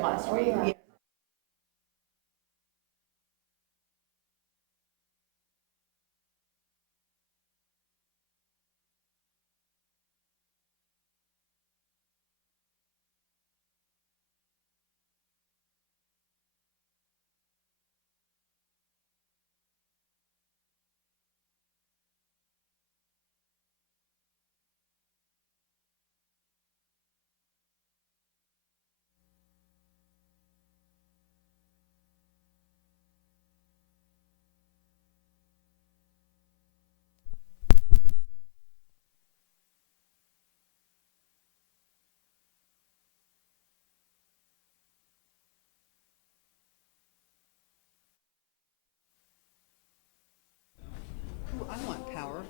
Last week. Yeah. Ooh, I want power.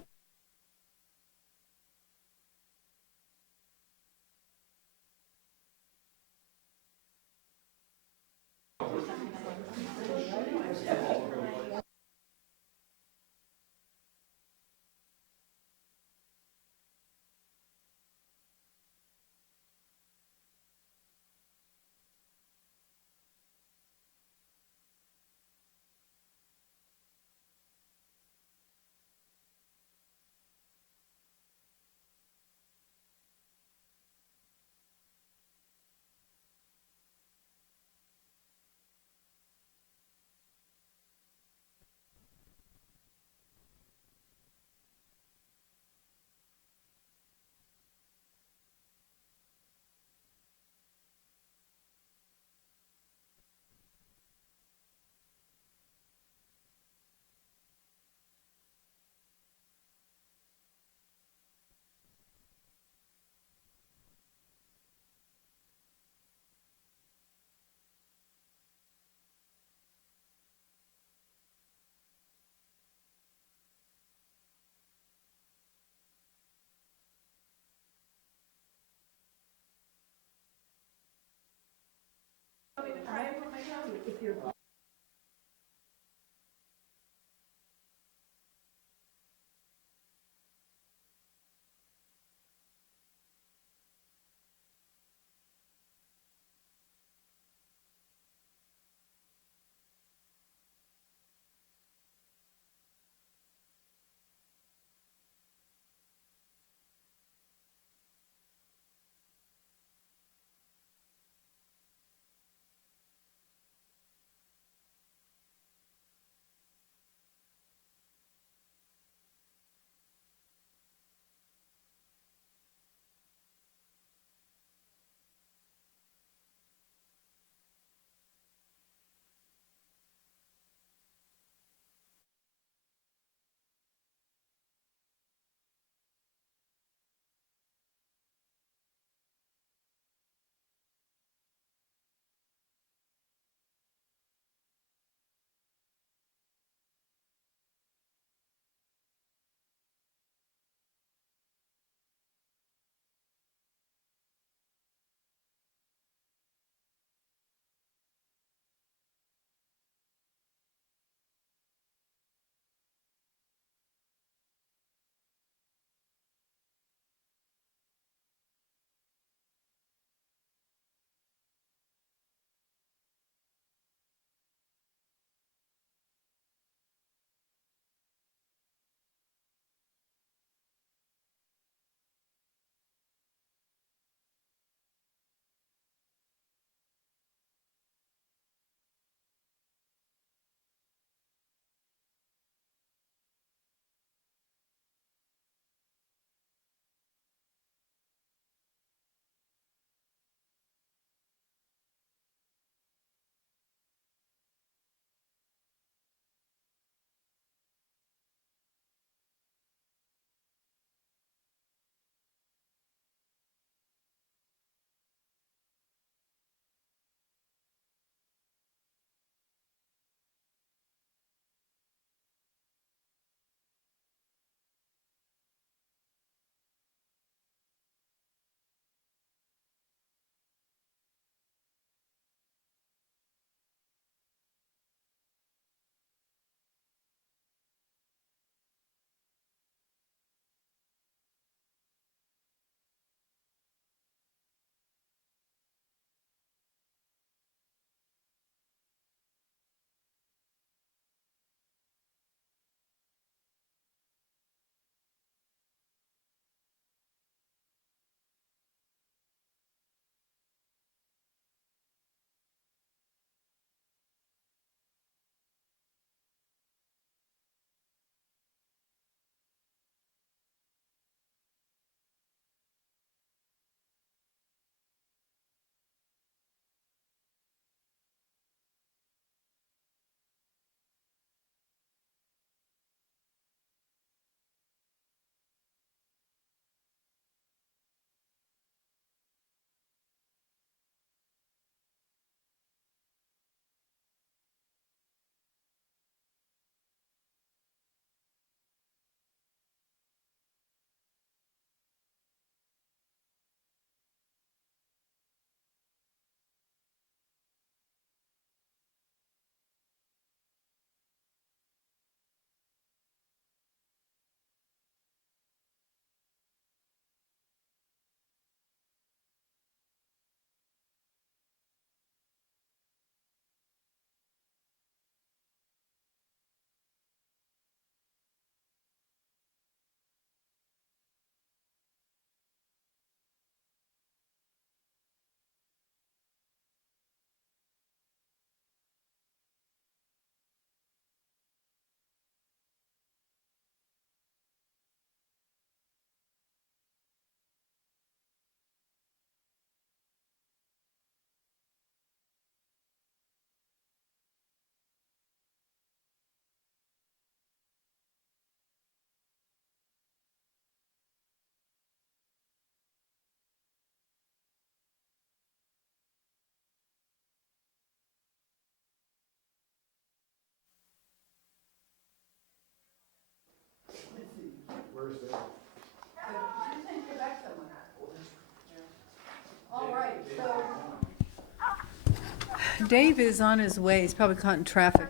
Dave is on his way. He's probably caught in traffic.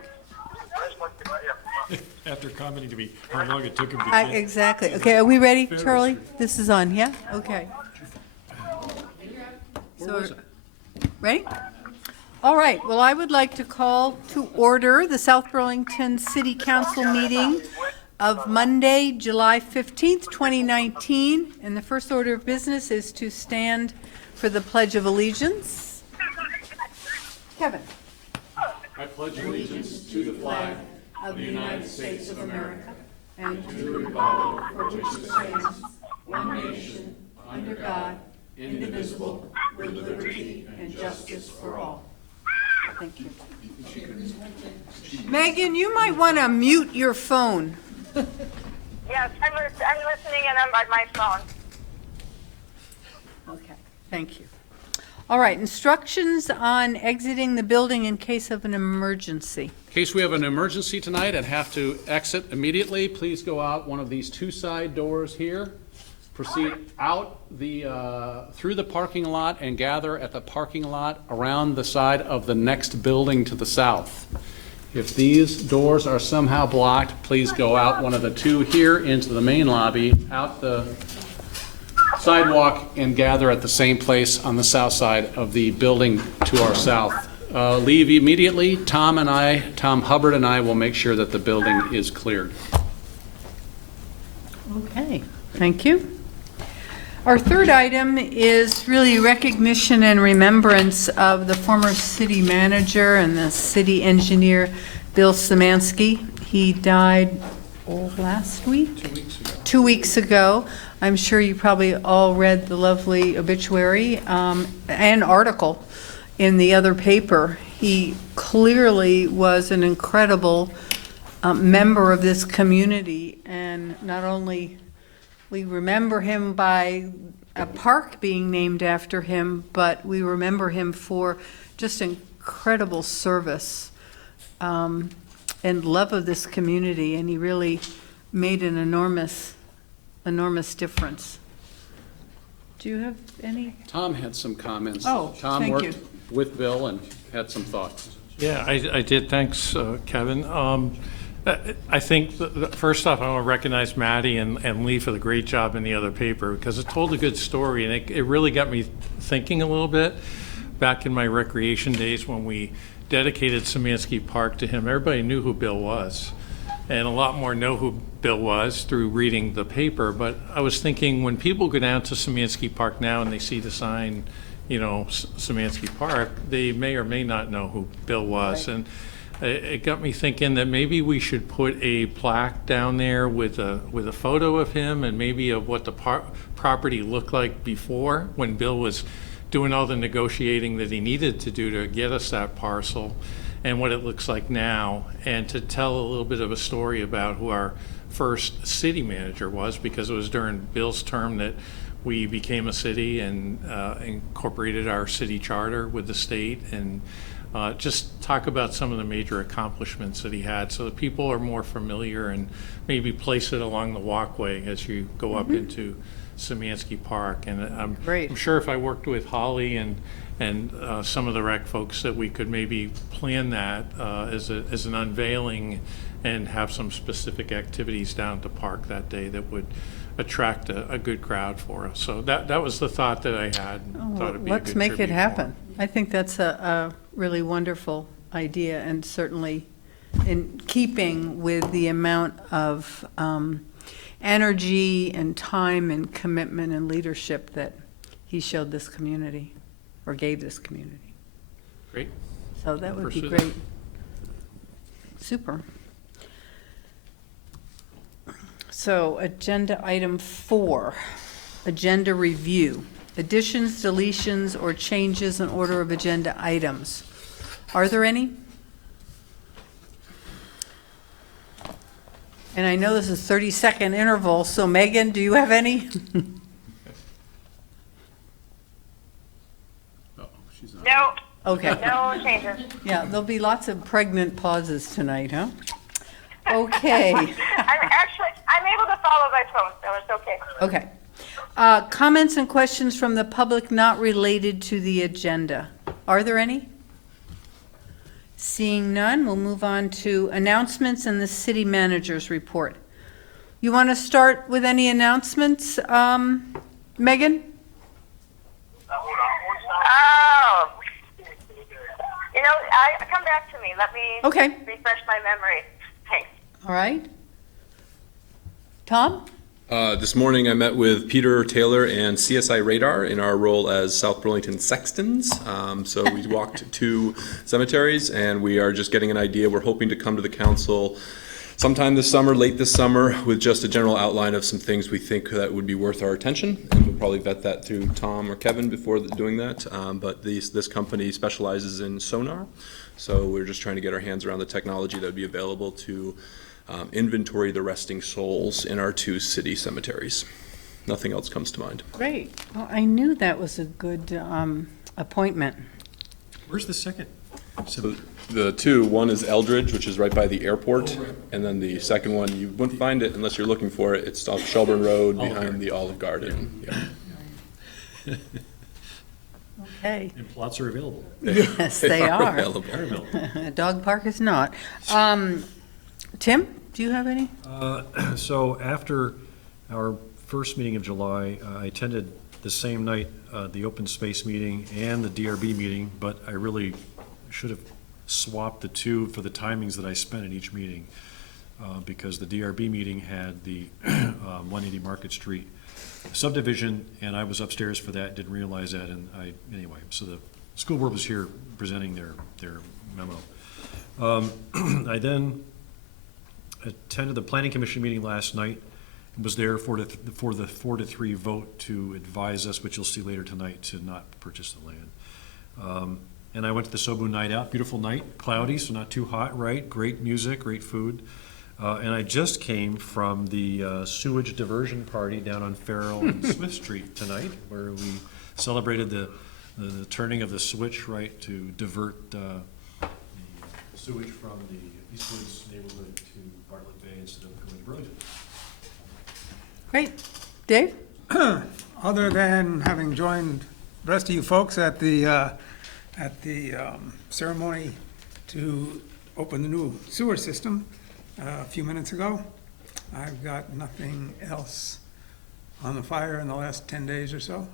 After commenting to me how long it took him to get. Exactly. Okay, are we ready, Charlie? This is on, yeah? Okay. So, ready? All right, well, I would like to call to order the South Burlington City Council meeting of Monday, July 15th, 2019. And the first order of business is to stand for the Pledge of Allegiance. Kevin. I pledge allegiance to the flag Of the United States of America and to the republic for which it stands, one nation, under God, indivisible, with liberty and justice for all. Thank you. Megan, you might want to mute your phone. Yes, I'm listening and I'm by my phone. Okay, thank you. All right, instructions on exiting the building in case of an emergency. In case we have an emergency tonight and have to exit immediately, please go out one of these two side doors here. Proceed out through the parking lot and gather at the parking lot around the side of the next building to the south. If these doors are somehow blocked, please go out one of the two here into the main lobby, out the sidewalk, and gather at the same place on the south side of the building to our south. Leave immediately. Tom Hubbard and I will make sure that the building is cleared. Okay, thank you. Our third item is really recognition and remembrance of the former city manager and the city engineer, Bill Szymanski. He died last week? 2 weeks ago. 2 weeks ago. I'm sure you probably all read the lovely obituary and article in the other paper. He clearly was an incredible member of this community, and not only we remember him by a park being named after him, but we remember him for just incredible service and love of this community, and he really made an enormous difference. Do you have any? Tom had some comments. Oh, Tom thank worked you. with Bill and had some thoughts. Yeah, I did. Thanks, Kevin. I think, first off, I want to recognize Maddie and Lee for the great job in the other paper, because it told a good story, and it really got me thinking a little bit. Back in my recreation days when we dedicated Szymanski Park to him, everybody knew who Bill was. And a lot more know who Bill was through reading the paper. But I was thinking, when people go down to Szymanski Park now and they see the sign, Szymanski Park, they may or may not know who Bill was. Right. And it got me thinking that maybe we should put a plaque down there with a photo of him, and maybe of what the property looked like before, when Bill was doing all the negotiating that he needed to do to get us that parcel, and what it looks like now, and to tell a little bit of a story about who our first city manager was, because it was during Bill's term that we became a city and incorporated our city charter with the state, and just talk about some of the major accomplishments that he had, so that people are more familiar, and maybe place it along the walkway as you go up into Szymanski Park. And I'm sure if I worked with Holly and some of the rec folks, that we could maybe plan that as an unveiling, and have some specific activities down at the park that day that would attract a good crowd for us. So that was the thought that I had. Thought it'd be Let's make it happen. I think that's a really wonderful idea, and certainly in keeping with the amount of energy and time and commitment and leadership that he showed this community, or gave this community. Great. So that would be Pursue great. that. Super. So agenda item 4, agenda review. Additions, deletions, or changes in order of agenda items. Are there any? And I know this is 30-second interval, so Megan, do you have any? She's on. No. Okay. No changes. Yeah, there'll be lots of pregnant pauses tonight, huh? Okay. I'm able to follow by phone, so it's okay. Okay. Comments and questions from the public not related to the agenda. Are there any? Seeing none, we'll move on to announcements and the city manager's report. You want to start with any announcements, Megan? Oh. Come back to me. Let me Okay. refresh my memory. Thanks. All right. Tom? This morning I met with Peter Taylor and CSI Radar in our role as South Burlington Sextons. So we walked 2 cemeteries and we are just getting an idea. We're hoping to come to the council sometime this summer, late this summer, with just a general outline of some things we think that would be worth our attention. And we'll probably vet that through Tom or Kevin before doing that. But this company specializes in sonar. So we're just trying to get our hands around the technology that would be available to inventory the resting souls in our 2 city cemeteries. Nothing else comes to mind. Great. Well, I knew that was a good appointment. Where's the second? So the 2, one is Eldridge, which is right by the airport, and then the second one, you wouldn't find it unless you're looking for it. It's off Shelburne Road behind the Olive Garden. Yeah. Okay. And plots are available. Yes, they are. available. They're available. A dog park is not. Tim, do you have any? So after our first meeting of July, I attended the same night the open space meeting and the DRB meeting, but I really should have swapped the 2 for the timings that I spent at each meeting, because the DRB meeting had the 180 Market Street subdivision, and I was upstairs for that, didn't realize that, and anyway, so the school board was here presenting their memo. I then attended the planning commission meeting last night, and was there for the 4-3 vote to advise us, which you'll see later tonight, to not purchase the land. And I went to the Sobu Night Out, beautiful night, cloudy, so not too hot, right? Great music, great food. And I just came from the sewage diversion party down on Farrell and Smith Street tonight, where we celebrated the turning of the switch, right, to divert the sewage from the Eastwoods neighborhood to Bartlett Bay instead of going to Burlington. Great. Dave? Other than having joined the rest of you folks at the ceremony to open the new sewer system a few minutes ago, I've got nothing else on the fire in the last 10 days or so.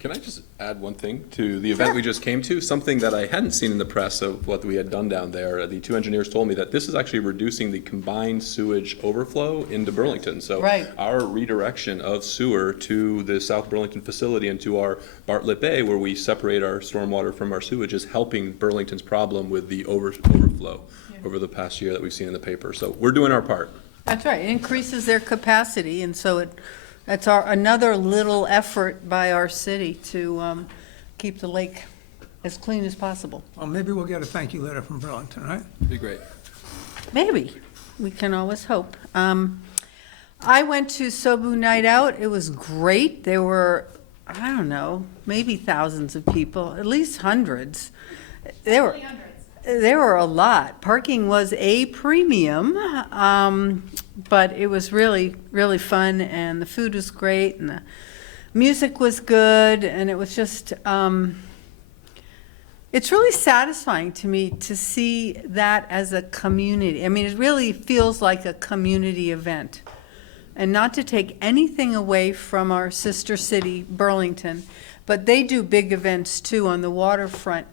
Can I just add one thing to the event we just came to? Something that I hadn't seen in the press of what we had done down there. The 2 engineers told me that this is actually reducing the combined sewage overflow into Burlington. So Right. our redirection of sewer to the South Burlington facility and to our Bartlett Bay, where we separate our stormwater from our sewage, is helping Burlington's problem with the overflow over the past year that we've seen in the paper. So we're doing our part. That's right. It increases their capacity, and so that's another little effort by our city to keep the lake as clean as possible. Well, maybe we'll get a thank you letter from Burlington, right? Be great. Maybe. We can always hope. I went to Sobu Night Out. It was great. There were, I don't know, maybe thousands of people, at least hundreds. There were a lot. Parking was a premium, but it was really, really fun, and the food was great, and the music was good, and it was just, it's really satisfying to me to see that as a community. I mean, it really feels like a community event. And not to take anything away from our sister city, Burlington, but they do big events too on the waterfront.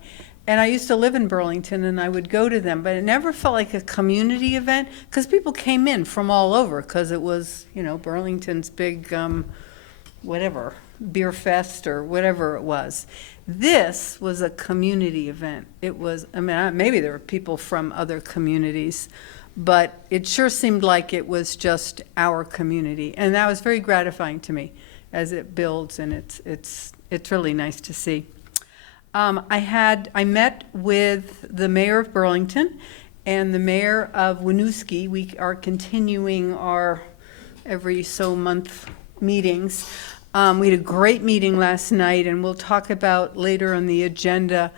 And I used to live in Burlington, and I would go to them, but it never felt like a community event, because people came in from all over, because it was, Burlington's big, whatever, beer fest or whatever it was. This was a community event. It was, maybe there were people from other communities, but it sure seemed like it was just our community. And that was very gratifying to me as it builds, and it's really nice to see. I met with the mayor of Burlington and the mayor of Winooski. We are continuing our every so month meetings. We had a great meeting last night, and we'll talk about later on the agenda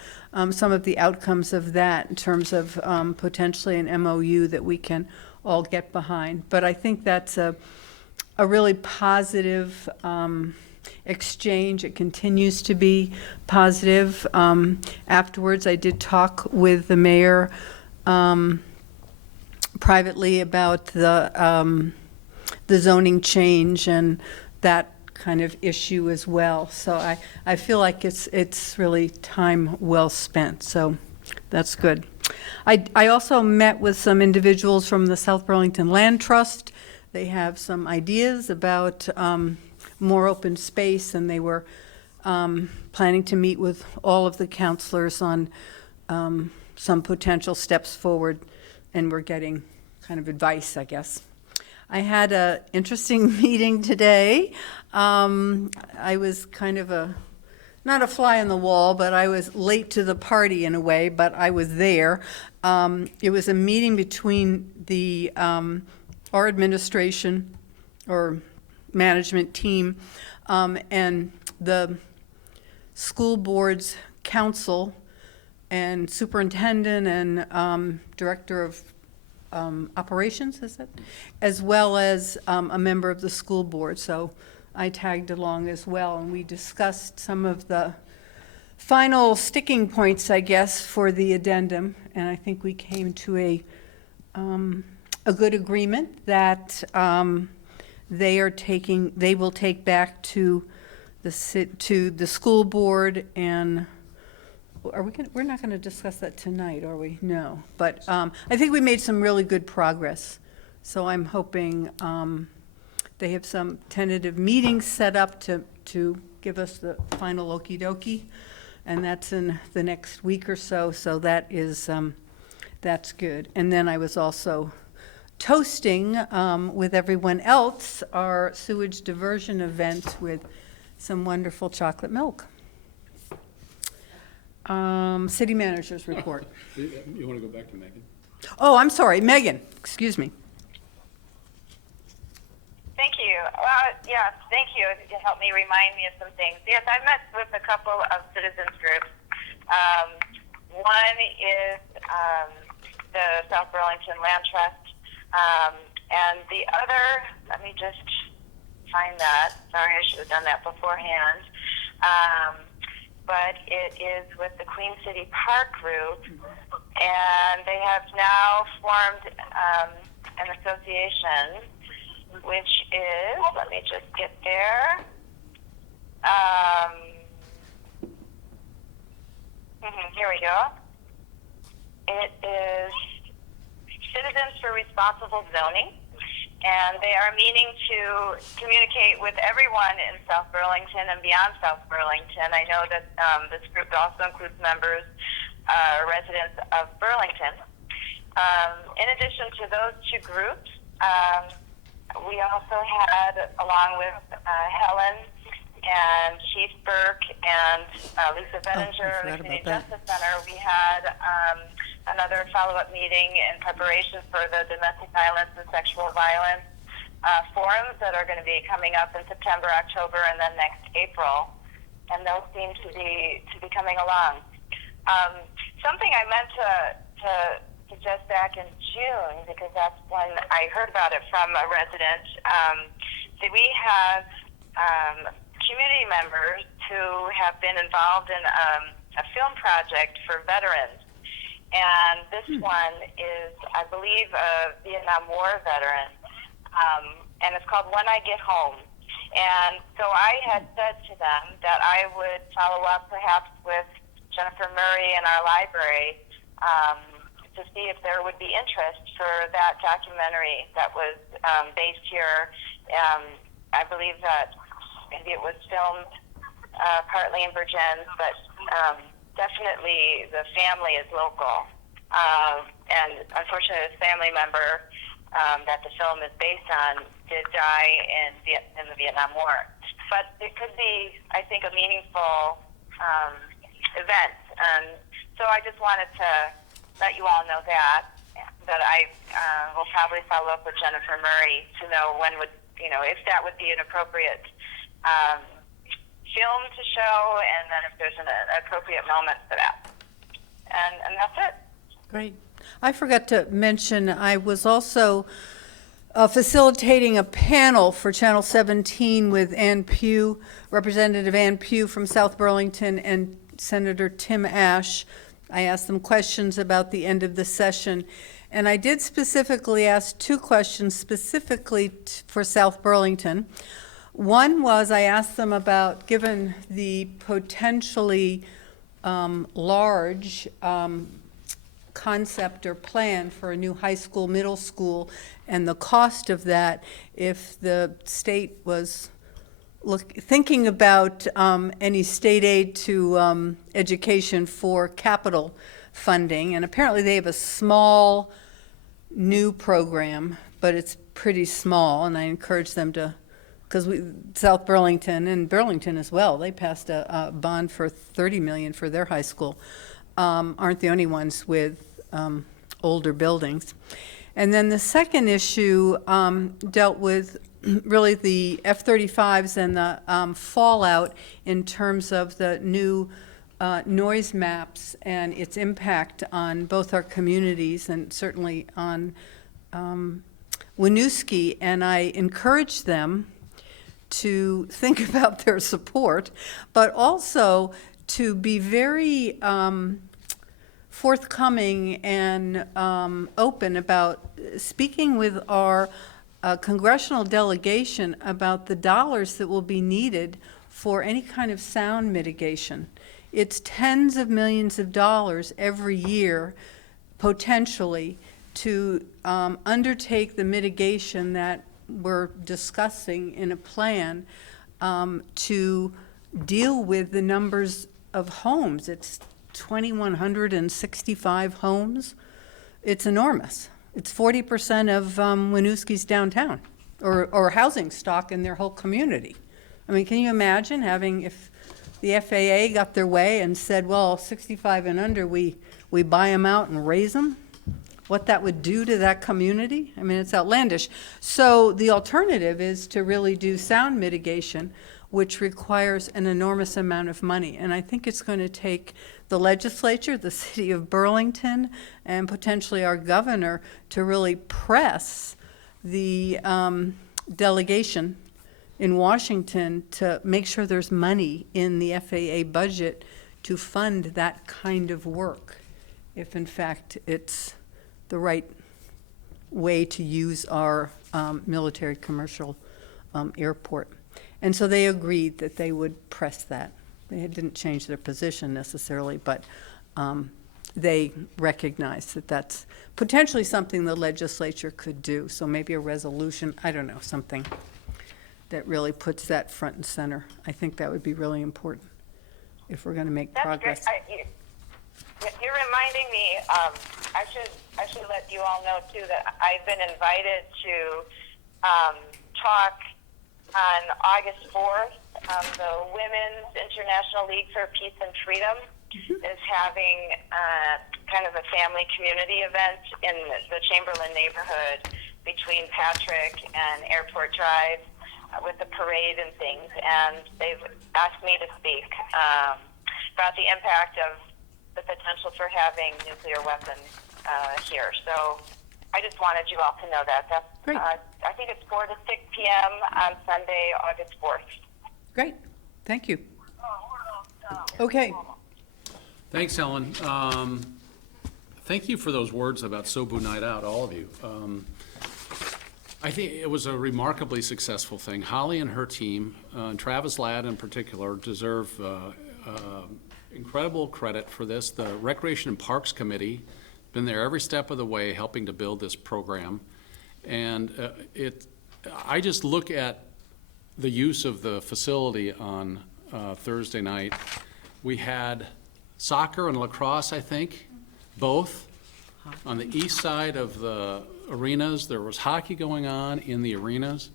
some of the outcomes of that in terms of potentially an MOU that we can all get behind. But I think that's a really positive exchange. It continues to be positive. Afterwards, I did talk with the mayor privately about the zoning change and that kind of issue as well. So I feel like it's really time well spent, so that's good. I also met with some individuals from the South Burlington Land Trust. They have some ideas about more open space, and they were planning to meet with all of the counselors on some potential steps forward, and we're getting kind of advice, I guess. I had an interesting meeting today. I was kind of not a fly on the wall, but I was late to the party in a way, but I was there. It was a meeting between our administration or management team and the school board's council and superintendent and director of operations, is it? As well as a member of the school board. So I tagged along as well, and we discussed some of the final sticking points, I guess, for the addendum, and I think we came to a good agreement that they will take back to the school board. And we're not going to discuss that tonight, are we? No, but I think we made some really good progress. So I'm hoping they have some tentative meetings set up to give us the final okey dokey, and that's in the next week or so. So that is that's good. And then I was also toasting with everyone else our sewage diversion event with some wonderful chocolate milk. City manager's report. You want to go back to Megan? Oh, I'm sorry, Megan, excuse me. Thank you. Yes, thank you. You helped me remind me of some things. Yes, I met with a couple of citizens groups. One is the South Burlington Land Trust, and the other, let me just find that. Sorry, I should have done that beforehand. But it is with the Queen City Park Group, and they have now formed an association, which is, let me just get there. Here we go. It is Citizens for Responsible Zoning, and they are meaning to communicate with everyone in South Burlington and beyond South Burlington. I know that this group also includes members, residents of Burlington. In addition to those two groups, we also had, along with Helen and Chief Burke and Lisa Bettinger, the Community Justice Center, we had another follow-up meeting in preparation for the domestic violence and sexual violence forums that are going to be coming up in September, October, and then next April. And those seem to be coming along. Something I meant to suggest back in June, because that's when I heard about it from a resident, that we have community members who have been involved in a film project for veterans. And this one is, I believe, a Vietnam War veteran, and it's called When I Get Home. And so I had said to them that I would follow up perhaps with Jennifer Murray in our library to see if there would be interest for that documentary that was based here. I believe that maybe it was filmed partly in Virginia, but definitely the family is local. And unfortunately, this family member that the film is based on did die in the Vietnam War. But it could be, I think, a meaningful event. And so I just wanted to let you all know that I will probably follow up with Jennifer Murray to know when would, if that would be an appropriate film to show, and then if there's an appropriate moment for that. And that's it. Great. I forgot to mention, I was also facilitating a panel for Channel 17 with Ann Pugh, Representative Ann Pugh from South Burlington, and Senator Tim Ash. I asked them questions about the end of the session. And I did specifically ask 2 questions specifically for South Burlington. One was I asked them about, given the potentially large concept or plan for a new high school, middle school, and the cost of that, if the state was thinking about any state aid to education for capital funding. And apparently they have a small new program, but it's pretty small, and I encourage them to, because South Burlington and Burlington as well, they passed a bond for $30 million for their high school. Aren't the only ones with older buildings. And then the second issue dealt with really the F-35s and the fallout in terms of the new noise maps and its impact on both our communities and certainly on Winooski. And I encouraged them to think about their support, but also to be very forthcoming and open about speaking with our congressional delegation about the dollars that will be needed for any kind of sound mitigation. It's tens of millions of dollars every year, potentially, to undertake the mitigation that we're discussing in a plan to deal with the numbers of homes. It's 2,165 homes. It's enormous. It's 40% of Winooski's downtown, or housing stock in their whole community. I mean, can you imagine having, if the FAA got their way and said, well, 65 and under, we buy them out and raise them? What that would do to that community? I mean, it's outlandish. So the alternative is to really do sound mitigation, which requires an enormous amount of money. And I think it's going to take the legislature, the city of Burlington, and potentially our governor to really press the delegation in Washington to make sure there's money in the FAA budget to fund that kind of work, if in fact it's the right way to use our military commercial airport. And so they agreed that they would press that. They didn't change their position necessarily, but they recognized that that's potentially something the legislature could do. So maybe a resolution, I don't know, something that really puts that front and center. I think that would be really important if we're going to make progress. Great. You're reminding me, I should let you all know too that I've been invited to talk on August 4th. The Women's International League for Peace and Freedom is having kind of a family community event in the Chamberlain neighborhood between Patrick and Airport Drive with the parade and things. And they've asked me to speak about the impact of the potential for having nuclear weapons here. So I just wanted you all to know that. That's, Great. I think it's 4 to 6 p.m. on Sunday, August 4th. Great, thank you. Okay, Thanks, Helen. Thank you for those words about Sobu Night Out, all of you. I think it was a remarkably successful thing. Holly and her team, and Travis Ladd in particular, deserve incredible credit for this. The Recreation and Parks Committee, been there every step of the way helping to build this program. And I just look at the use of the facility on Thursday night. We had soccer and lacrosse, I think, both. On the east side of the arenas, there was hockey going on in the arenas.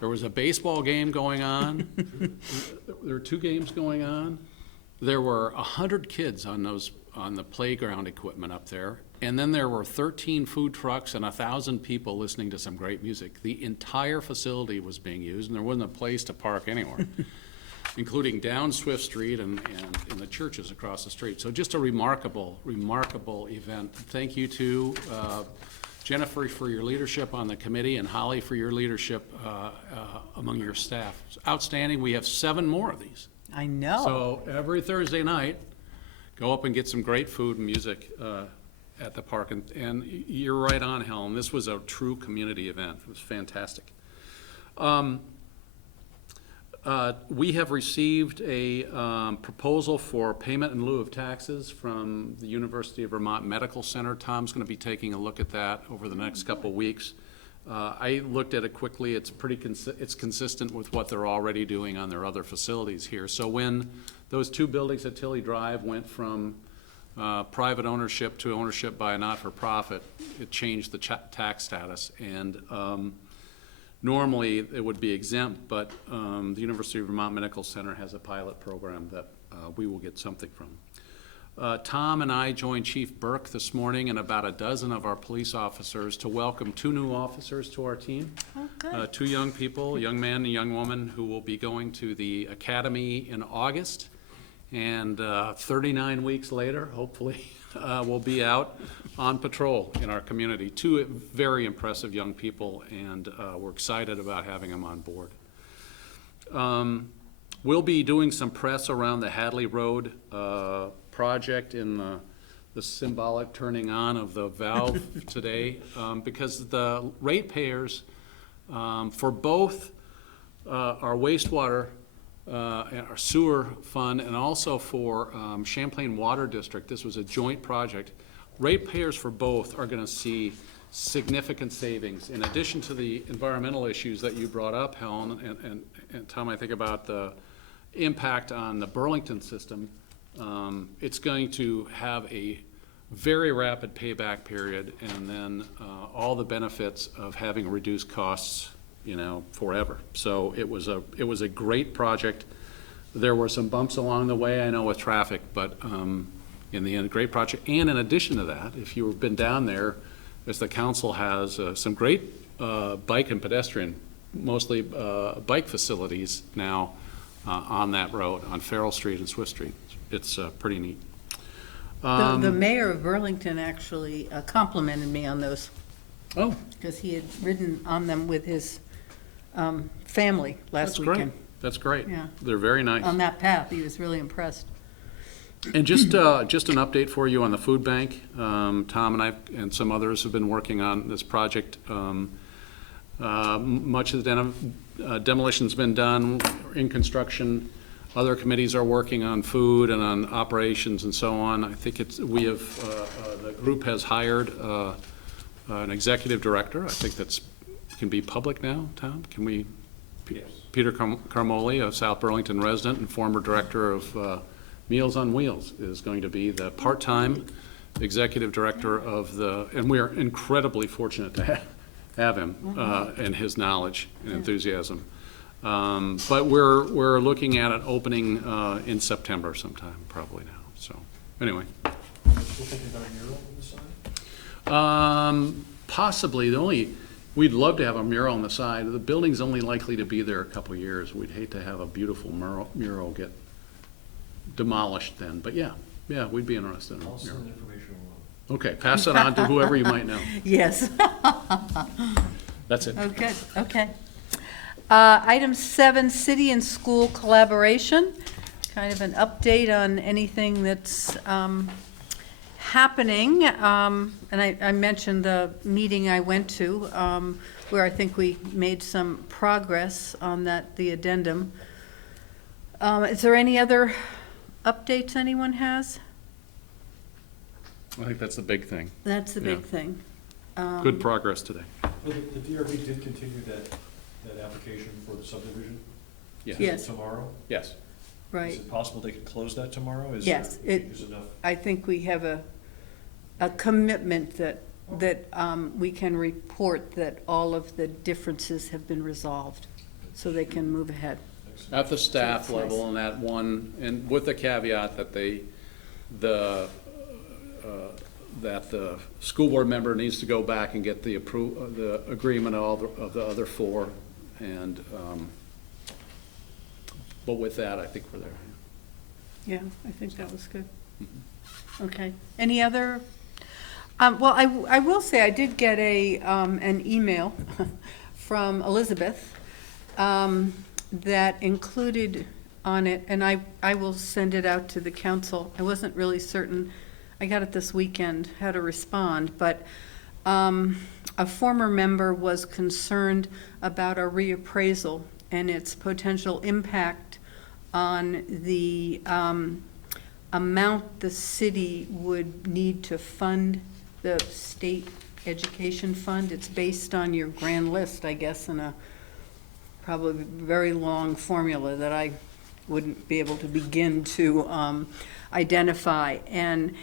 There was a baseball game going on. There were 2 games going on. There were 100 kids on the playground equipment up there. And then there were 13 food trucks and 1,000 people listening to some great music. The entire facility was being used, and there wasn't a place to park anywhere, including down Swift Street and in the churches across the street. So just a remarkable, remarkable event. Thank you to Jennifer, for your leadership on the committee, and Holly for your leadership among your staff. It's outstanding. We have 7 more of these. I know. So every Thursday night, go up and get some great food and music at the park. And you're right on, Helen. This was a true community event. It was fantastic. We have received a proposal for payment in lieu of taxes from the University of Vermont Medical Center. Tom's going to be taking a look at that over the next couple of weeks. I looked at it quickly. It's it's consistent with what they're already doing on their other facilities here. So when those 2 buildings at Tilly Drive went from private ownership to ownership by a not-for-profit, it changed the tax status. And normally, it would be exempt, but the University of Vermont Medical Center has a pilot program that we will get something from. Tom and I joined Chief Burke this morning and about a dozen of our police officers to welcome 2 new officers to our team. Oh, good. 2 young people, a young man and a young woman, who will be going to the academy in August. And 39 weeks later, hopefully, we'll be out on patrol in our community. 2 very impressive young people, and we're excited about having them on board. We'll be doing some press around the Hadley Road project in the symbolic turning on of the valve today, because the ratepayers for both our wastewater and our sewer fund, and also for Champlain Water District. This was a joint project. Ratepayers for both are going to see significant savings. In addition to the environmental issues that you brought up, Helen, and Tom, I think about the impact on the Burlington system, it's going to have a very rapid payback period, and then all the benefits of having reduced costs, you know, forever. So it was a great project. There were some bumps along the way, I know, with traffic, but in the end, great project. And in addition to that, if you've been down there, as the council has some great bike and pedestrian, mostly bike facilities now on that road, on Farrell Street and Swift Street. It's pretty neat. The mayor of Burlington actually complimented me on those, Oh, because he had ridden on them with his family last that's great. weekend. That's great. Yeah. They're very nice. On that path, he was really impressed. And just an update for you on the food bank. Tom and I and some others have been working on this project. Much of the demolition's been done, in construction. Other committees are working on food and on operations and so on. I think the group has hired an executive director. I think that's can be public now, Tom? Can we? Yes. Peter Carmoli, a South Burlington resident and former director of Meals on Wheels, is going to be the part-time executive director of and we are incredibly fortunate to have him and his knowledge and enthusiasm. But we're looking at an opening in September sometime, probably now. So anyway. Still thinking about a mural on the side? Possibly. We'd love to have a mural on the side. The building's only likely to be there a couple years. We'd hate to have a beautiful mural get demolished then. But yeah, we'd be interested in a I'll mural. send information along. Okay, pass it on to whoever you might know. Yes. That's it. Oh, good, okay. Item 7, city and school collaboration. Kind of an update on anything that's happening. And I mentioned the meeting I went to, where I think we made some progress on the addendum. Is there any other updates anyone has? I think that's the big thing. That's the big Yeah. thing. Good progress today. Well, the DRB did continue that application for the subdivision. Yes. Yes. Tomorrow? Yes. Is Right. it possible they could close that tomorrow? Yes, Is enough? I think we have a commitment that we can report that all of the differences have been resolved, so they can move ahead. At the staff So that's level, nice. and that one, and with the caveat that the school board member needs to go back and get the agreement of the other 4, and but with that, I think we're there. Yeah, I think that was good. Okay. Any other Well, I will say, I did get an email from Elizabeth that included on it, and I will send it out to the council. I wasn't really certain, I got it this weekend, how to respond, but a former member was concerned about our reappraisal and its potential impact on the amount the city would need to fund the state education fund. It's based on your grand list, I guess, in a probably very long formula that I wouldn't be able to begin to identify. And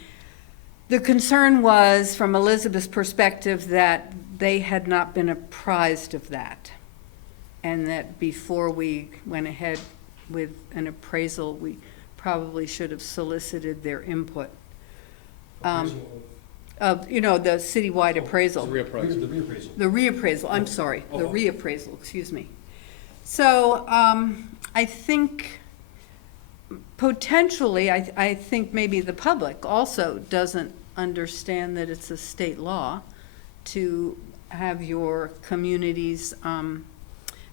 the concern was, from Elizabeth's perspective, that they had not been apprised of that. And that before we went ahead with an appraisal, we probably should have solicited their input. You know, the citywide appraisal. The reappraisal. The reappraisal, I'm sorry, the reappraisal, excuse me. So I think potentially, I think maybe the public also doesn't understand that it's a state law to have your community's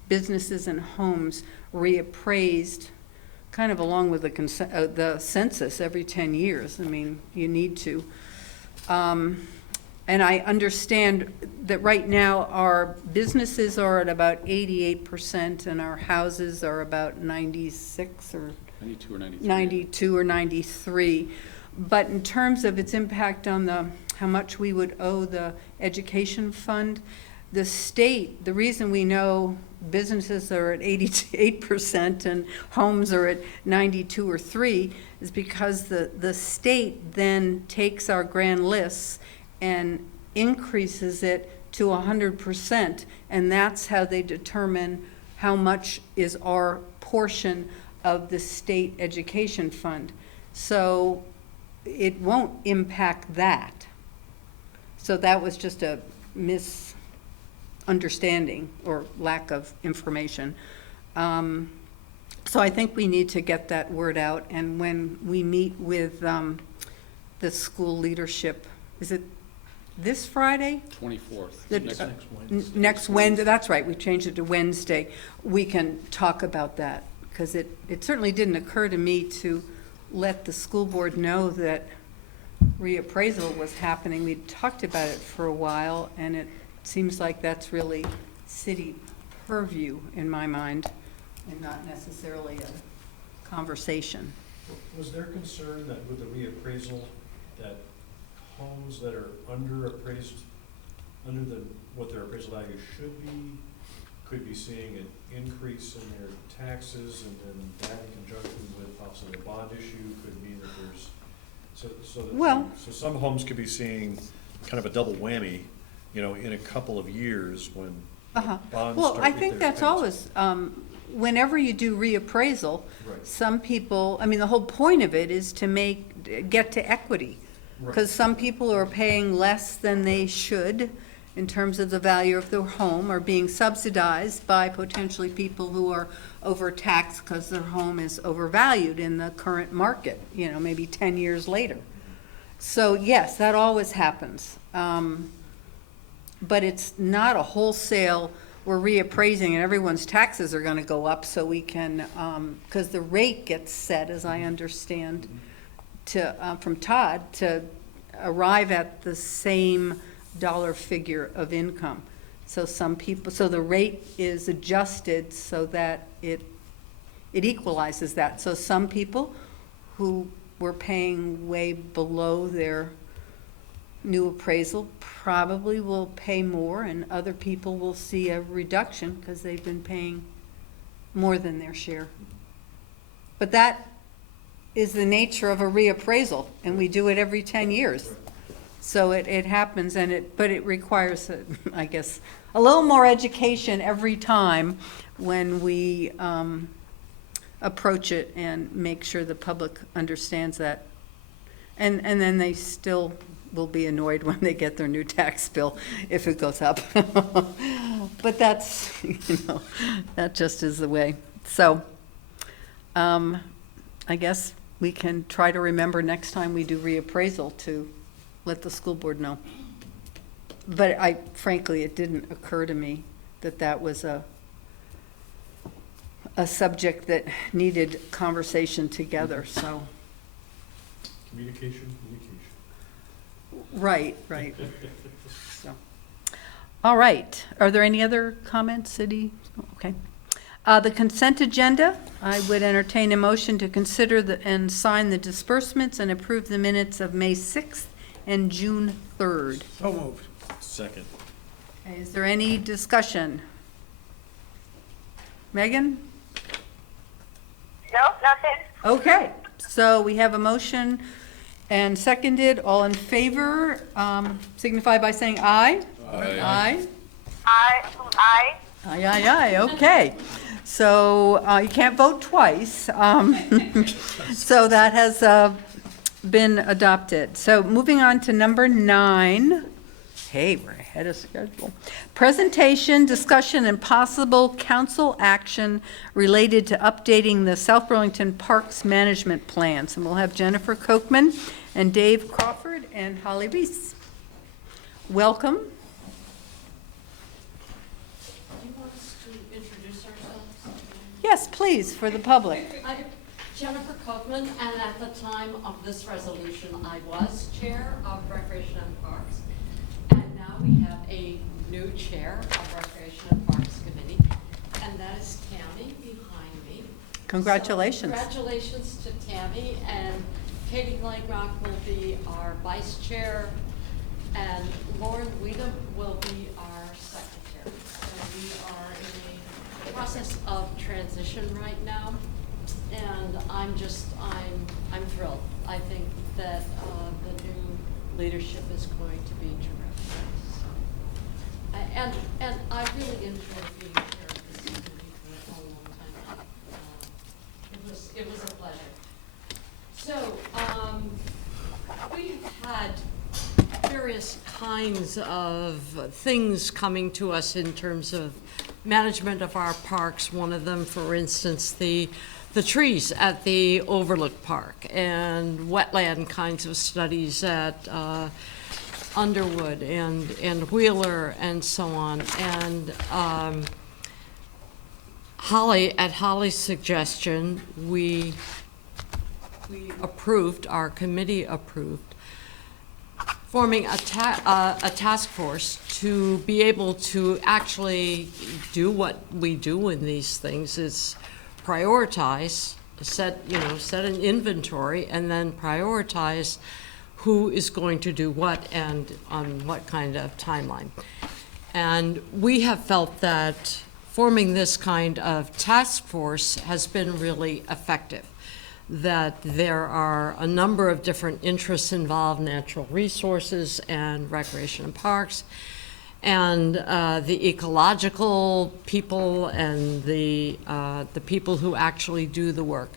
businesses and homes reappraised kind of along with the census every 10 years. I mean, you need to. And I understand that right now our businesses are at about 88% and our houses are about 96 or 92 or 93. 92 or 93. But in terms of its impact on how much we would owe the education fund, the state, the reason we know businesses are at 88% and homes are at 92 or 3 is because the state then takes our grand lists and increases it to 100%, and that's how they determine how much is our portion of the state education fund. So it won't impact that. So that was just a misunderstanding or lack of information. So I think we need to get that word out, and when we meet with the school leadership, is it this Friday? 24th. Next Wednesday, that's right, we changed it to Wednesday. We can talk about that, because it certainly didn't occur to me to let the school board know that reappraisal was happening. We'd talked about it for a while, and it seems like that's really city purview in my mind, and not necessarily a conversation. Was there concern that with the reappraisal, that homes that are underappraised, what their appraisal value should be, could be seeing an increase in their taxes, and then that in conjunction with possibly a bond issue could mean that there's, so some homes could be seeing kind of a double whammy, you know, in a couple of years when bonds Well, start I to hit think their that's payments. always, whenever you do reappraisal, Right. some people, I mean, the whole point of it is to get to equity. Because some people are paying less than they should in terms of the value of their home, or being subsidized by potentially people who are overtaxed because their home is overvalued in the current market, you know, maybe 10 years later. So yes, that always happens. But it's not a wholesale, we're reappraising and everyone's taxes are gonna go up, so we can, because the rate gets set, as I understand, from Todd, to arrive at the same dollar figure of income. So so the rate is adjusted so that it equalizes that. So some people who were paying way below their new appraisal probably will pay more, and other people will see a reduction because they've been paying more than their share. But that is the nature of a reappraisal, and we do it every 10 years. So it happens, but it requires, I guess, a little more education every time when we approach it and make sure the public understands that. And then they still will be annoyed when they get their new tax bill if it goes up. But that's, that just is the way. So I guess we can try to remember next time we do reappraisal to let the school board know. But frankly, it didn't occur to me that that was a subject that needed conversation together, so. Communication. Right. So. All right, are there any other comments, City? Okay. The consent agenda, I would entertain a motion to consider and sign the disbursements and approve the minutes of May 6th and June 3rd. So moved. Second. Okay, is there any discussion? Megan? No, nothing. Okay, so we have a motion and seconded. All in favor, signify by saying aye. Aye. Aye. Okay. So you can't vote twice. So that has been adopted. So moving on to number 9. Hey, we're ahead of schedule. Presentation, discussion, and possible council action related to updating the South Burlington Parks Management Plans. And we'll have Jennifer Kochman and Dave Crawford and Holly Reese. Welcome. Do you want us to introduce ourselves? Yes, please, for the public. I'm Jennifer Kochman, and at the time of this resolution, I was chair of Recreation and Parks. And now we have a new chair of Recreation and Parks Committee, and that is Tammy behind me. Congratulations. So congratulations to Tammy, and Katie Blackrock will be our vice chair, and Lauren Weedham will be our secretary. So we are in a process of transition right now, and I'm thrilled. I think that the new leadership is going to be terrific. So, and I really enjoyed being chair of this committee for a long time. It was a pleasure. So we've had various kinds of things coming to us in terms of management of our parks. One of them, for instance, the trees at the Overlook Park, and wetland kinds of studies at Underwood and Wheeler and so on. And Holly's suggestion, we approved, our committee approved, forming a task force to be able to actually do what we do in these things, is prioritize, set an inventory, and then prioritize who is going to do what and on what kind of timeline. And we have felt that forming this kind of task force has been really effective, that there are a number of different interests involved: natural resources and recreation and parks, and the ecological people, and the people who actually do the work.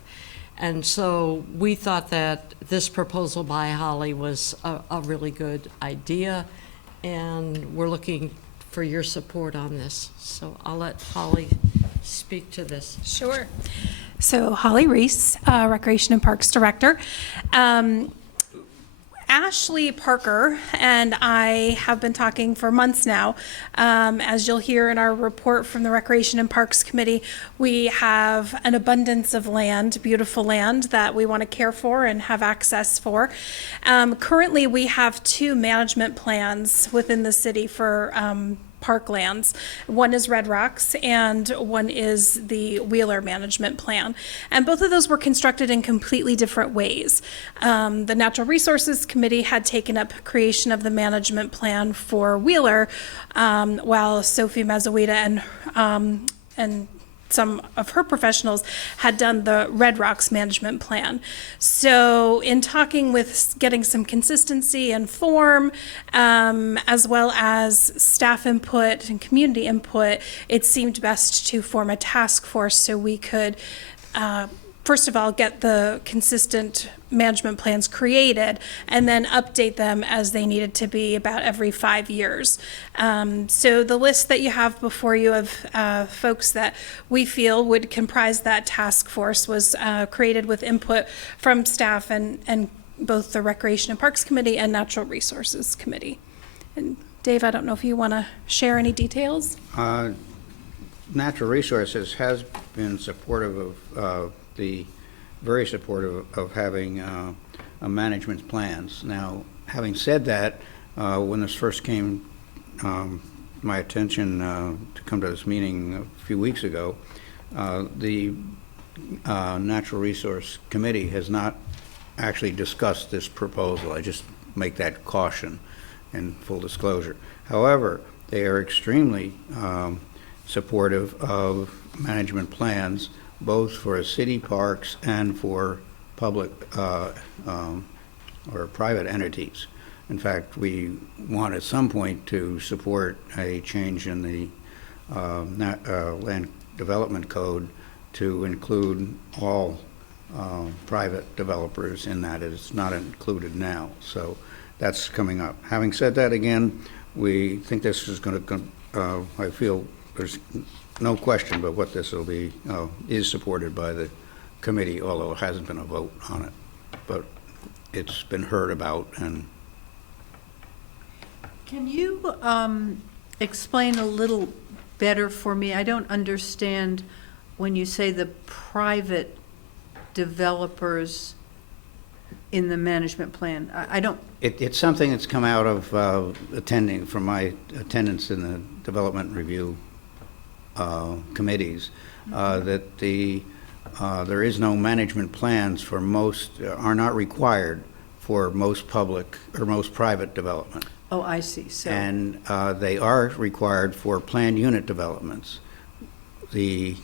And so we thought that this proposal by Holly was a really good idea, and we're looking for your support on this. So I'll let Holly speak to this. Sure. So Holly Reese, Recreation and Parks Director. Ashley Parker and I have been talking for months now. As you'll hear in our report from the Recreation and Parks Committee, we have an abundance of land, beautiful land that we want to care for and have access for. Currently, we have 2 management plans within the city for parklands. One is Red Rocks and one is the Wheeler Management Plan. And both of those were constructed in completely different ways. The Natural Resources Committee had taken up creation of the management plan for Wheeler, while Sophie Mazzawita and some of her professionals had done the Red Rocks management plan. So in talking with getting some consistency and form, as well as staff input and community input, it seemed best to form a task force so we could, first of all, get the consistent management plans created and then update them as they needed to be about every 5 years. So the list that you have before you of folks that we feel would comprise that task force was created with input from staff and both the Recreation and Parks Committee and Natural Resources Committee. And Dave, I don't know if you want to share any details? Natural Resources has been supportive of, very supportive of having a management plans. Now, having said that, when this first came my attention to come to this meeting a few weeks ago, the Natural Resource Committee has not actually discussed this proposal. I just make that caution in full disclosure. However, they are extremely supportive of management plans, both for city parks and for public or private entities. In fact, we want at some point to support a change in the land development code to include all private developers in that. It's not included now, so that's coming up. Having said that, again, we think this is going to, I feel there's no question but what this will be, is supported by the committee, although it hasn't been a vote on it. But it's been heard about. And Can you explain a little better for me? I don't understand when you say the private developers in the management plan. I don't. it's something that's come out of attending, from my attendance in the development review committees, that there is no management plans for most, are not required for most public or most private development. Oh, I see. So. And they are required for planned unit developments. The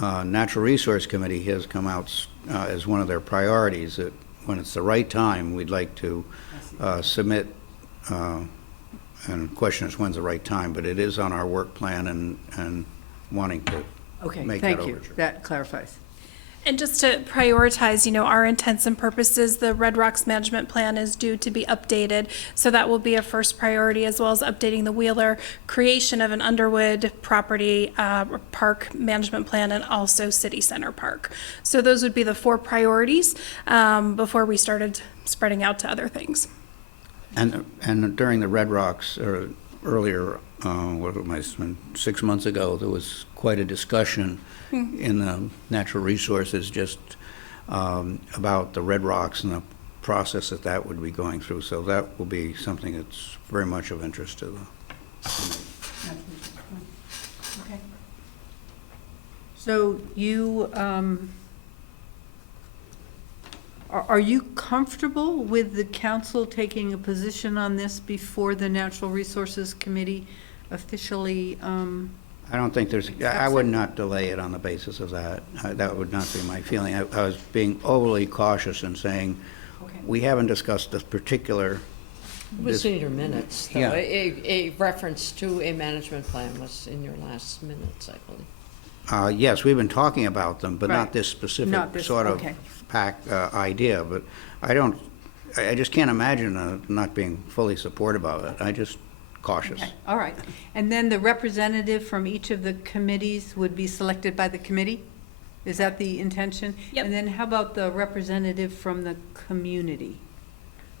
Natural Resource Committee has come out as one of their priorities that when it's the right time, we'd like to submit, and the question is when's the right time, but it is on our work plan and wanting to make that overture. Thank you. That clarifies. And just to prioritize, our intents and purposes, the Red Rocks Management Plan is due to be updated. So that will be a first priority, as well as updating the Wheeler, creation of an Underwood property park management plan, and also City Center Park. So those would be the 4 priorities before we started spreading out to other things. And during the Red Rocks, or earlier, 6 months ago, there was quite a discussion in the natural resources just about the Red Rocks and the process that would be going through. So that will be something that's very much of interest to the Okay. So you, are you comfortable with the council taking a position on this before the Natural Resources Committee officially? I don't think there's, I would not delay it on the basis of that. That would not be my feeling. I was being overly cautious in saying, Okay. we haven't discussed this particular. It was in your minutes, though. Yeah. A reference to a management plan was in your last minutes, I believe. Yes, we've been talking about them, but Right. not this specific Not this, sort of okay. idea. But I just can't imagine not being fully supportive of it. I just cautious. Okay, all right. And then the representative from each of the committees would be selected by the committee? Is that the intention? Yep. And then how about the representative from the community?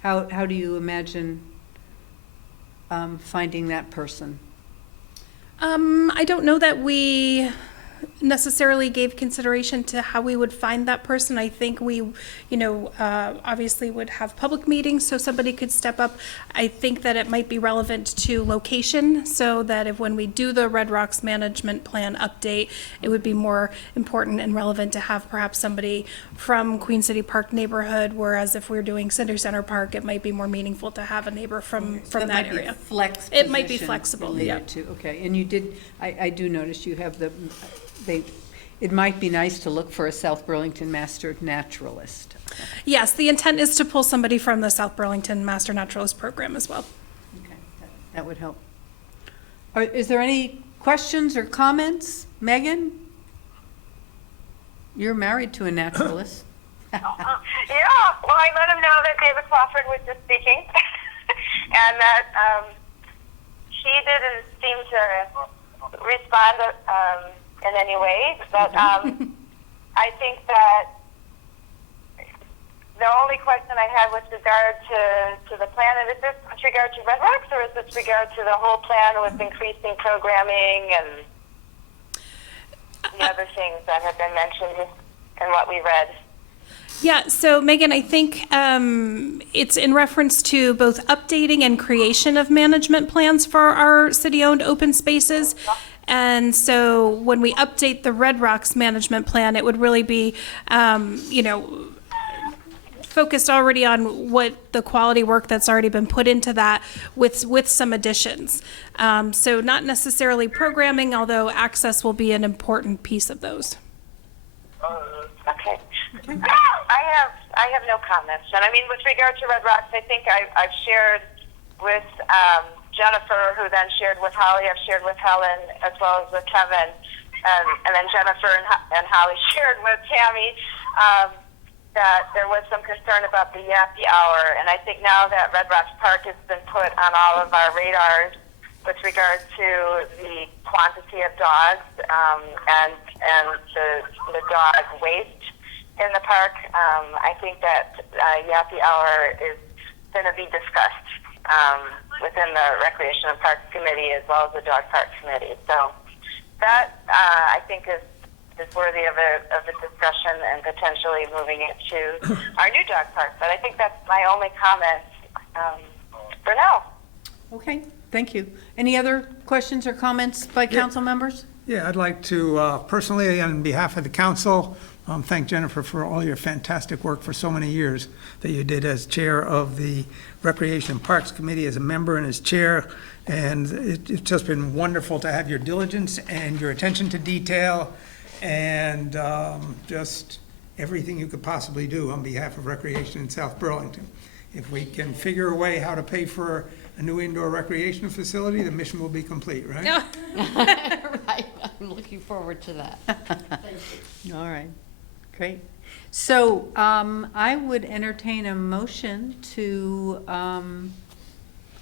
How do you imagine finding that person? I don't know that we necessarily gave consideration to how we would find that person. I think we, obviously would have public meetings so somebody could step up. I think that it might be relevant to location, so that if when we do the Red Rocks Management Plan update, it would be more important and relevant to have perhaps somebody from Queen City Park neighborhood, whereas if we're doing Center Park, it might be more meaningful to have a neighbor from that might be a area. flex It might be position flexible, related yeah. to- Okay, and you did, I do notice you have it might be nice to look for a South Burlington Master Naturalist. Yes, the intent is to pull somebody from the South Burlington Master Naturalist Program as well. Okay, that would help. Is there any questions or comments? Megan? You're married to a naturalist. Yeah, well, I let him know that David Crawford was just speaking, and that he didn't seem to respond in any way, but I think that the only question I had with regard to the plan, and is this with regard to Red Rocks, or is this regard to the whole plan with increasing programming and the other things that have been mentioned in what we read? Yeah, so Megan, I think it's in reference to both updating and creation of management plans for our city-owned open spaces. And so when we update the Red Rocks management plan, it would really be, focused already on what the quality work that's already been put into that with some additions. So not necessarily programming, although access will be an important piece of those. Okay. I have no comments. And I mean, with regard to Red Rocks, I think I've shared with Jennifer, who then shared with Holly. I've shared with Helen as well as with Kevin, and then Jennifer and Holly shared with Tammy that there was some concern about the Yappy Hour. And I think now that Red Rocks Park has been put on all of our radars with regard to the quantity of dogs and the dog waste in the park, I think that Yappy Hour is going to be discussed within the Recreation and Parks Committee as well as the Dog Park Committee. So that I think is worthy of a discussion and potentially moving it to our new dog park. But I think that's my only comment for now. Okay, thank you. Any other questions or comments by council members? Yeah, I'd like to personally, on behalf of the council, thank Jennifer for all your fantastic work for so many years that you did as chair of the Recreation and Parks Committee, as a member and as chair. And it's just been wonderful to have your diligence and your attention to detail and just everything you could possibly do on behalf of Recreation in South Burlington. If we can figure a way how to pay for a new indoor recreation facility, the mission will be complete, right? No. Right, I'm looking forward to that. Thank you. All right, great. So I would entertain a motion to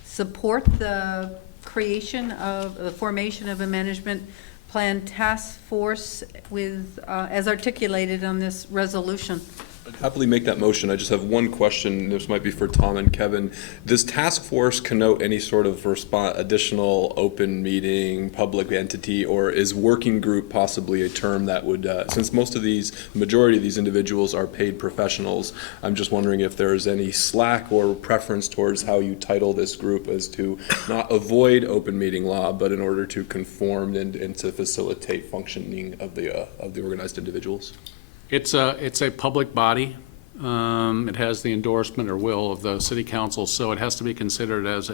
support the formation of a management plan task force with, as articulated on this resolution. I'd happily make that motion. I just have one question. This might be for Tom and Kevin. Does task force connote any sort of additional open meeting, public entity, or is working group possibly a term that would, since majority of these individuals are paid professionals, I'm just wondering if there's any slack or preference towards how you title this group as to not avoid open meeting law, but in order to conform and to facilitate functioning of the organized individuals? It's a public body. It has the endorsement or will of the city council, so it has to be considered as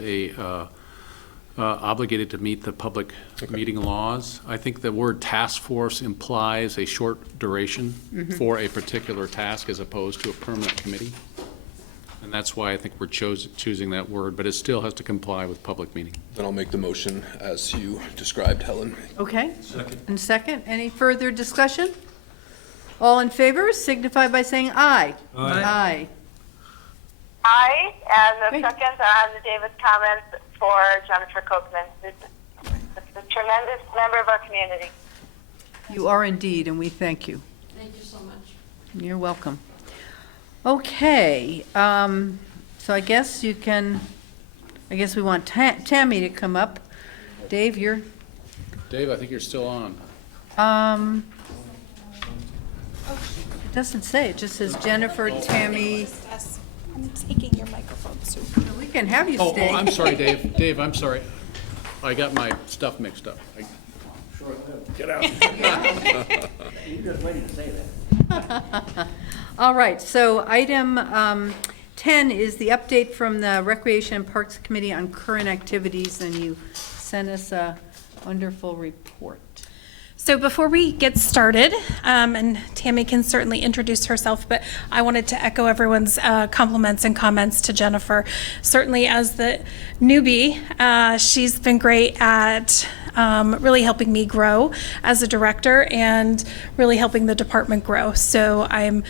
obligated to meet the public meeting laws. I think the word task force implies a short duration for a particular task as opposed to a permanent committee. And that's why I think we're choosing that word, but it still has to comply with public meeting. Then I'll make the motion as you described, Helen. Okay. And second, any further discussion? All in favor signify by saying aye. Aye. Aye, and the Great. second on the Davis comments for Jennifer Kochman, who's a tremendous member of our community. You are indeed, and we thank you. Thank you so much. You're welcome. Okay, so I guess we want Tammy to come up. Dave, Dave, I think you're still on. It doesn't say, it just says Jennifer, Tammy. I'm taking your microphone, Sue. We can have you Oh, stay. I'm sorry, Dave. Dave, I'm sorry. I got my stuff mixed up. Get out. All right, so item 10 is the update from the Recreation and Parks Committee on current activities, and you sent us a wonderful report. So before we get started, and Tammy can certainly introduce herself, but I wanted to echo everyone's compliments and comments to Jennifer. Certainly as the newbie, she's been great at really helping me grow as a director and really helping the department grow. So I'm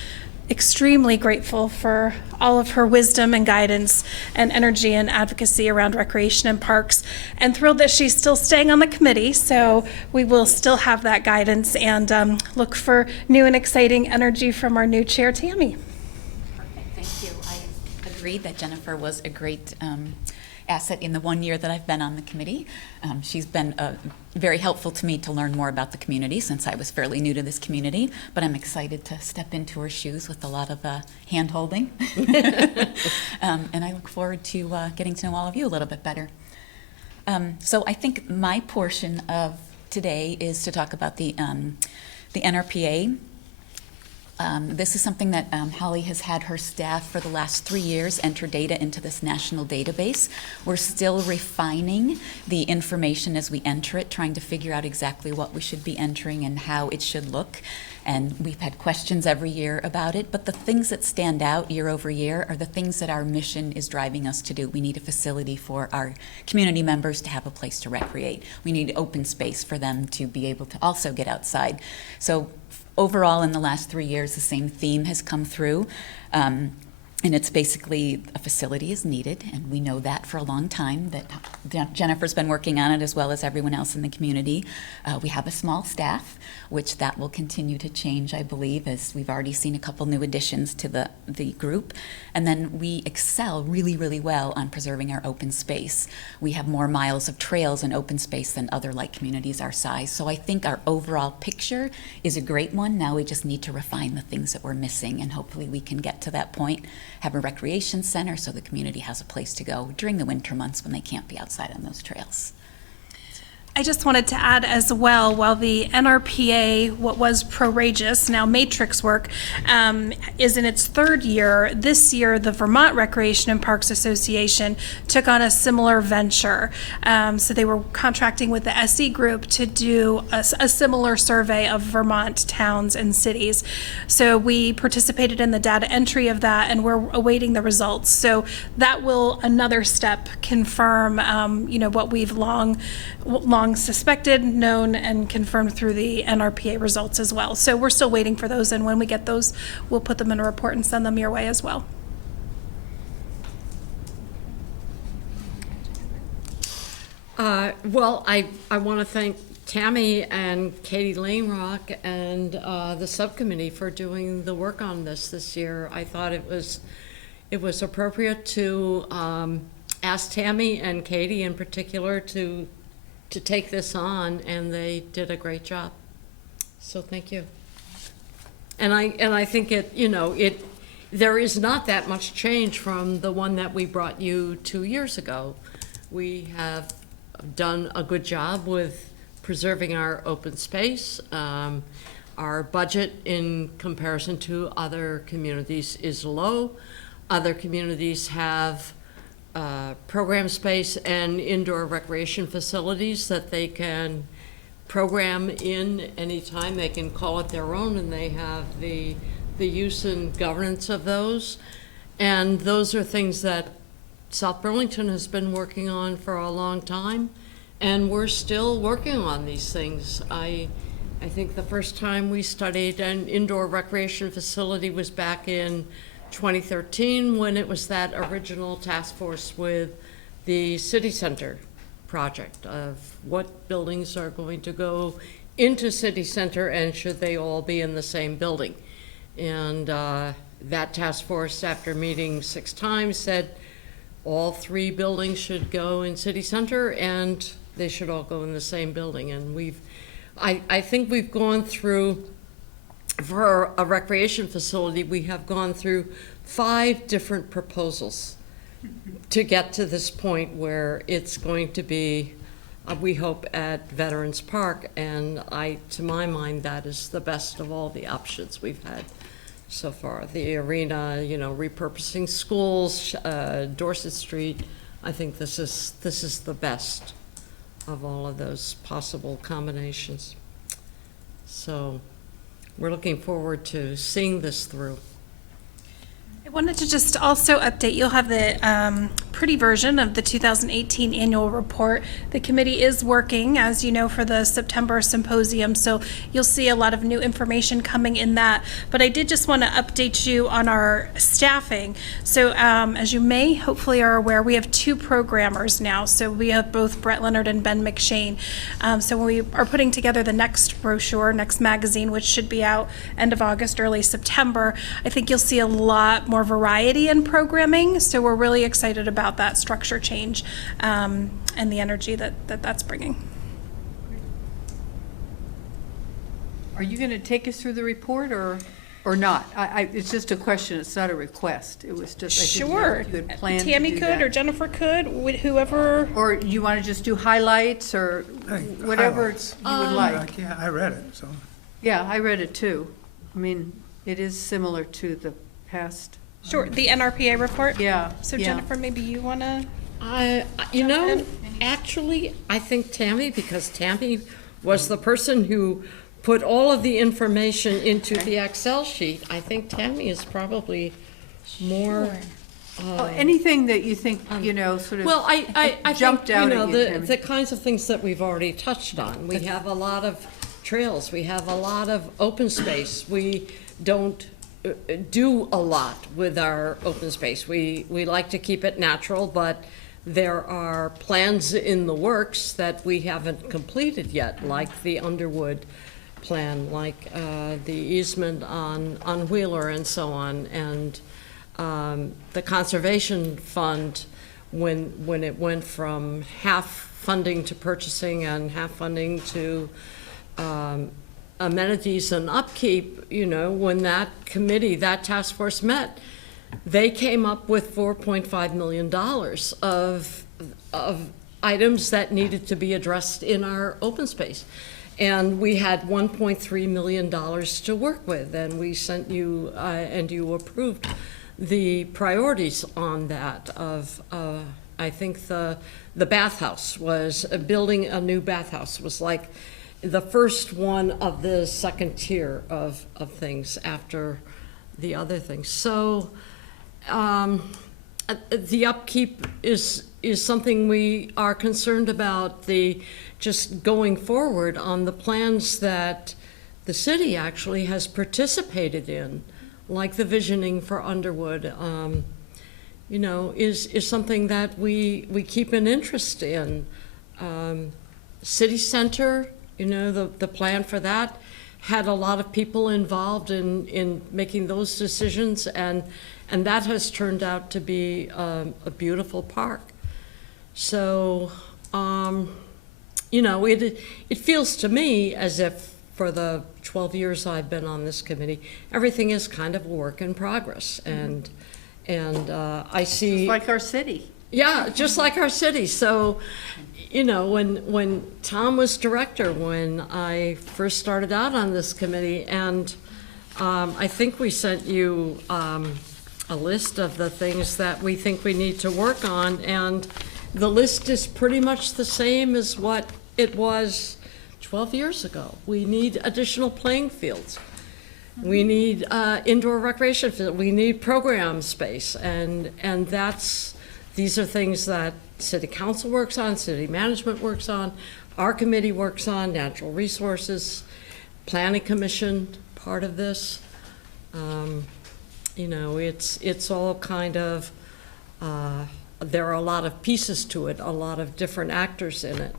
extremely grateful for all of her wisdom and guidance and energy and advocacy around recreation and parks, and thrilled that she's still staying on the committee, so we will still have that guidance and look for new and exciting energy from our new chair, Tammy. Thank Thank you. I agree that Jennifer was a great asset in the 1 year that I've been on the committee. She's been very helpful to me to learn more about the community since I was fairly new to this community, but I'm excited to step into her shoes with a lot of hand-holding. And I look forward to getting to know all of you a little bit better. So I think my portion of today is to talk about the NRPA. This is something that Holly has had her staff for the last 3 years enter data into this national database. We're still refining the information as we enter it, trying to figure out exactly what we should be entering and how it should look. And we've had questions every year about it, but the things that stand out year over year are the things that our mission is driving us to do. We need a facility for our community members to have a place to recreate. We need open space for them to be able to also get outside. So overall, in the last 3 years, the same theme has come through. And it's basically a facility is needed, and we know that for a long time, that Jennifer's been working on it as well as everyone else in the community. We have a small staff, which that will continue to change, I believe, as we've already seen a couple new additions to the group. And then we excel really, really well on preserving our open space. We have more miles of trails and open space than other like communities our size. So I think our overall picture is a great one. Now we just need to refine the things that we're missing, and hopefully we can get to that point. Have a recreation center so the community has a place to go during the winter months when they can't be outside on those trails. I just wanted to add as well, while the NRPA, what was Prorageous, now Matrix work, is in its 3rd year, this year the Vermont Recreation and Parks Association took on a similar venture. So they were contracting with the SE Group to do a similar survey of Vermont towns and cities. So we participated in the data entry of that, and we're awaiting the results. So that will, another step, confirm what we've long suspected, known, and confirmed through the NRPA results as well. So we're still waiting for those, and when we get those, we'll put them in a report and send them your way as well. Well, I want to thank Tammy and Katie Lanerock and the subcommittee for doing the work on this year. I thought it was appropriate to ask Tammy and Katie in particular to take this on, and they did a great job. So thank you. And I think there is not that much change from the one that we brought you 2 years ago. We have done a good job with preserving our open space. Our budget in comparison to other communities is low. Other communities have program space and indoor recreation facilities that they can program in anytime. They can call it their own, and they have the use and governance of those. And those are things that South Burlington has been working on for a long time, and we're still working on these things. I think the first time we studied an indoor recreation facility was back in 2013, when it was that original task force with the city center project of what buildings are going to go into city center and should they all be in the same building. And that task force, after meeting 6 times, said all 3 buildings should go in city center and they should all go in the same building. And I think we've gone through, for a recreation facility, we have gone through 5 different proposals to get to this point where it's going to be, we hope, at Veterans Park. And to my mind, that is the best of all the options we've had so far. The arena, repurposing schools, Dorset Street. I think this is the best of all of those possible combinations. So we're looking forward to seeing this through. I wanted to just also update, you'll have the pretty version of the 2018 annual report. The committee is working, as you know, for the September symposium, so you'll see a lot of new information coming in that. But I did just want to update you on our staffing. So as you may hopefully are aware, we have 2 programmers now. So we have both Brett Leonard and Ben McShane. So we are putting together the next brochure, next magazine, which should be out end of August, early September. I think you'll see a lot more variety in programming. So we're really excited about that structure change and the energy that's bringing. Are you going to take us through the report or not? It's just a question, it's not a request. It was just, I didn't know Sure. if you had planned to do Tammy could, that. or Jennifer could, whoever. Or you want to just do highlights or whatever Highlights. you would like? Yeah, I read it, so. Yeah, I read it too. I mean, it is similar to the past. Sure, the NRPA report? Yeah. So yeah. Jennifer, maybe you want to? You know, actually, I think Tammy, because Tammy was the person who put all of the information into the Excel sheet. I think Tammy is probably more. Anything that you think, sort of Well, I jumped think, out you know, at you, Tammy. the kinds of things that we've already touched on. We have a lot of trails. We have a lot of open space. We don't do a lot with our open space. We like to keep it natural, but there are plans in the works that we haven't completed yet, like the Underwood plan, like the easement on Wheeler and so on, and the conservation fund, when it went from half funding to purchasing and half funding to amenities and upkeep, when that committee, that task force met, they came up with $4.5 million of items that needed to be addressed in our open space. And we had $1.3 million to work with, and we sent you, and you approved the priorities on that of, I think the bathhouse was, building a new bathhouse was like the first one of the second tier of things after the other things. So the upkeep is something we are concerned about, just going forward on the plans that the city actually has participated in, like the visioning for Underwood, is something that we keep an interest in. City Center, the plan for that had a lot of people involved in making those decisions, and that has turned out to be a beautiful park. So, it feels to me as if for the 12 years I've been on this committee, everything is kind of a work in progress, and I see. Just like our city. Yeah, just like our city. So, when Tom was director, when I first started out on this committee, and I think we sent you a list of the things that we think we need to work on, and the list is pretty much the same as what it was 12 years ago. We need additional playing fields. We need indoor recreation field. We need program space, and these are things that city council works on, city management works on, our committee works on, natural resources, planning commission, part of this. It's all kind of, there are a lot of pieces to it, a lot of different actors in it.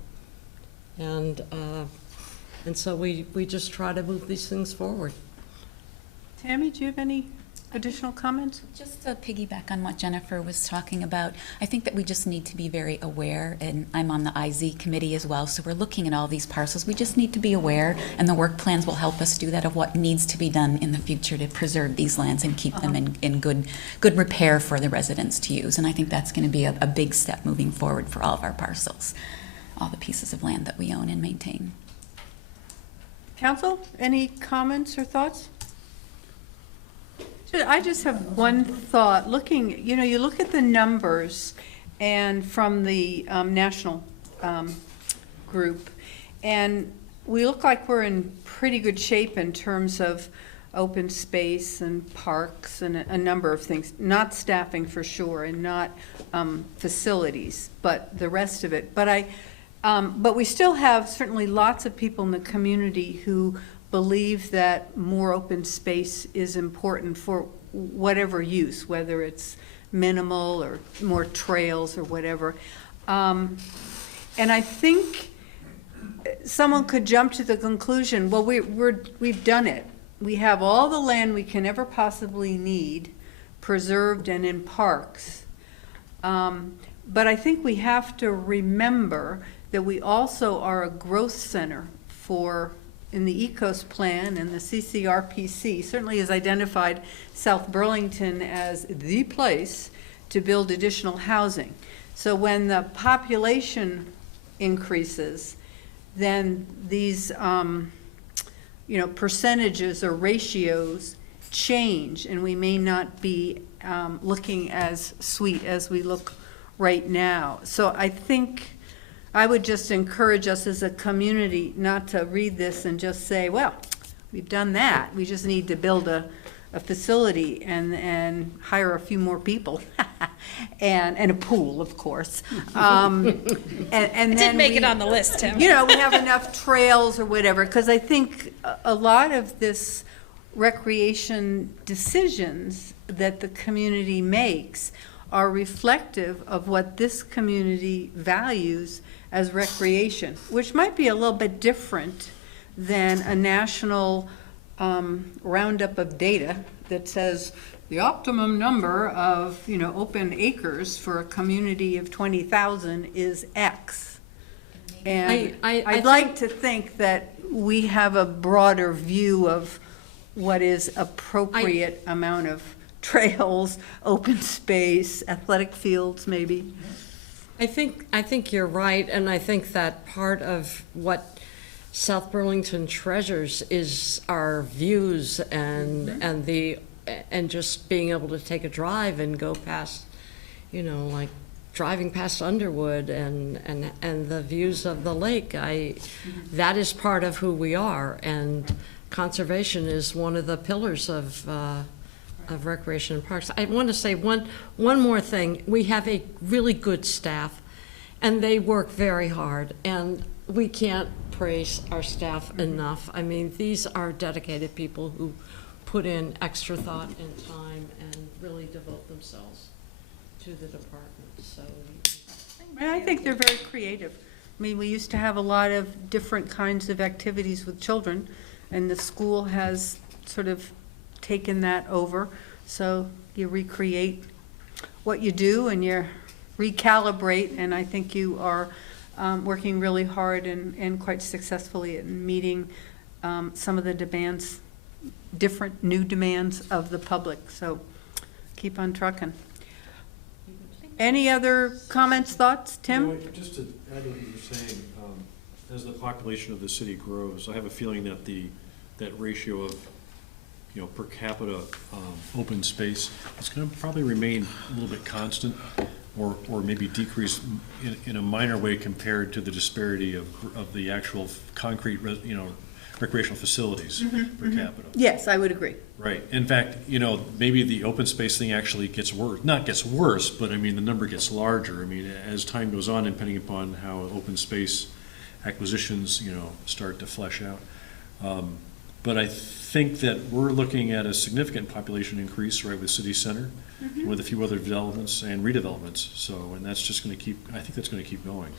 And so we just try to move these things forward. Tammy, do you have any additional comments? Just to piggyback on what Jennifer was talking about, I think that we just need to be very aware, and I'm on the IZ committee as well, so we're looking at all these parcels. We just need to be aware, and the work plans will help us do that, of what needs to be done in the future to preserve these lands and keep them in good repair for the residents to use. And I think that's going to be a big step moving forward for all of our parcels, all the pieces of land that we own and maintain. Council, any comments or thoughts? I just have one thought. You look at the numbers and from the national group, and we look like we're in pretty good shape in terms of open space and parks and a number of things, not staffing for sure, and not facilities, but the rest of it. But we still have certainly lots of people in the community who believe that more open space is important for whatever use, whether it's minimal or more trails or whatever. And I think someone could jump to the conclusion, well, we've done it. We have all the land we can ever possibly need preserved and in parks. But I think we have to remember that we also are a growth center in the ECOS plan, and the CCRPC certainly has identified South Burlington as the place to build additional housing. So when the population increases, then these percentages or ratios change, and we may not be looking as sweet as we look right now. So I think I would just encourage us as a community not to read this and just say, well, we've done that. We just need to build a facility and hire a few more people and a pool, of course. And It then did make it on the list, Tim. we have enough trails or whatever, because I think a lot of this recreation decisions that the community makes are reflective of what this community values as recreation, which might be a little bit different than a national roundup of data that says the optimum number of, open acres for a community of 20,000 is X. And I'd like to think that we have a broader view of what is appropriate amount of trails, open space, athletic fields, maybe. I think you're right, and I think that part of what South Burlington treasures is our views and just being able to take a drive and go past, like driving past Underwood and the views of the lake. That is part of who we are, and conservation is one of the pillars of recreation and parks. I want to say one more thing. We have a really good staff, and they work very hard, and we can't praise our staff enough. I mean, these are dedicated people who put in extra thought and time and really devote themselves to the department. So, And I think they're very creative. I mean, we used to have a lot of different kinds of activities with children, and the school has sort of taken that over. So you recreate what you do and you recalibrate, and I think you are working really hard and quite successfully at meeting some of the demands, different new demands of the public. So keep on trucking. Any other comments, thoughts, Tim? Just to add to what you were saying, as the population of the city grows, I have a feeling that that ratio of per capita open space, it's going to probably remain a little bit constant, or maybe decrease in a minor way compared to the disparity of the actual concrete, recreational facilities per capita. Yes, I would agree. Right. In fact, maybe the open space thing actually gets worse. Not gets worse, but I mean, the number gets larger. I mean, as time goes on, depending upon how open space acquisitions, start to flesh out. But I think that we're looking at a significant population increase, right, with City Center, with a few other developments and redevelopments. So, and that's just going to keep, I think that's going to keep going.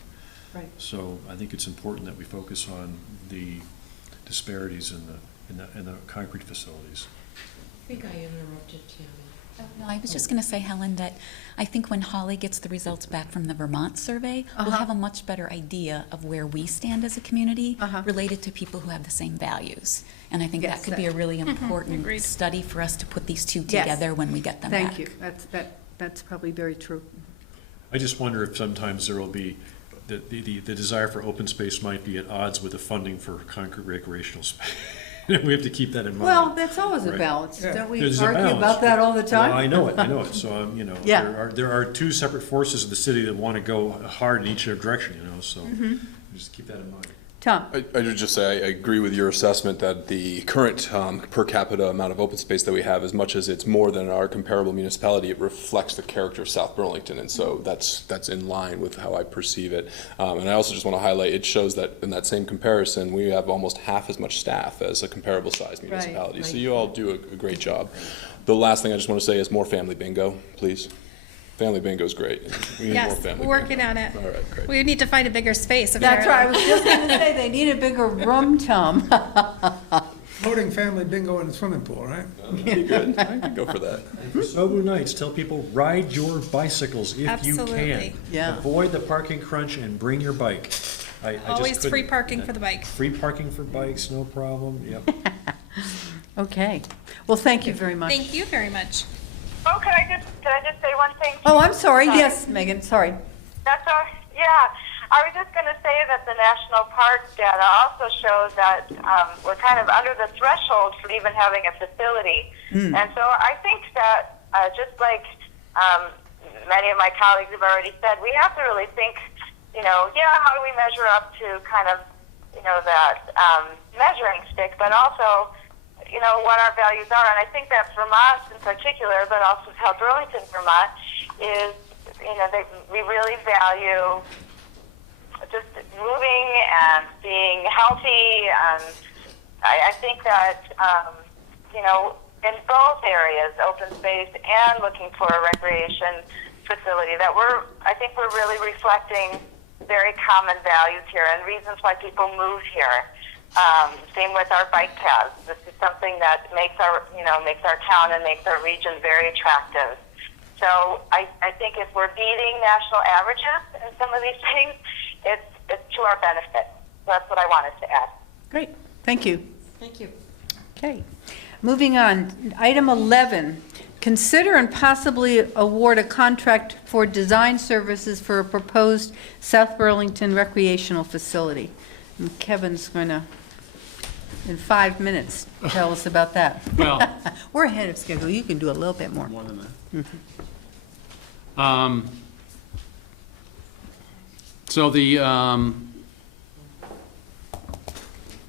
Right. So I think it's important that we focus on the disparities in the concrete facilities. I think I interrupted Tammy. No, I was just going to say, Helen, that I think when Holly gets the results back from the Vermont survey, we'll have a much better idea of where we stand as a community related to people who have the same values. And I think that could be a really important study for us to put these two together when we get them back. Thank you. That's probably very true. I just wonder if sometimes there will be, the desire for open space might be at odds with the funding for concrete recreational space. We have to keep that in mind. Well, that's always a Right. balance. Yeah. Don't we There's a argue balance. about that all the time? Well, I know it. So, Yeah. there are two separate forces in the city that want to go hard in each direction, so just keep that in mind. Tom? I would just say I agree with your assessment that the current per capita amount of open space that we have, as much as it's more than our comparable municipality, it reflects the character of South Burlington, and so that's in line with how I perceive it. And I also just want to highlight, it shows that in that same comparison, we have almost half as much staff as a comparable sized municipality. So you all do a great job. The last thing I just want to say is more family bingo, please. Family bingo is great. We need more Yes, family we're working bingo. on it. All right, great. We need to find a bigger space. That's right, I apparently. was just going to say, they need a bigger room, Tom. Floating family bingo in the swimming pool, right? That'd be good. I could go for that. Sober nights, tell people, ride your bicycles if you Absolutely. can. Yeah. Avoid the parking crunch and bring your bike. I just Always free couldn't- parking for the bike. Free parking for bikes, no problem, yep. Okay, well, thank you very much. Thank you very much. Oh, can I just say one thing? Oh, I'm sorry, yes, Megan, sorry. That's all, yeah. I was just going to say that the national park data also shows that we're kind of under the threshold for even having a facility. And so I think that just like many of my colleagues have already said, we have to really think, how do we measure up to kind of, that measuring stick, but also, what our values are. And I think that Vermont in particular, but also South Burlington, Vermont, is, we really value just moving and being healthy. And I think that, in both areas, open space and looking for a recreation facility, that I think we're really reflecting very common values here and reasons why people move here. Same with our bike paths. This is something that makes our town and makes our region very attractive. So I think if we're beating national averages in some of these things, it's to our benefit. So that's what I wanted to add. Great, thank you. Thank you. Okay, moving on. Item 11, consider and possibly award a contract for design services for a proposed South Burlington recreational facility. And Kevin's going to, in 5 minutes, tell us about that. Well, We're ahead of schedule. You can do a little bit more. more than that. So the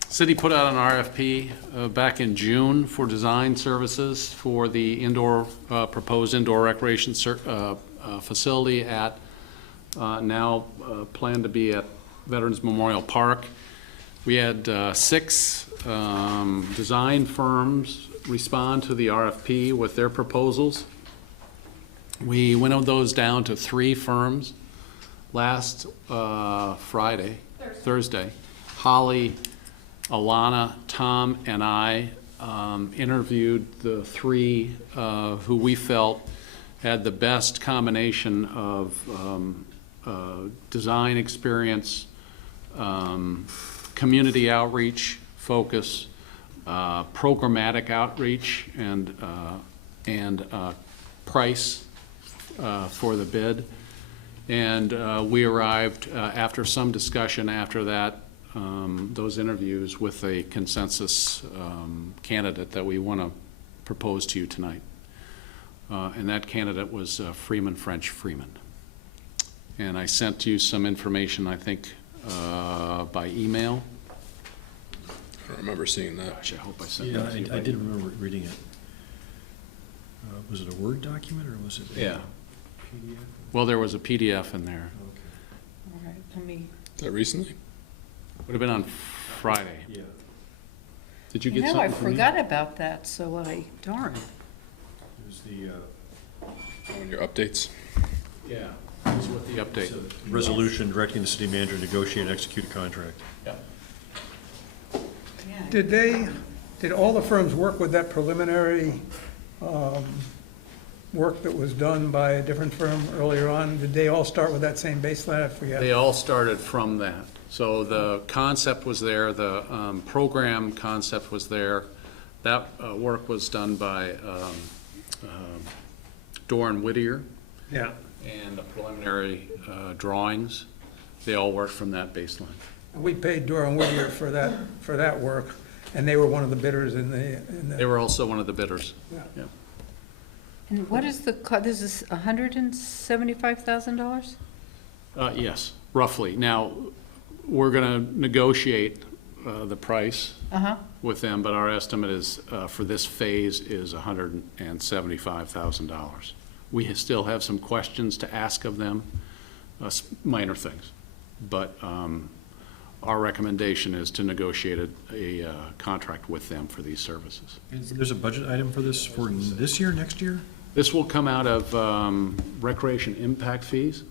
city put out an RFP back in June for design services for the proposed indoor recreation facility at, now planned to be at Veterans Memorial Park. We had 6 design firms respond to the RFP with their proposals. We winnowed those down to 3 firms last Thursday. Holly, Alana, Tom, and I interviewed the 3 who we felt had the best combination of design experience, community outreach focus, programmatic outreach, and price for the bid. And we arrived, after some discussion after that, those interviews, with a consensus candidate that we want to propose to you tonight. And that candidate was Freeman French Freeman. And I sent you some information, I think, by email. I don't remember seeing that. Gosh, I hope I sent Yeah, that to you. I did remember reading it. Was it a Word document, or was it a Yeah. PDF? Well, there was a PDF in there. All right, let me, Is that recently? Would have been on Friday. Yeah. Did you you get know, something I from me? forgot about that, darn. It was the, On your updates? Yeah, it was with the update. resolution directing the city manager to negotiate and execute a contract. Yeah. Did all the firms work with that preliminary work that was done by a different firm earlier on? Did they all start with that same baseline? I forget. They all started from that. So the concept was there, the program concept was there. That work was done by Doran Whittier, Yeah. and the preliminary drawings, they all worked from that baseline. We paid Doran Whittier for that work, and they were one of the bidders in They the, were also one of the bidders. Yeah. Yeah. And what is this is $175,000? Yes, roughly. Now, we're going to negotiate the price Uh-huh. with them, but our estimate is, for this phase, is $175,000. We still have some questions to ask of them, minor things. But our recommendation is to negotiate a contract with them for these services. There's a budget item for this year, next year? This will come out of recreation impact fees,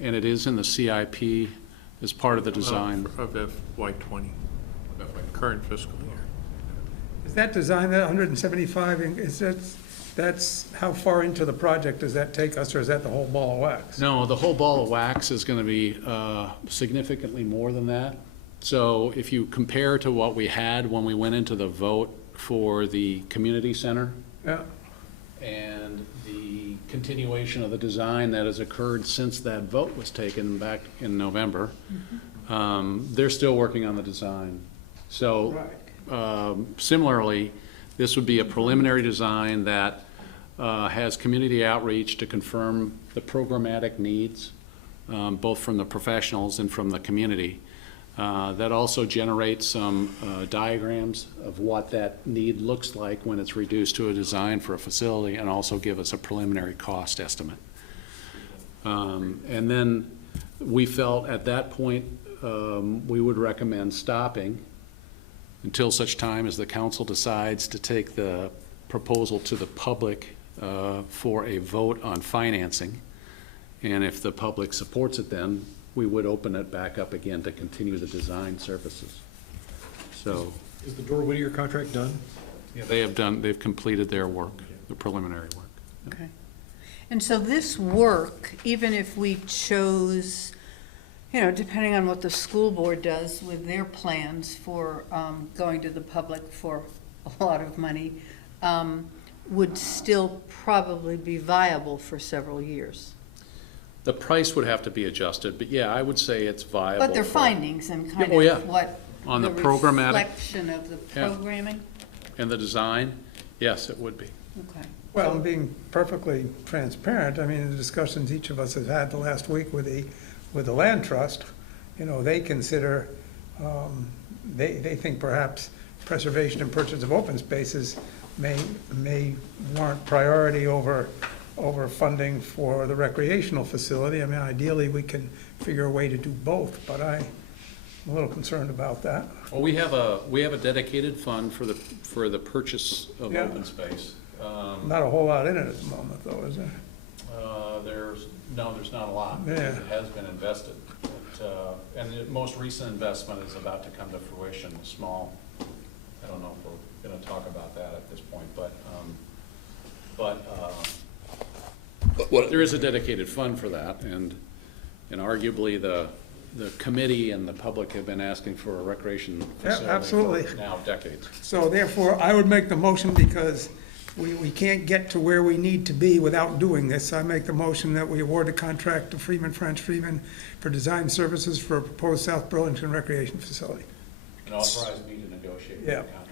and it is in the CIP as part of the design. Of FY20, current fiscal year. Is that design, that 175, that's, how far into the project does that take us, or is that the whole ball of wax? No, the whole ball of wax is going to be significantly more than that. So if you compare to what we had when we went into the vote for the community center Yeah, and the continuation of the design that has occurred since that vote was taken back in November, they're still working on the design. So similarly, this would be a preliminary design that has community outreach to confirm the programmatic needs, both from the professionals and from the community. That also generates some diagrams of what that need looks like when it's reduced to a design for a facility, and also give us a preliminary cost estimate. And then we felt at that point we would recommend stopping until such time as the council decides to take the proposal to the public for a vote on financing. And if the public supports it, then we would open it back up again to continue the design services. So. Is the Dora Whittier contract done? Yeah, they've completed their work, the preliminary work. Okay. And so this work, even if we chose, depending on what the school board does with their plans for going to the public for a lot of money, would still probably be viable for several years. The price would have to be adjusted, but yeah, I would say it's viable. But their findings and kind Oh, yeah. of what On the programmatic. reflection of the Yeah. programming? And the design, yes, it would be. Okay. well, and being perfectly transparent, I mean, the discussions each of us has had the last week with the land trust, they consider, they think perhaps preservation and purchase of open spaces may warrant priority over funding for the recreational facility. I mean, ideally, we can figure a way to do both, but I'm a little concerned about that. Well, we have a dedicated fund for the purchase of Yeah. open space. Not a whole lot in it at the moment, though, is there? There's not a lot. Yeah. It has been invested. And the most recent investment is about to come to fruition, a small, I don't know if we're going to talk about that at this point, but there is a dedicated fund for that, and arguably the committee and the public have been asking for a recreation facility absolutely. for now decades. So therefore, I would make the motion because we can't get to where we need to be without doing this. I make the motion that we award the contract to Freeman French Freeman for design services for a proposed South Burlington recreation facility. And authorize me to negotiate the Yeah. contract.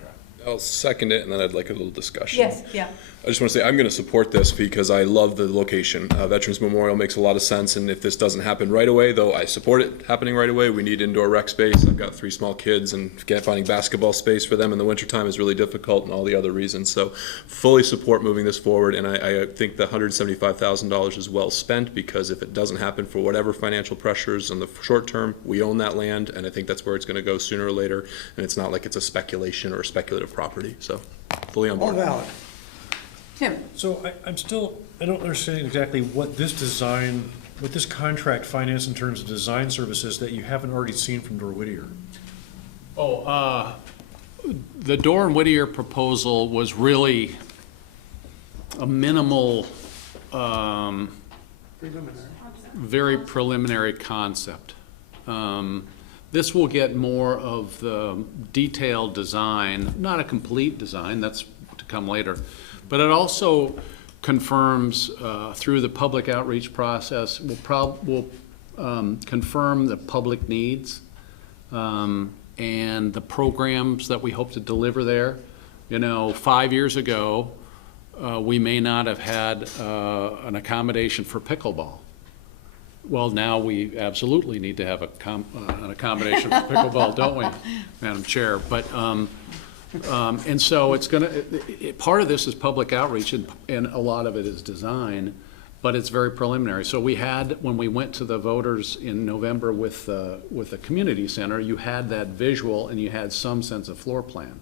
I'll second it, and then I'd like a little discussion. Yes, yeah. I just want to say, I'm going to support this because I love the location. Veterans Memorial makes a lot of sense, and if this doesn't happen right away, though I support it happening right away, we need indoor rec space. I've got 3 small kids, and finding basketball space for them in the wintertime is really difficult, and all the other reasons. So fully support moving this forward, and I think the $175,000 is well spent, because if it doesn't happen for whatever financial pressures in the short term, we own that land, and I think that's where it's going to go sooner or later, and it's not like it's a speculation or a speculative property. So fully on All board. valid. Tim? So I don't understand exactly what this contract finance in terms of design services that you haven't already seen from Dora Whittier. The Dorr and Whittier proposal was really a minimal, very preliminary concept. This will get more of the detailed design, not a complete design, that's to come later, but it also confirms through the public outreach process, will confirm the public needs and the programs that we hope to deliver there. 5 years ago, we may not have had an accommodation for pickleball. Well, now we absolutely need to have an accommodation for pickleball, don't we, Madam Chair? But, and so it's gonna, part of this is public outreach and a lot of it is design, but it's very preliminary. So we had, when we went to the voters in November with the community center, you had that visual and you had some sense of floor plan.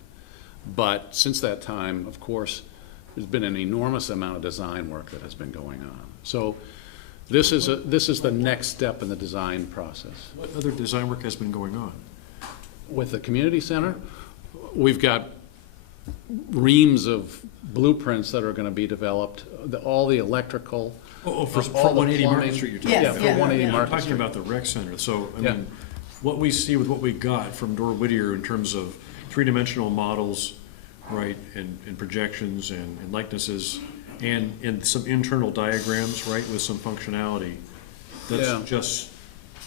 But since that time, of course, there's been an enormous amount of design work that has been going on. So this is the next step in the design process. What other design work has been going on? With the community center, we've got reams of blueprints that are going to be developed, all the electrical. For all the 180 Market plumbing. Street you're talking Yes, about? Yeah, for 180 I'm Market talking Street. about the rec center. So, I Yeah. mean, what we see with what we got from Dora Whittier in terms of three-dimensional models, right, and projections and likenesses, and some internal diagrams, right, with some functionality. Yeah.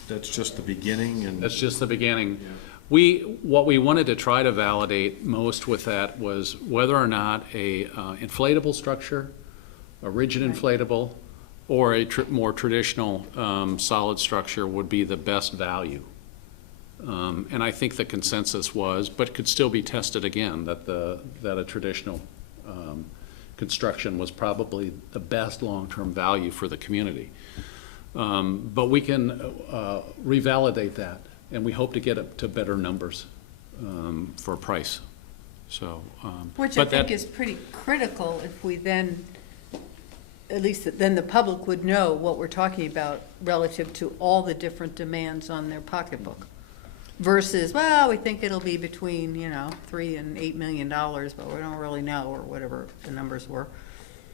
That's just the beginning, and That's just the beginning. Yeah. What we wanted to try to validate most with that was whether or not a inflatable structure, a rigid inflatable, or a more traditional solid structure would be the best value. And I think the consensus was, but could still be tested again, that a traditional construction was probably the best long-term value for the community. But we can revalidate that, and we hope to get up to better numbers for price. So, Which I but think that- is pretty critical if we then, at least then the public would know what we're talking about relative to all the different demands on their pocketbook. Versus, well, we think it'll be between, $3 and $8 million, but we don't really know, or whatever the numbers were.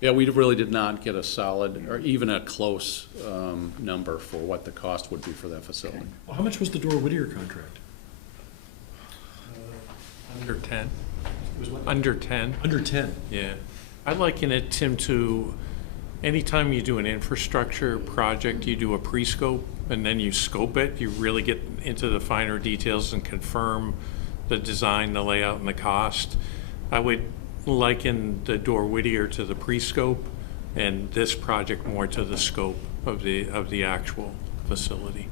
Yeah, we really did not get a solid, or even a close number for what the cost would be for that facility. Well, how much was the Dora Whittier contract? Under 10. It was what? Under 10. Under 10. Yeah. I liken it, Tim, to anytime you do an infrastructure project, you do a pre-scope and then you scope it, you really get into the finer details and confirm the design, the layout, and the cost. I would liken the Dora Whittier to the pre-scope and this project more to the scope of the actual facility.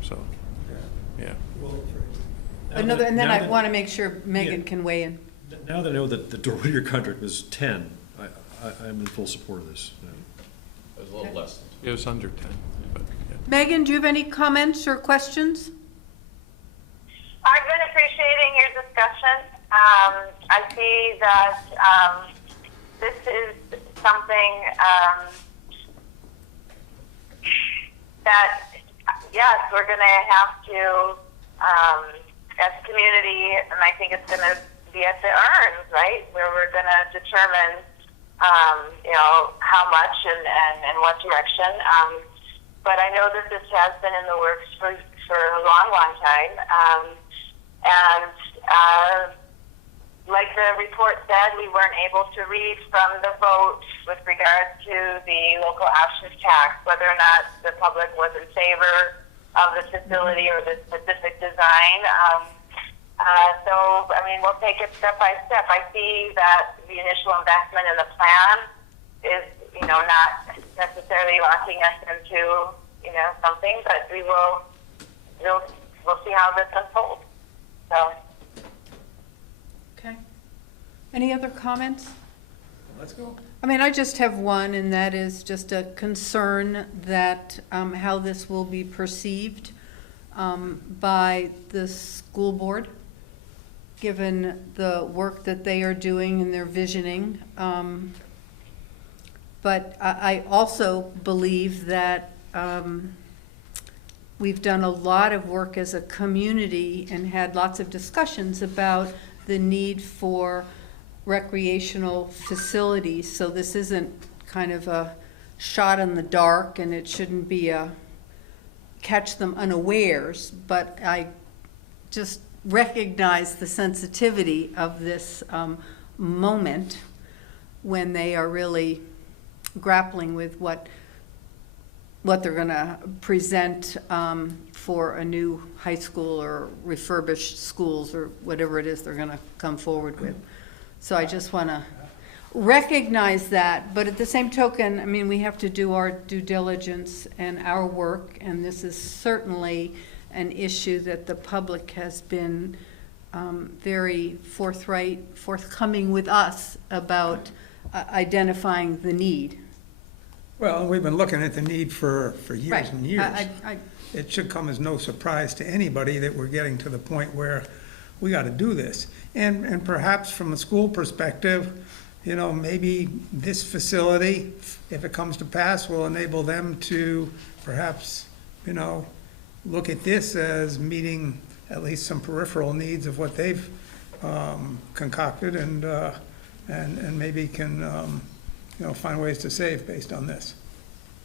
So, yeah. And then I want to make sure Megan can weigh in. Now that I know that the Dora Whittier contract was 10, I'm in full support of this. It was a little less. It was under 10. But, yeah. Megan, do you have any comments or questions? I've been appreciating your discussion. I see that this is something that, yes, we're going to have to, as a community, and I think it's going to be at the urns, right, where we're going to determine, how much and what direction. But I know that this has been in the works for a long, long time. Like the report said, we weren't able to read from the vote with regards to the local options tax, whether or not the public was in favor of the facility or the specific design. So, we'll take it step by step. I see that the initial investment in the plan is, not necessarily locking us into, something, but we'll see how this unfolds. So. Okay. Any other comments? Let's go. I just have one, and that is just a concern that how this will be perceived by the school board, given the work that they are doing and their visioning. But I also believe that we've done a lot of work as a community and had lots of discussions about the need for recreational facilities. So this isn't kind of a shot in the dark, and it shouldn't be a catch them unawares, but I just recognize the sensitivity of this moment when they are really grappling with what they're going to present for a new high school or refurbished schools or whatever it is they're going to come forward with. So I just want to, recognize that, but at the same token, I mean, we have to do our due diligence and our work, and this is certainly an issue that the public has been very forthcoming with us about identifying the need. Well, we've been looking at the need for years Right. and years. I- It should come as no surprise to anybody that we're getting to the point where we got to do this. And perhaps from a school perspective, you know, maybe this facility, if it comes to pass, will enable them to perhaps, you know, look at this as meeting at least some peripheral needs of what they've concocted and maybe can, you know, find ways to save based on this.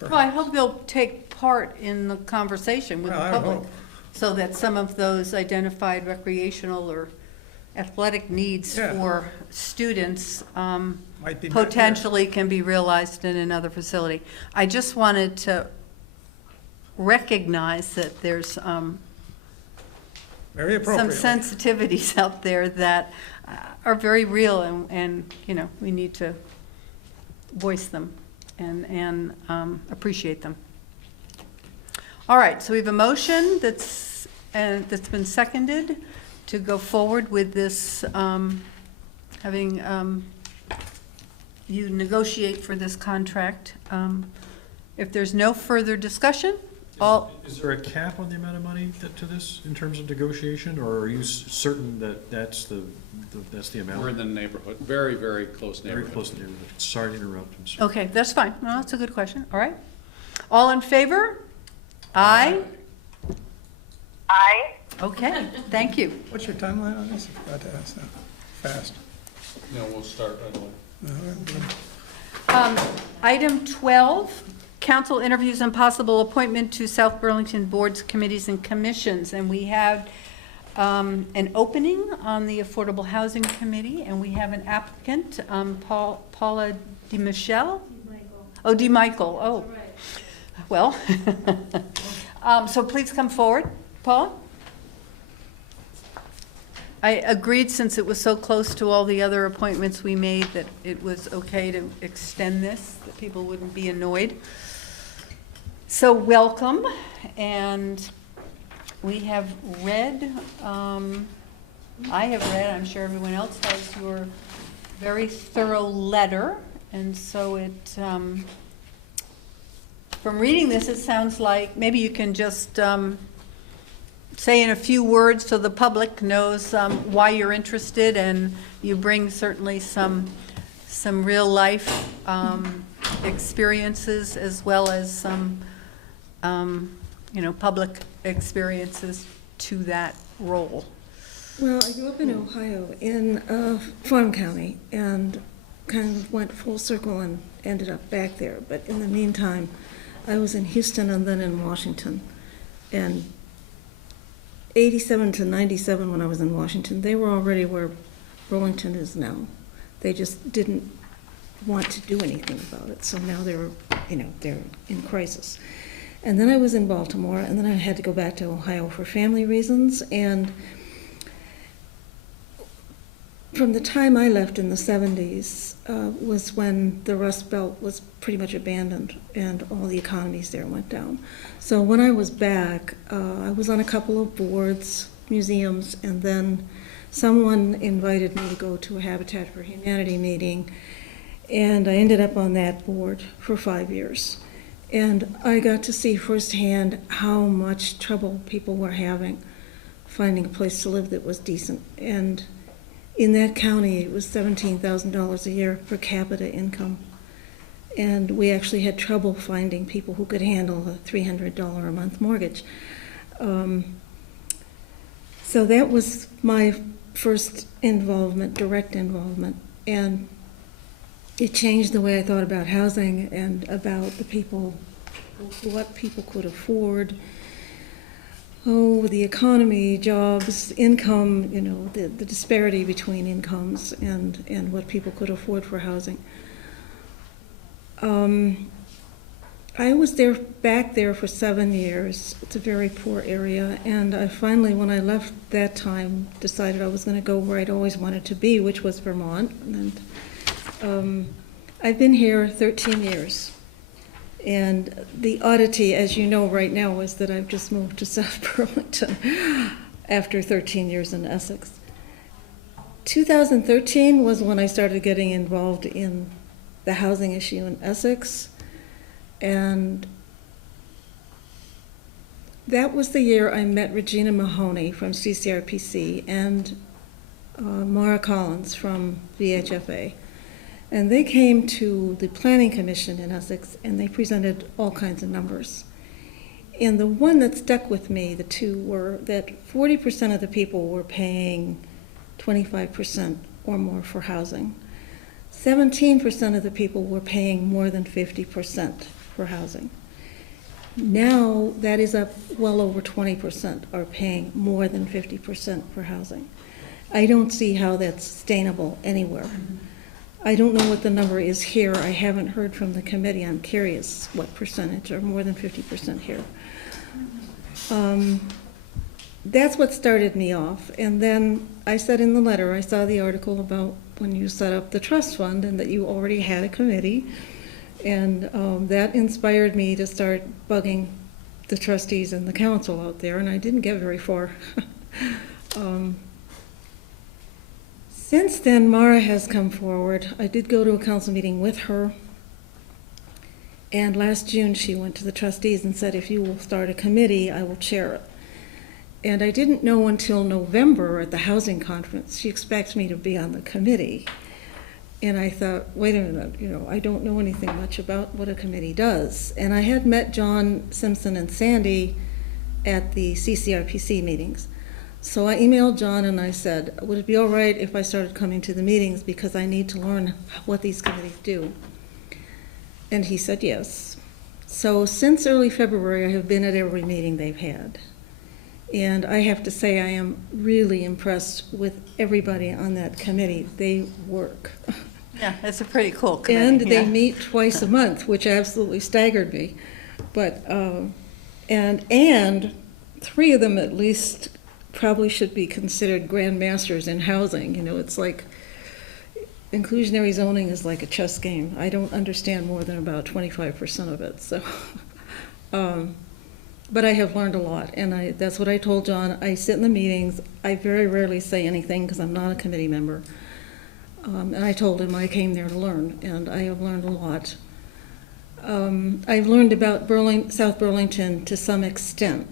Well, I hope they'll take part in the conversation with the Well, I public, hope. so that some of those identified recreational or athletic needs Yeah. for students Might be met here. potentially can be realized in another facility. I just wanted to recognize that there's Very some appropriate. sensitivities out there that are very real, and, you know, we need to voice them and appreciate them. All right, so we have a motion that's been seconded to go forward with this, having you negotiate for this contract. If there's no further discussion, Is there a cap on the amount of money to this in terms of negotiation, or are you certain that that's the amount? We're in the neighborhood, very, very close Very neighborhood. close to the neighborhood. Sorry to interrupt, I'm sorry. okay, that's fine. No, that's a good question. All right. All in favor? Aye? Aye. Okay, thank you. What's your timeline on this? I forgot to ask that. Fast. No, we'll start right away. Item 12, council interviews and possible appointment to South Burlington boards, committees, and commissions. And we have an opening on the Affordable Housing Committee, and we have an applicant, Paula DeMichel? Oh, DeMichael, oh. Well, so please come forward, Paula. I agreed, since it was so close to all the other appointments we made, that it was okay to extend this, that people wouldn't be annoyed. So welcome, and we have read, I have read, I'm sure everyone else has, your very thorough letter, and so it, from reading this, it sounds like maybe you can just say in a few words so the public knows why you're interested, and you bring certainly some real life experiences, as well as some you know, public experiences to that role. Well, I grew up in Ohio, in Farm County, and kind of went full circle and ended up back there. But in the meantime, I was in Houston and then in Washington. And 87 to 97, when I was in Washington, they were already where Burlington is now. They just didn't want to do anything about it. So now they're in crisis. And then I was in Baltimore, and then I had to go back to Ohio for family reasons. And from the time I left in the 70s was when the Rust Belt was pretty much abandoned and all the economies there went down. So when I was back, I was on a couple of boards, museums, and then someone invited me to go to a Habitat for Humanity meeting, and I ended up on that board for 5 years. And I got to see firsthand how much trouble people were having finding a place to live that was decent. And in that county, it was $17,000 a year per capita income. And we actually had trouble finding people who could handle a $300 a month mortgage. So that was my first involvement, direct involvement. And it changed the way I thought about housing and about the people, what people could afford. Oh, the economy, jobs, income, you know, the disparity between incomes and what people could afford for housing. I was back there for 7 years. It's a very poor area, and I finally, when I left that time, decided I was going to go where I'd always wanted to be, which was Vermont. And I've been here 13 years. And the oddity, as you know right now, is that I've just moved to South Burlington after 13 years in Essex. 2013 was when I started getting involved in the housing issue in Essex. And that was the year I met Regina Mahoney from CCRPC and Mara Collins from VHFA. And they came to the Planning Commission in Essex and they presented all kinds of numbers. And the one that stuck with me, the two, were that 40% of the people were paying 25% or more for housing. 17% of the people were paying more than 50% for housing. Now that is up well over 20% are paying more than 50% for housing. I don't see how that's sustainable anywhere. I don't know what the number is here. I haven't heard from the committee. I'm curious what percentage, or more than 50% here. That's what started me off. And then I said in the letter, I saw the article about when you set up the trust fund and that you already had a committee. And that inspired me to start bugging the trustees and the council out there, and I didn't get very far. Since then, Mara has come forward. I did go to a council meeting with her, and last June she went to the trustees and said, if you will start a committee, I will chair it. And I didn't know until November at the housing conference she expects me to be on the committee. And I thought, wait a minute, I don't know anything much about what a committee does. And I had met John Simpson and Sandy at the CCRPC meetings. So I emailed John and I said, would it be all right if I started coming to the meetings because I need to learn what these committees do? And he said yes. So since early February, I have been at every meeting they've had. And I have to say I am really impressed with everybody on that committee. They work. Yeah, it's a pretty cool committee. And they meet twice a month, which absolutely staggered me. But, and three of them at least probably should be considered grandmasters in housing. It's like inclusionary zoning is like a chess game. I don't understand more than about 25% of it. So, but I have learned a lot, and that's what I told John. I sit in the meetings. I very rarely say anything because I'm not a committee member. And I told him I came there to learn, and I have learned a lot. I've learned about South Burlington to some extent,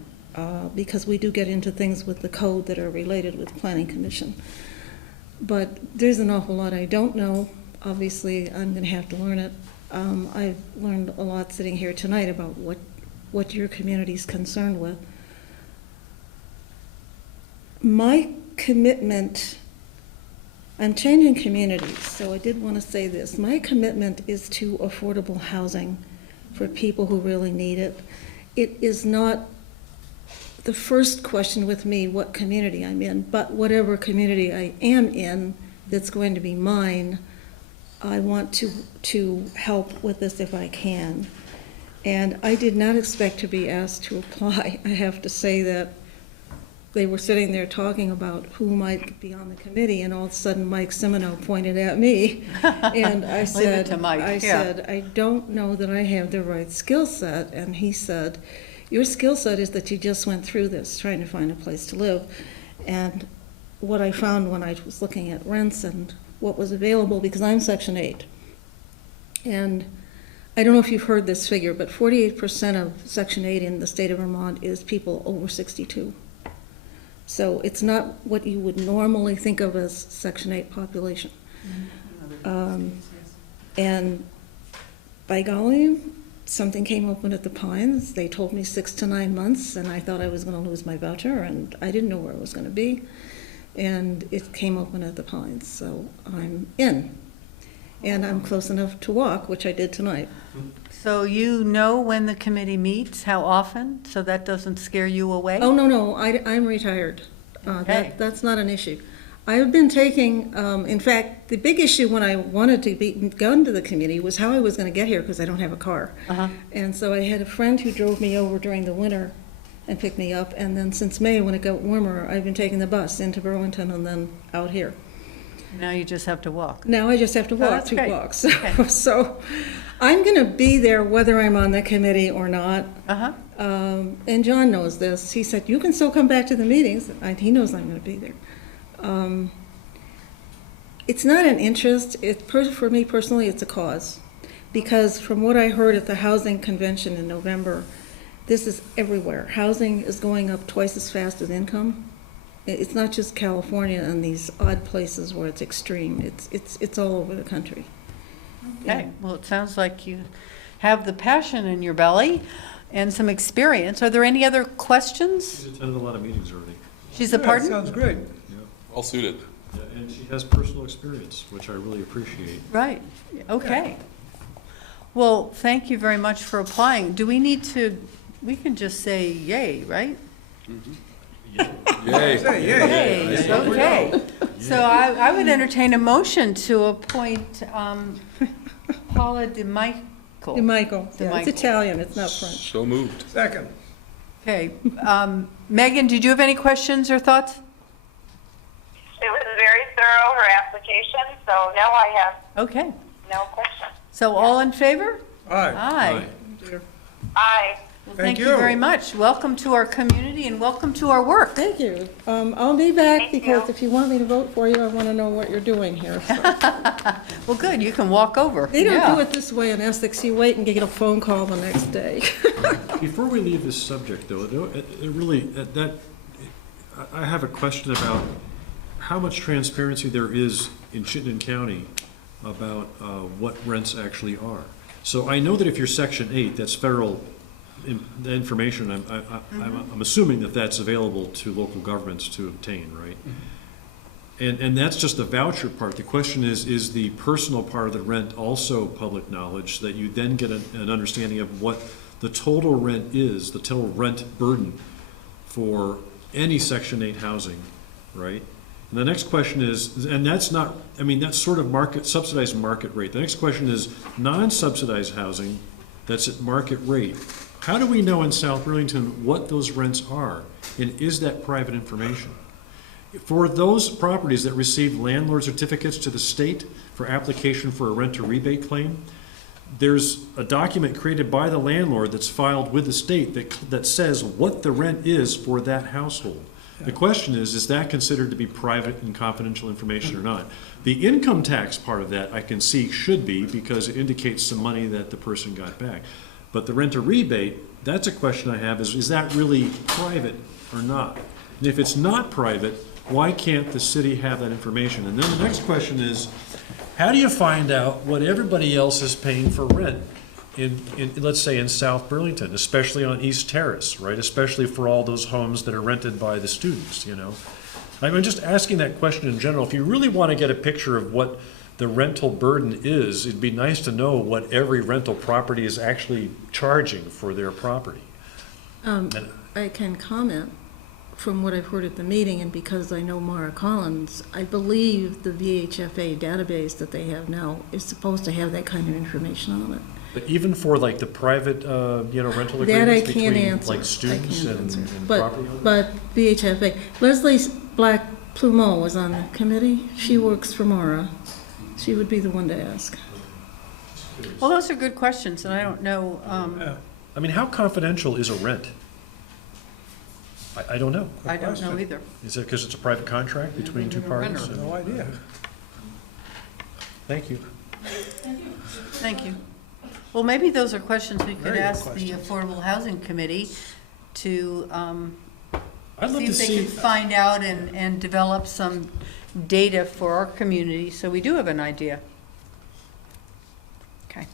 because we do get into things with the code that are related with Planning Commission. But there's an awful lot I don't know. Obviously, I'm going to have to learn it. I've learned a lot sitting here tonight about what your community's concerned with. My commitment, I'm changing communities, so I did want to say this. My commitment is to affordable housing for people who really need it. It is not the first question with me what community I'm in, but whatever community I am in that's going to be mine, I want to help with this if I can. And I did not expect to be asked to apply. I have to say that they were sitting there talking about who might be on the committee, and all of a sudden Mike Simino pointed at me. And I said, I don't know that I have the right skill set. And he said, your skill set is that you just went through this trying to find a place to live. And what I found when I was looking at rents and what was available, because I'm Section 8, and I don't know if you've heard this figure, but 48% of Section 8 in the state of Vermont is people over 62. So it's not what you would normally think of as Section 8 population. And by golly, something came open at the Pines. They told me 6 to 9 months, and I thought I was going to lose my voucher, and I didn't know where it was going to be. And it came open at the Pines, so I'm in. And I'm close enough to walk, which I did tonight. So you know when the committee meets, how often, so that doesn't scare you away? Oh, no, I'm retired. Okay. That's not an issue. I have been taking, in fact, the big issue when I wanted to go into the committee was how I was going to get here because I don't have a car. And so I had a friend who drove me over during the winter and picked me up, and then since May, when it got warmer, I've been taking the bus into Burlington and then out here. Now you just have to walk. Now I just have to Oh, walk that's 2 great. blocks. Okay. So I'm going to be there whether I'm on the committee or not. Uh-huh. And John knows this. He said, you can still come back to the meetings. He knows I'm going to be there. It's not an interest. For me personally, it's a cause. Because from what I heard at the housing convention in November, this is everywhere. Housing is going up twice as fast as income. It's not just California and these odd places where it's extreme. It's all over the country. Okay, well, it sounds like you have the passion in your belly and some experience. Are there any other questions? She's attended a lot of meetings already. She's a pardon? Sounds great. Well suited. Yeah, and she has personal experience, which I really appreciate. Right, okay. Well, thank you very much for applying. Do we need to, we can just say yay, right? Yay. Yay, okay. So I would entertain a motion to appoint Paula DeMichael. Michael, yeah, DeMichael. it's Italian, it's not French. So moved. Second. Okay, Megan, did you have any questions or thoughts? It was very thorough, her application, so no, I have Okay, no questions. so all in favor? Aye. Aye. Aye. Well, Thank thank you you. very much. Welcome to our community and welcome to our work. Thank you. I'll be back Thank because you. if you want me to vote for you, I want to know what you're doing here. So. Well, good, you can walk over. They don't Yeah. do it this way in Essex. You wait and get a phone call the next day. Before we leave this subject, though, I have a question about how much transparency there is in Chittenden County about what rents actually are. So I know that if you're Section 8, that's federal information. I'm assuming that that's available to local governments to obtain, right? And that's just the voucher part. The question is the personal part of the rent also public knowledge, that you then get an understanding of what the total rent is, the total rent burden for any Section 8 housing, right? And the next question is, and that's not, I mean, that's sort of subsidized market rate. The next question is non-subsidized housing that's at market rate. How do we know in South Burlington what those rents are? And is that private information? For those properties that receive landlord certificates to the state for application for a renter rebate claim, there's a document created by the landlord that's filed with the state that says what the rent is for that household. The question is that considered to be private and confidential information or not? The income tax part of that I can see should be, because it indicates some money that the person got back. But the renter rebate, that's a question I have, is that really private or not? And if it's not private, why can't the city have that information? And then the next question is, how do you find out what everybody else is paying for rent in let's say in South Burlington, especially on East Terrace, right? Especially for all those homes that are rented by the students, you know? I'm just asking that question in general. If you really want to get a picture of what the rental burden is, it'd be nice to know what every rental property is actually charging for their property. I can comment from what I've heard at the meeting, and because I know Mara Collins, I believe the VHFA database that they have now is supposed to have that kind of information on it. But even for like the private, rental That I agreements can't between answer. like students and property owners? But VHFA, Leslie Black Plumeau was on the committee. She works for Mara. She would be the one to ask. Well, those are good questions, and I don't know, I mean, how confidential is a rent? I don't know. I don't know either. Is it because it's a private contract between two Even a renter. parties? No idea. Thank you. Thank you. Well, maybe those are questions we could Very good ask the questions. Affordable Housing Committee to I'd love see to if they see, can find out and develop some data for our community, so we do have an idea. Okay.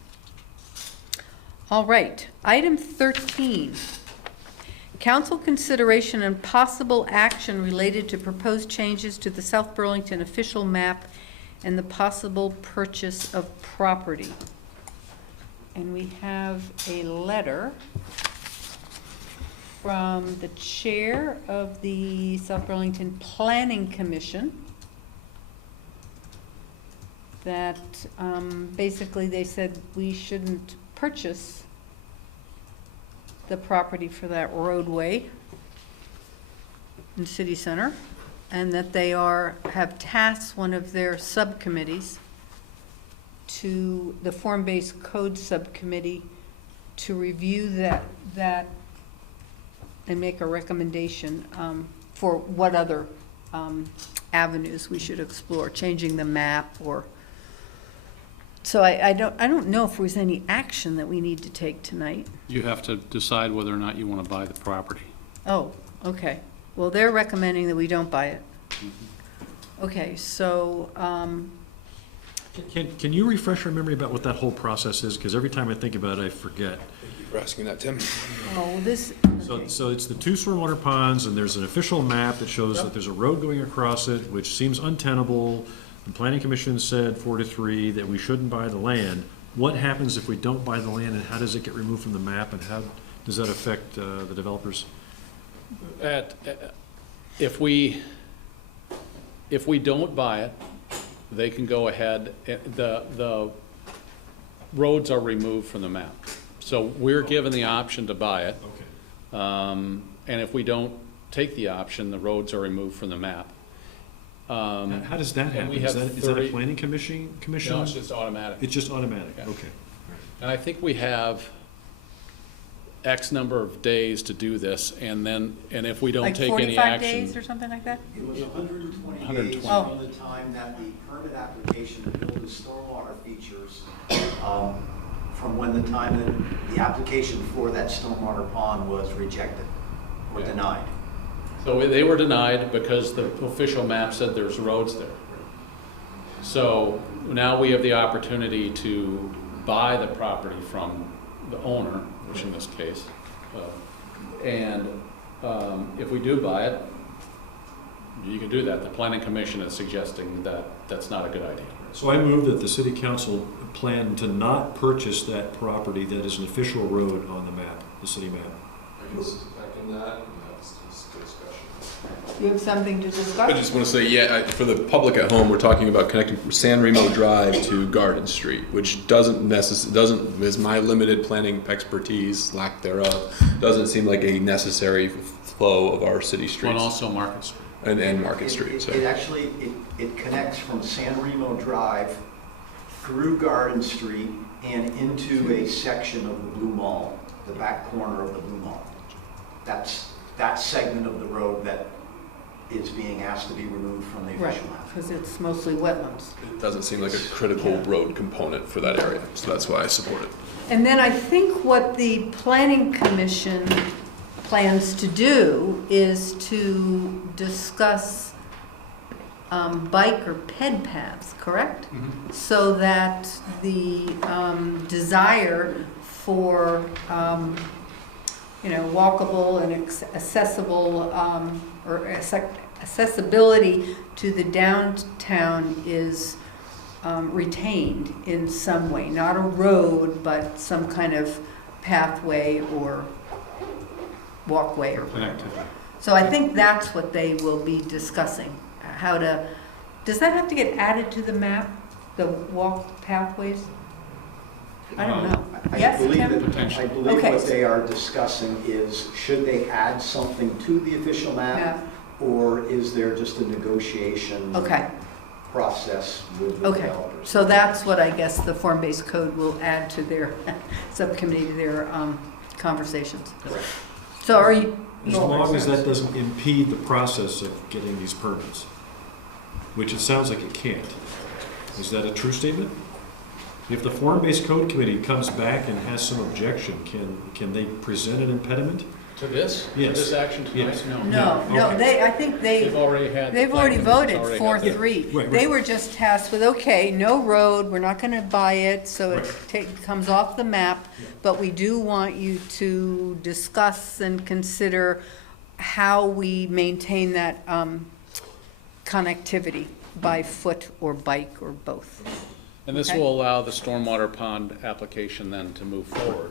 All right, item 13. Council consideration and possible action related to proposed changes to the South Burlington official map and the possible purchase of property. And we have a letter from the chair of the South Burlington Planning Commission that basically they said we shouldn't purchase the property for that roadway in City Center. and that they have tasked one of their subcommittees to the form-based code subcommittee to review that and make a recommendation for what other avenues we should explore, changing the map or. So I don't know if there's any action that we need to take tonight. You have to decide whether or not you want to buy the property. Oh, okay. Well, they're recommending that we don't buy it. Okay, so, Can you refresh our memory about what that whole process is? Because every time I think about it, I forget. Thank you for asking that, Tim. oh, this, okay. So it's the 2 stormwater ponds, and there's an official map that shows that there's a road going across it, which seems untenable. The planning commission said 4-3 that we shouldn't buy the land. What happens if we don't buy the land, and how does it get removed from the map, and how does that affect the developers? If we don't buy it, they can go ahead, the roads are removed from the map. So we're given the option to buy it. Okay. And if we don't take the option, the roads are removed from the map. How does that happen? we have Is that a 30 planning commission? No, it's just automatic. It's just automatic, Yeah. okay. And I think we have X number of days to do this, and if we don't Like take any 45 action. days or something like that? It was 120 days 120. from the time that the permit application to build the stormwater features, from when the time that the application for that stormwater pond was rejected or denied. So they were denied because the official map said there's roads there. So now we have the opportunity to buy the property from the owner, which in this case, and if we do buy it, you can do that. The planning commission is suggesting that that's not a good idea. So I move that the city council plan to not purchase that property that is an official road on the map, the city map. I can second that, and that's just discussion. You have something to I discuss? just want to say, for the public at home, we're talking about connecting San Remo Drive to Garden Street, which doesn't, as my limited planning expertise, lack thereof, doesn't seem like a necessary flow of our city streets. And also Market Street. And Market Street, so. It actually, it connects from San Remo Drive through Garden Street and into a section of the Blue Mall, the back corner of the Blue Mall. That's that segment of the road that is being asked to be removed from the Right, official map. because it's mostly wetlands. It doesn't seem like a critical road component for that area, so that's why I support it. And then I think what the planning commission plans to do is to discuss bike or ped paths, correct? Mm-hmm. So that the desire for, walkable and accessible, or accessibility to the downtown is retained in some way, not a road, but some kind of pathway or walkway or whatever. Connectivity. So I think that's what they will be discussing, how to, does that have to get added to the map, the walk pathways? I don't know. Yes, Tim? I believe Okay. what they are discussing is, should they add something to the official map? Map. Or is there just a negotiation Okay, process with the okay. developers? So that's what I guess the form-based code will add to their subcommittee, to their conversations. Correct. So are you? As long as that doesn't impede the process of getting these permits, which it sounds like it can't. Is that a true statement? If the form-based code committee comes back and has some objection, can they present an impediment? To this? Yes. To this action tonight? Yes. No, Okay. I think They've already had. the they've already planning voted commission's already had 4-3. Right, right. They were just tasked with, okay, no road, we're not gonna buy it, so it Right. comes off the map, but we do want you to discuss and consider how we maintain that connectivity by foot or bike or both. And this Okay. will allow the stormwater pond application then to move forward,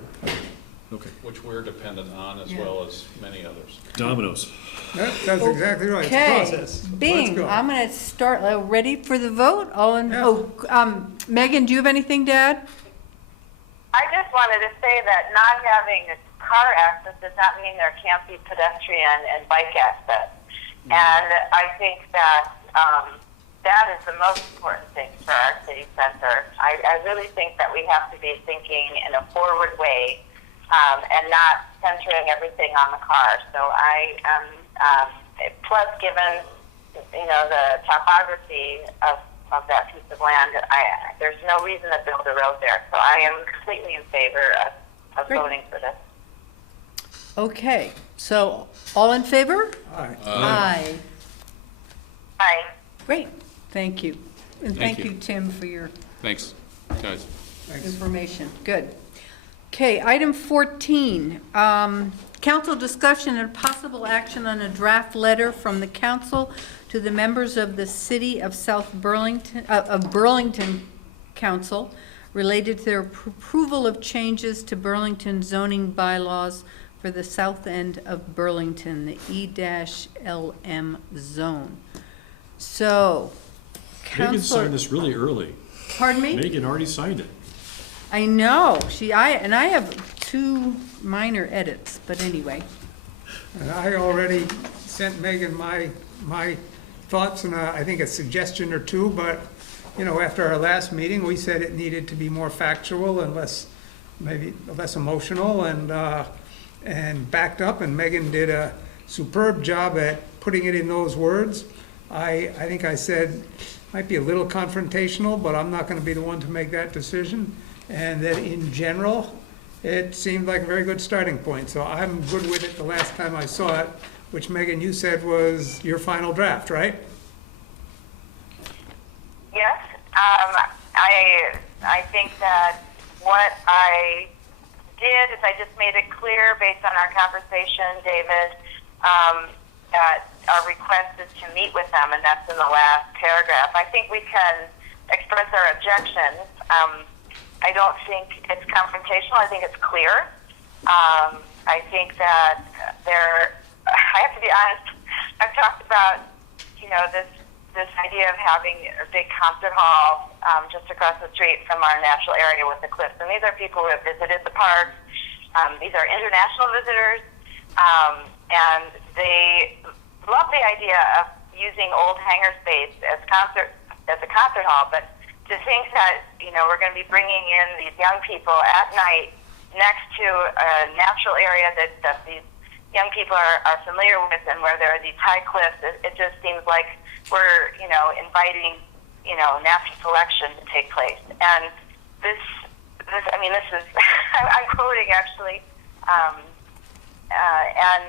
Okay. which we're dependent on as Yeah. well as many others. Dominoes. That's exactly right, it's a Okay, process. Let's Bing, go. I'm gonna start, ready for the vote? All in, Yeah. Megan, do you have anything to add? I just wanted to say that not having car access does not mean there can't be pedestrian and bike access. And I think that that is the most important thing for our city center. I really think that we have to be thinking in a forward way and not centering everything on the car. So I am, plus given, the topography of that piece of land, there's no reason to build a road there. So I am completely in favor of Great. voting for this. Okay, so all in favor? Aye. Aye. Aye. Great, thank you. And Thank thank you. you, Tim, for your Thanks, guys. information. Good. Okay, item 14, council discussion and possible action on a draft letter from the council to the members of the City of Burlington Council related to their approval of changes to Burlington zoning bylaws for the south end of Burlington, the E-LM zone. So, Megan Counselor, signed this really early. pardon me? Megan already signed it. I know, I have 2 minor edits, but anyway. And I already sent Megan my thoughts and I think a suggestion or 2, but, after our last meeting, we said it needed to be more factual and maybe less emotional and backed up, and Megan did a superb job at putting it in those words. I think I said, might be a little confrontational, but I'm not gonna be the one to make that decision. And that in general, it seemed like a very good starting point. So I'm good with it the last time I saw it, which Megan, you said was your final draft, right? Yes, I think that what I did is I just made it clear based on our conversation, David, that our request is to meet with them, and that's in the last paragraph. I think we can express our objections. I don't think it's confrontational. I think it's clear. I think that I have to be honest, I've talked about, this idea of having a big concert hall just across the street from our natural area with the cliffs. And these are people who have visited the park. These are international visitors. And they love the idea of using old hangar space as a concert hall. But to think that, we're going to be bringing in these young people at night next to a natural area that these young people are familiar with and where there are these high cliffs, it just seems like we're, inviting, natural selection to take place. And this is, I'm quoting actually, and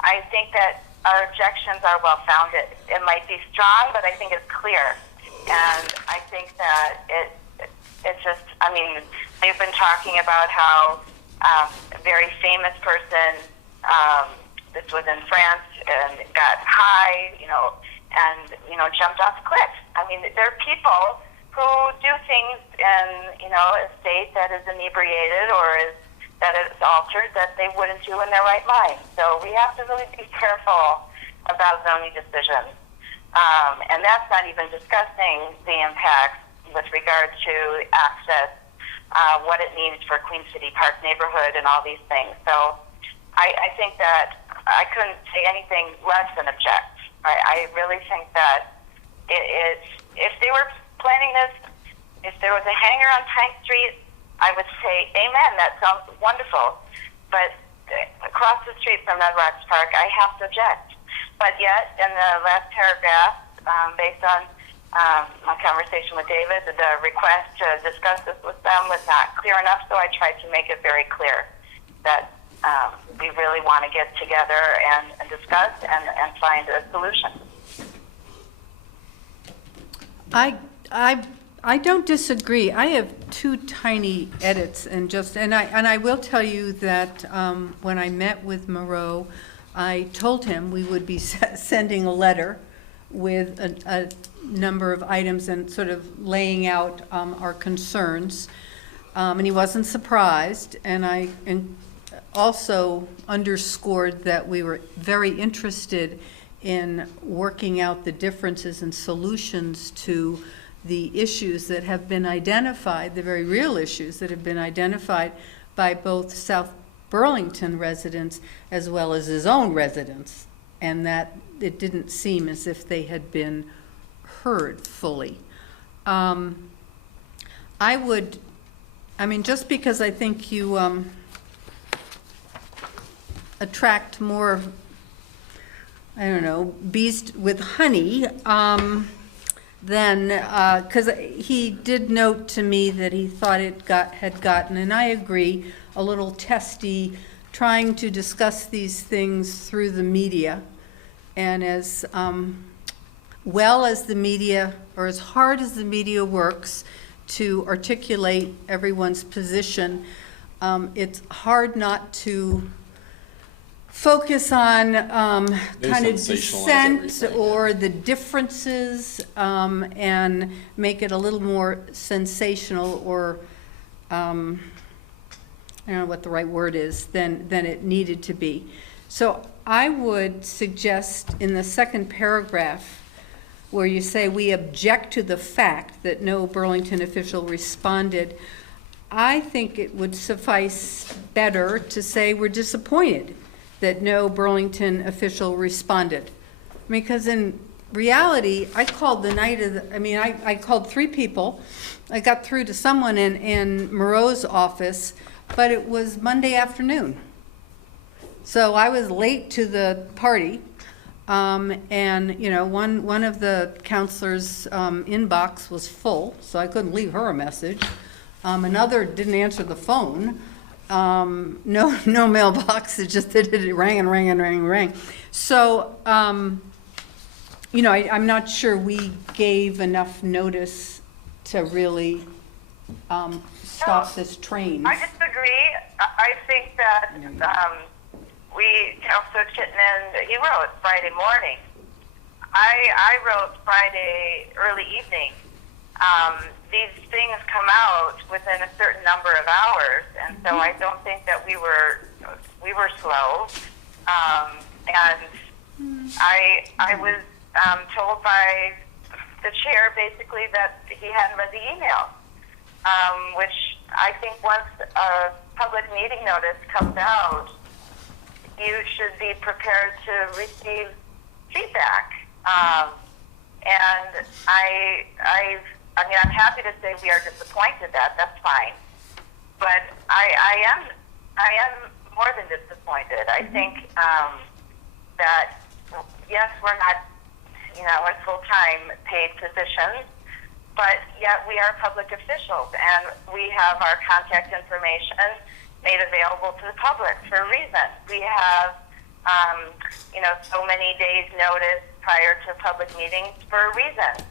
I think that our objections are well-founded. It might be strong, but I think it's clear. And I think that it's just, they've been talking about how a very famous person, this was in France, and got high, and, jumped off a cliff. There are people who do things in, a state that is inebriated or that is altered that they wouldn't do in their right mind. So we have to really be careful about zoning decisions. And that's not even discussing the impacts with regard to access, what it means for Queen City Park neighborhood and all these things. So I think that I couldn't say anything less than object. I really think that if they were planning this, if there was a hangar on Tank Street, I would say, amen, that sounds wonderful. But across the street from Red Rocks Park, I have to object. But yet, in the last paragraph, based on my conversation with David, the request to discuss this with them was not clear enough, so I tried to make it very clear that we really want to get together and discuss and find a solution. I don't disagree. I have 2 tiny edits and I will tell you that when I met with Moreau, I told him we would be sending a letter with a number of items and sort of laying out our concerns. And he wasn't surprised, and I also underscored that we were very interested in working out the differences and solutions to the issues that have been identified, the very real issues that have been identified by both South Burlington residents as well as his own residents. and that it didn't seem as if they had been heard fully. Just because I think you attract more, I don't know, bees with honey, then, because he did note to me that he thought it had gotten, and I agree, a little testy, trying to discuss these things through the media. And as well as the media, or as hard as the media works to articulate everyone's position, it's hard not to focus on kind of dissent or the differences, and make it a little more sensational, or I don't know what the right word is, than it needed to be. So I would suggest in the second paragraph, where you say, "We object to the fact that no Burlington official responded," I think it would suffice better to say we're disappointed that no Burlington official responded. Because in reality, I called the night of I called 3 people. I got through to someone in Moreau's office, but it was Monday afternoon. So I was late to the party. And one of the counselors' inbox was full, so I couldn't leave her a message. Another didn't answer the phone. No mailbox. It just it rang and rang and rang and rang. So I'm not sure we gave enough notice to really stop this train. I disagree. I think that Councilor Chittenden, he wrote Friday morning. I wrote Friday early evening. These things come out within a certain number of hours, and so I don't think that we were slow. And I was told by the chair basically that he hadn't read the email, which I think once a public meeting notice comes out, you should be prepared to receive feedback. And I'm happy to say we are disappointed that's fine. But I am more than disappointed. I think that, yes, we're not, in full-time paid positions, but yet we are public officials, and we have our contact information made available to the public for a reason. We have, so many days notice prior to public meetings for a reason.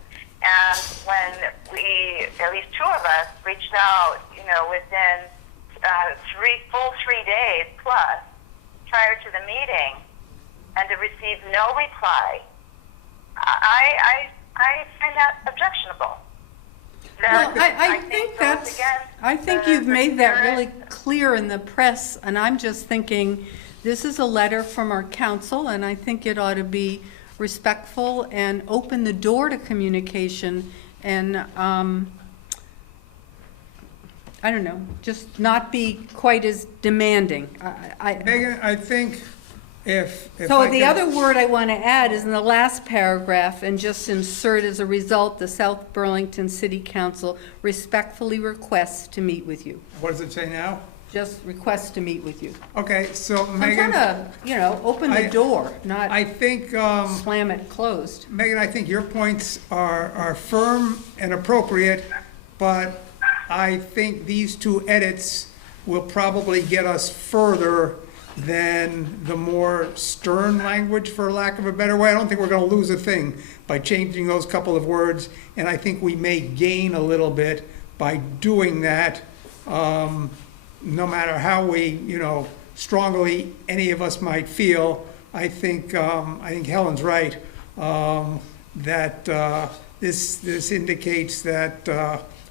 And when at least 2 of us reached out, within 3 days plus prior to the meeting, and to receive no reply, I find that objectionable. I think you've made that really clear in the press, and I'm just thinking, this is a letter from our council, and I think it ought to be respectful and open the door to communication, and I don't know, just not be quite as demanding. Megan, I think if So the other word I want to add is in the last paragraph, and just insert as a result, the South Burlington City Council respectfully requests to meet with you. What does it say now? Just requests to meet with you. Okay, so I'm Megan, trying to, open the door, not I think, slam it closed. Megan, I think your points are firm and appropriate, but I think these 2 edits will probably get us further than the more stern language, for lack of a better way. I don't think we're going to lose a thing by changing those couple of words, and I think we may gain a little bit by doing that, no matter how we, strongly any of us might feel. I think Helen's right, that this indicates that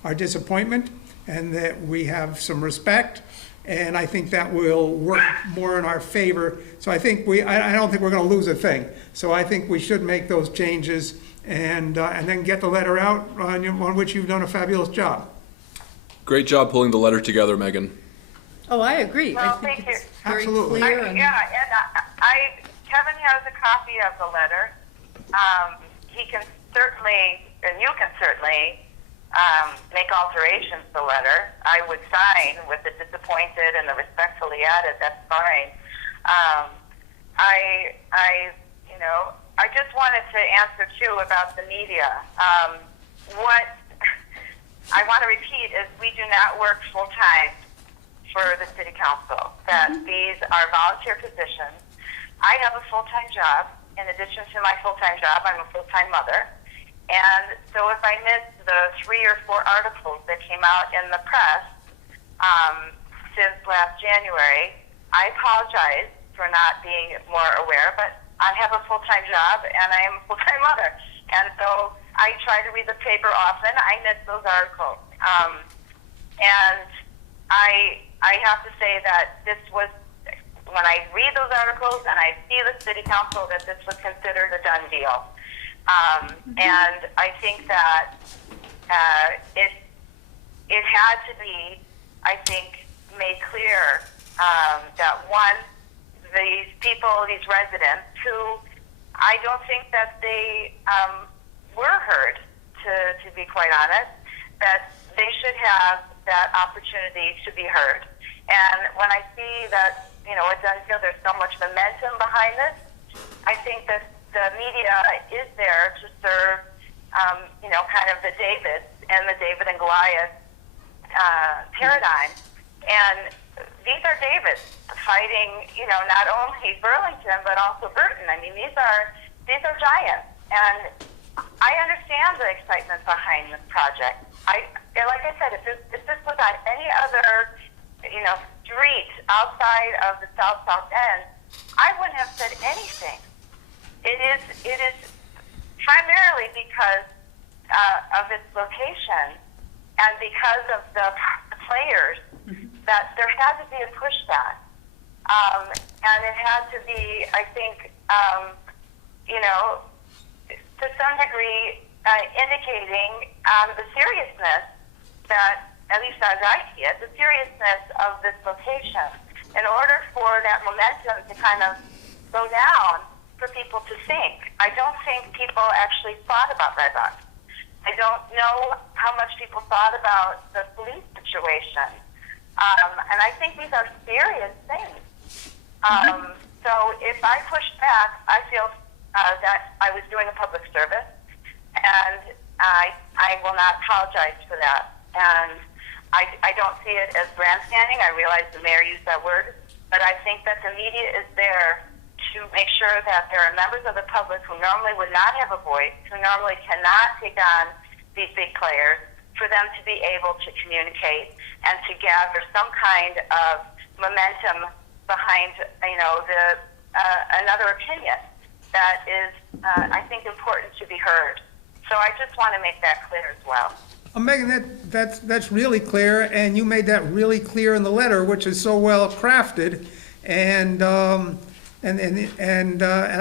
our disappointment, and that we have some respect, and I think that will work more in our favor. So I think I don't think we're going to lose a thing. So I think we should make those changes, and then get the letter out, on which you've done a fabulous job. Great job pulling the letter together, Megan. Oh, I agree. Well, I think thank you. it's very Absolutely. clear. And And I Kevin has a copy of the letter. He can certainly, and you can certainly, make alterations to the letter. I would sign with the disappointed and the respectfully added. That's fine. I just wanted to answer too about the media. What I want to repeat is we do not work full time for the city council. That these are volunteer positions. I have a full-time job. In addition to my full-time job, I'm a full-time mother. And so if I missed the 3 or 4 articles that came out in the press since last January, I apologize for not being more aware, but I have a full-time job and I am a full-time mother. And so I try to read the paper often. I miss those articles. And I have to say that this was, when I read those articles and I see the city council, that this was considered a done deal. And I think that it had to be, I think, made clear that one, these people, these residents, who I don't think that they were heard, to be quite honest, that they should have that opportunity to be heard. And when I see that, it doesn't feel there's so much momentum behind this, I think that the media is there to serve, kind of the David and the David and Goliath paradigm. And these are Davids fighting, not only Burlington, but also Burton. I mean, these are giants. And I understand the excitement behind this project. Like I said, if this was on any other, street outside of the south end, I wouldn't have said anything. It is primarily because of its location and because of the players that there had to be a pushback. And it had to be, I think, to some degree, indicating the seriousness that, at least as I see it, the seriousness of this location. In order for that momentum to kind of go down, for people to think. I don't think people actually thought about Red Rocks. I don't know how much people thought about the police situation. And I think these are serious things. So if I pushed back, I feel that I was doing a public service, and I will not apologize for that. And I don't see it as grandstanding. I realize the mayor used that word, but I think that the media is there to make sure that there are members of the public who normally would not have a voice, who normally cannot take on these big players, for them to be able to communicate and to gather some kind of momentum behind, another opinion that is, I think, important to be heard. So I just want to make that clear as well. Megan, that's really clear, and you made that really clear in the letter, which is so well crafted, and I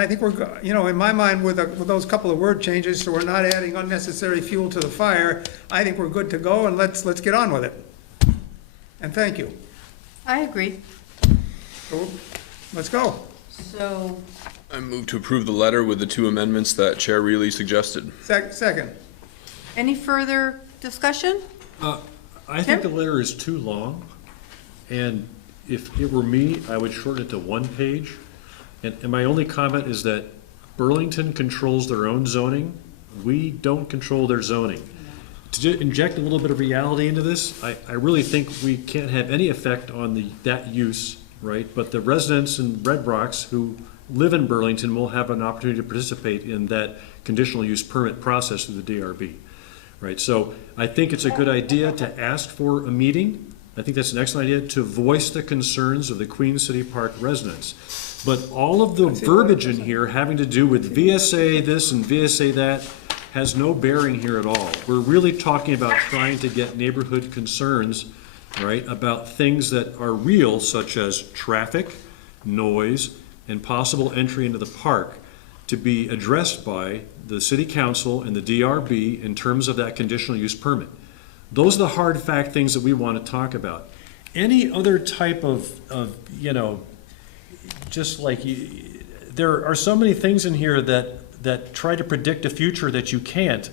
think we're, in my mind, with those couple of word changes, so we're not adding unnecessary fuel to the fire. I think we're good to go, and let's get on with it. And thank you. I agree. So, let's go. So, I move to approve the letter with the 2 amendments that Chair Reilly suggested. Second. any further discussion? I think the letter is too long, and if it were me, I would shorten it to 1 page. And my only comment is that Burlington controls their own zoning. We don't control their zoning. To inject a little bit of reality into this, I really think we can't have any effect on that use, right? But the residents in Red Rocks who live in Burlington will have an opportunity to participate in that conditional use permit process through the DRB, right? So I think it's a good idea to ask for a meeting. I think that's an excellent idea to voice the concerns of the Queen City Park residents. But all of the verbiage in here having to do with VSA this and VSA that has no bearing here at all. We're really talking about trying to get neighborhood concerns, right, about things that are real, such as traffic, noise, and possible entry into the park to be addressed by the city council and the DRB in terms of that conditional use permit. Those are the hard fact things that we want to talk about. Any other type of just like there are so many things in here that try to predict a future that you can't.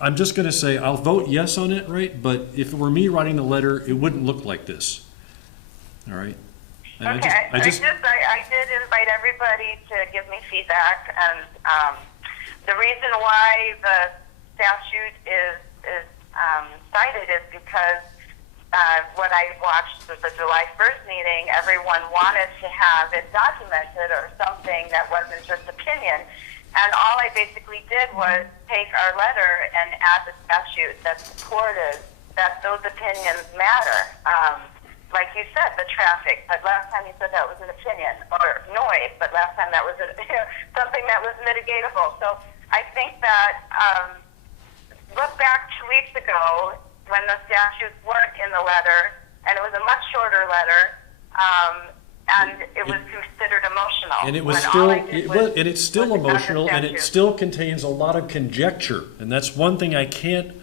I'm just gonna say, I'll vote yes on it, right? But if it were me writing the letter, it wouldn't look like this. All right? And Okay, I did invite everybody to give me feedback, and the reason why the statute is cited is because what I watched was the July 1st meeting, everyone wanted to have it documented or something that wasn't just opinion. And all I basically did was take our letter and add the statute that supported that those opinions matter. Like you said, the traffic, but last time you said that was an opinion, or noise, but last time that was something that was mitigatable. So I think that look back 2 weeks ago when the statutes weren't in the letter, and it was a much shorter letter, and it was considered emotional. And it was still emotional, and it still contains a lot of conjecture. And that's one thing I can't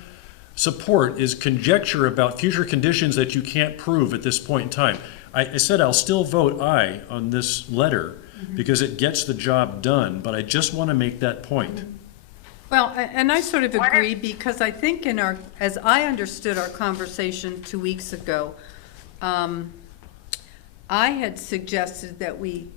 support, is conjecture about future conditions that you can't prove at this point in time. I said I'll still vote aye on this letter because it gets the job done, but I just want to make that point. Well, and I sort of agree, because I think as I understood our conversation 2 weeks ago, I had suggested that we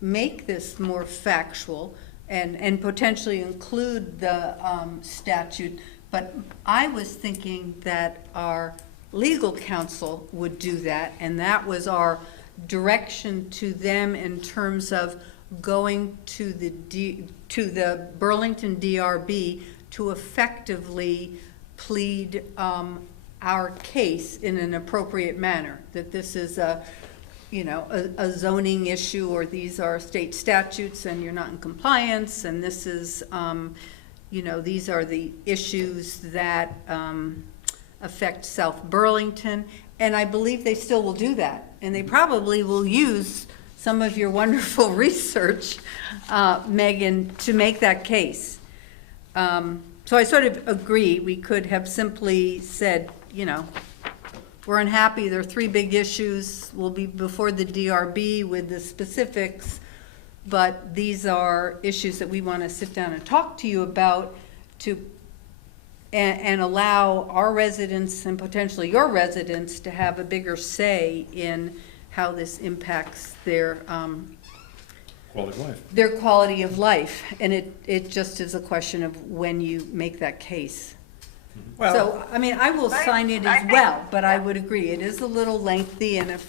make this more factual and potentially include the statute, but I was thinking that our legal counsel would do that, and that was our direction to them in terms of going to the Burlington DRB to effectively plead our case in an appropriate manner, that this is a zoning issue, or these are state statutes and you're not in compliance, and this is, these are the issues that affect South Burlington. And I believe they still will do that. And they probably will use some of your wonderful research, Megan, to make that case. So I sort of agree. We could have simply said, we're unhappy, there are 3 big issues, we'll be before the DRB with the specifics, but these are issues that we want to sit down and talk to you about and allow our residents and potentially your residents to have a bigger say in how this impacts their Quality of life. their quality of life. And it just is a question of when you make that case. Well, So, I mean, I will sign it as well, but I would agree, it is a little lengthy, and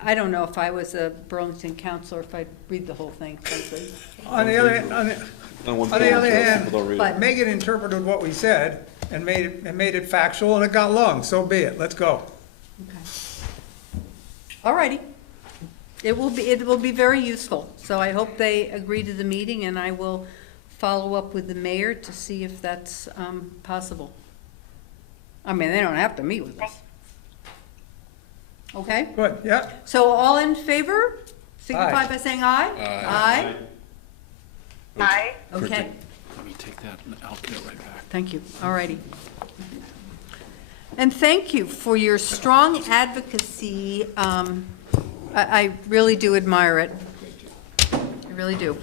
I don't know if I was a Burlington councilor, if I'd read the whole thing, frankly. on the other hand, But- Megan interpreted what we said and made it factual, and it got long, so be it, let's go. All righty. It will be very useful, so I hope they agree to the meeting, and I will follow up with the mayor to see if that's possible. I mean, they don't have to meet with us. Okay? Good, yeah. So all in favor, signify Aye. by saying aye. Aye. Aye. Okay, Let me take that, and I'll get it right back. thank you. All righty. And thank you for your strong advocacy. I really do admire it. I really do.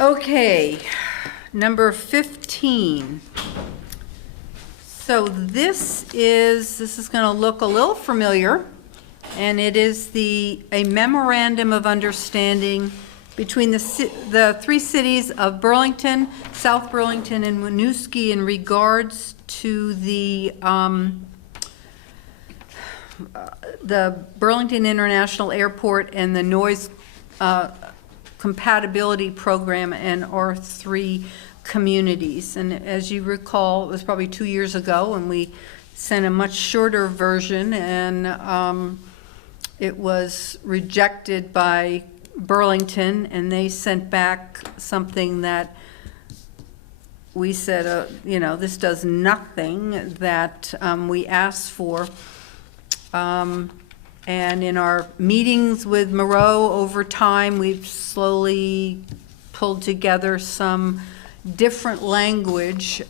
Okay, number 15. So this is going to look a little familiar, and it is a memorandum of understanding between the 3 cities of Burlington, South Burlington, and Winooski in regards to the Burlington International Airport and the noise compatibility program and R3 communities. And as you recall, it was probably 2 years ago, and we sent a much shorter version, and it was rejected by Burlington, and they sent back something that we said, this does nothing that we asked for. And in our meetings with Moreau over time, we've slowly pulled together some different language.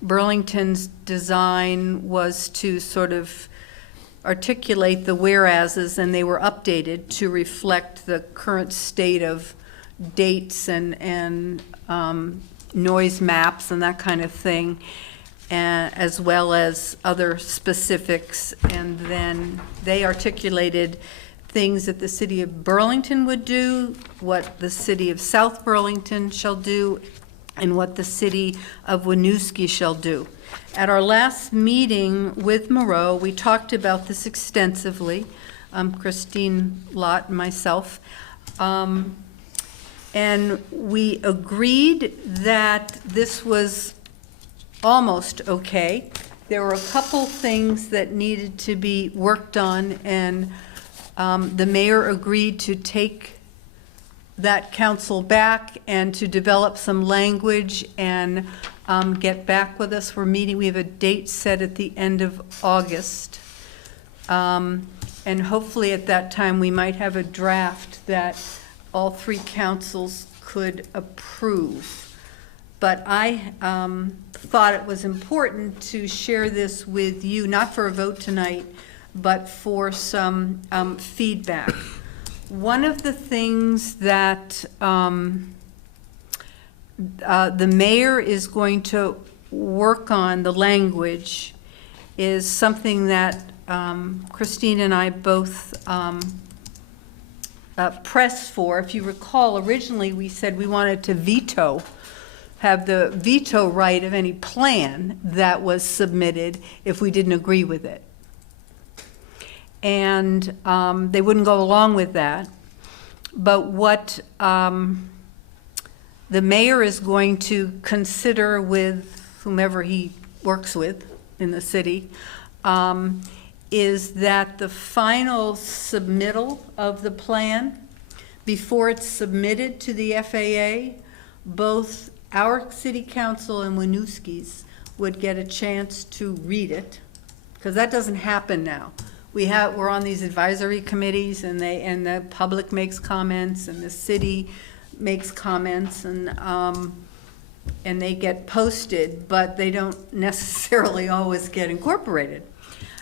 Burlington's design was to sort of articulate the whereases, and they were updated to reflect the current state of dates and noise maps and that kind of thing, as well as other specifics. And then they articulated things that the city of Burlington would do, what the city of South Burlington shall do, and what the city of Winooski shall do. At our last meeting with Moreau, we talked about this extensively, Christine Lott and myself, and we agreed that this was almost okay. There were a couple things that needed to be worked on, and the mayor agreed to take that council back and to develop some language and get back with us. We're meeting, we have a date set at the end of August. And hopefully at that time, we might have a draft that all three councils could approve. But I thought it was important to share this with you, not for a vote tonight, but for some feedback. One of the things that the mayor is going to work on, the language, is something that Christine and I both pressed for. If you recall, originally we said we wanted to have the veto right of any plan that was submitted if we didn't agree with it. And they wouldn't go along with that. But what the mayor is going to consider with whomever he works with in the city is that the final submittal of the plan, before it's submitted to the FAA, both our city council and Winooski's would get a chance to read it, because that doesn't happen now. We're on these advisory committees, and the public makes comments, and the city makes comments, and they get posted, but they don't necessarily always get incorporated.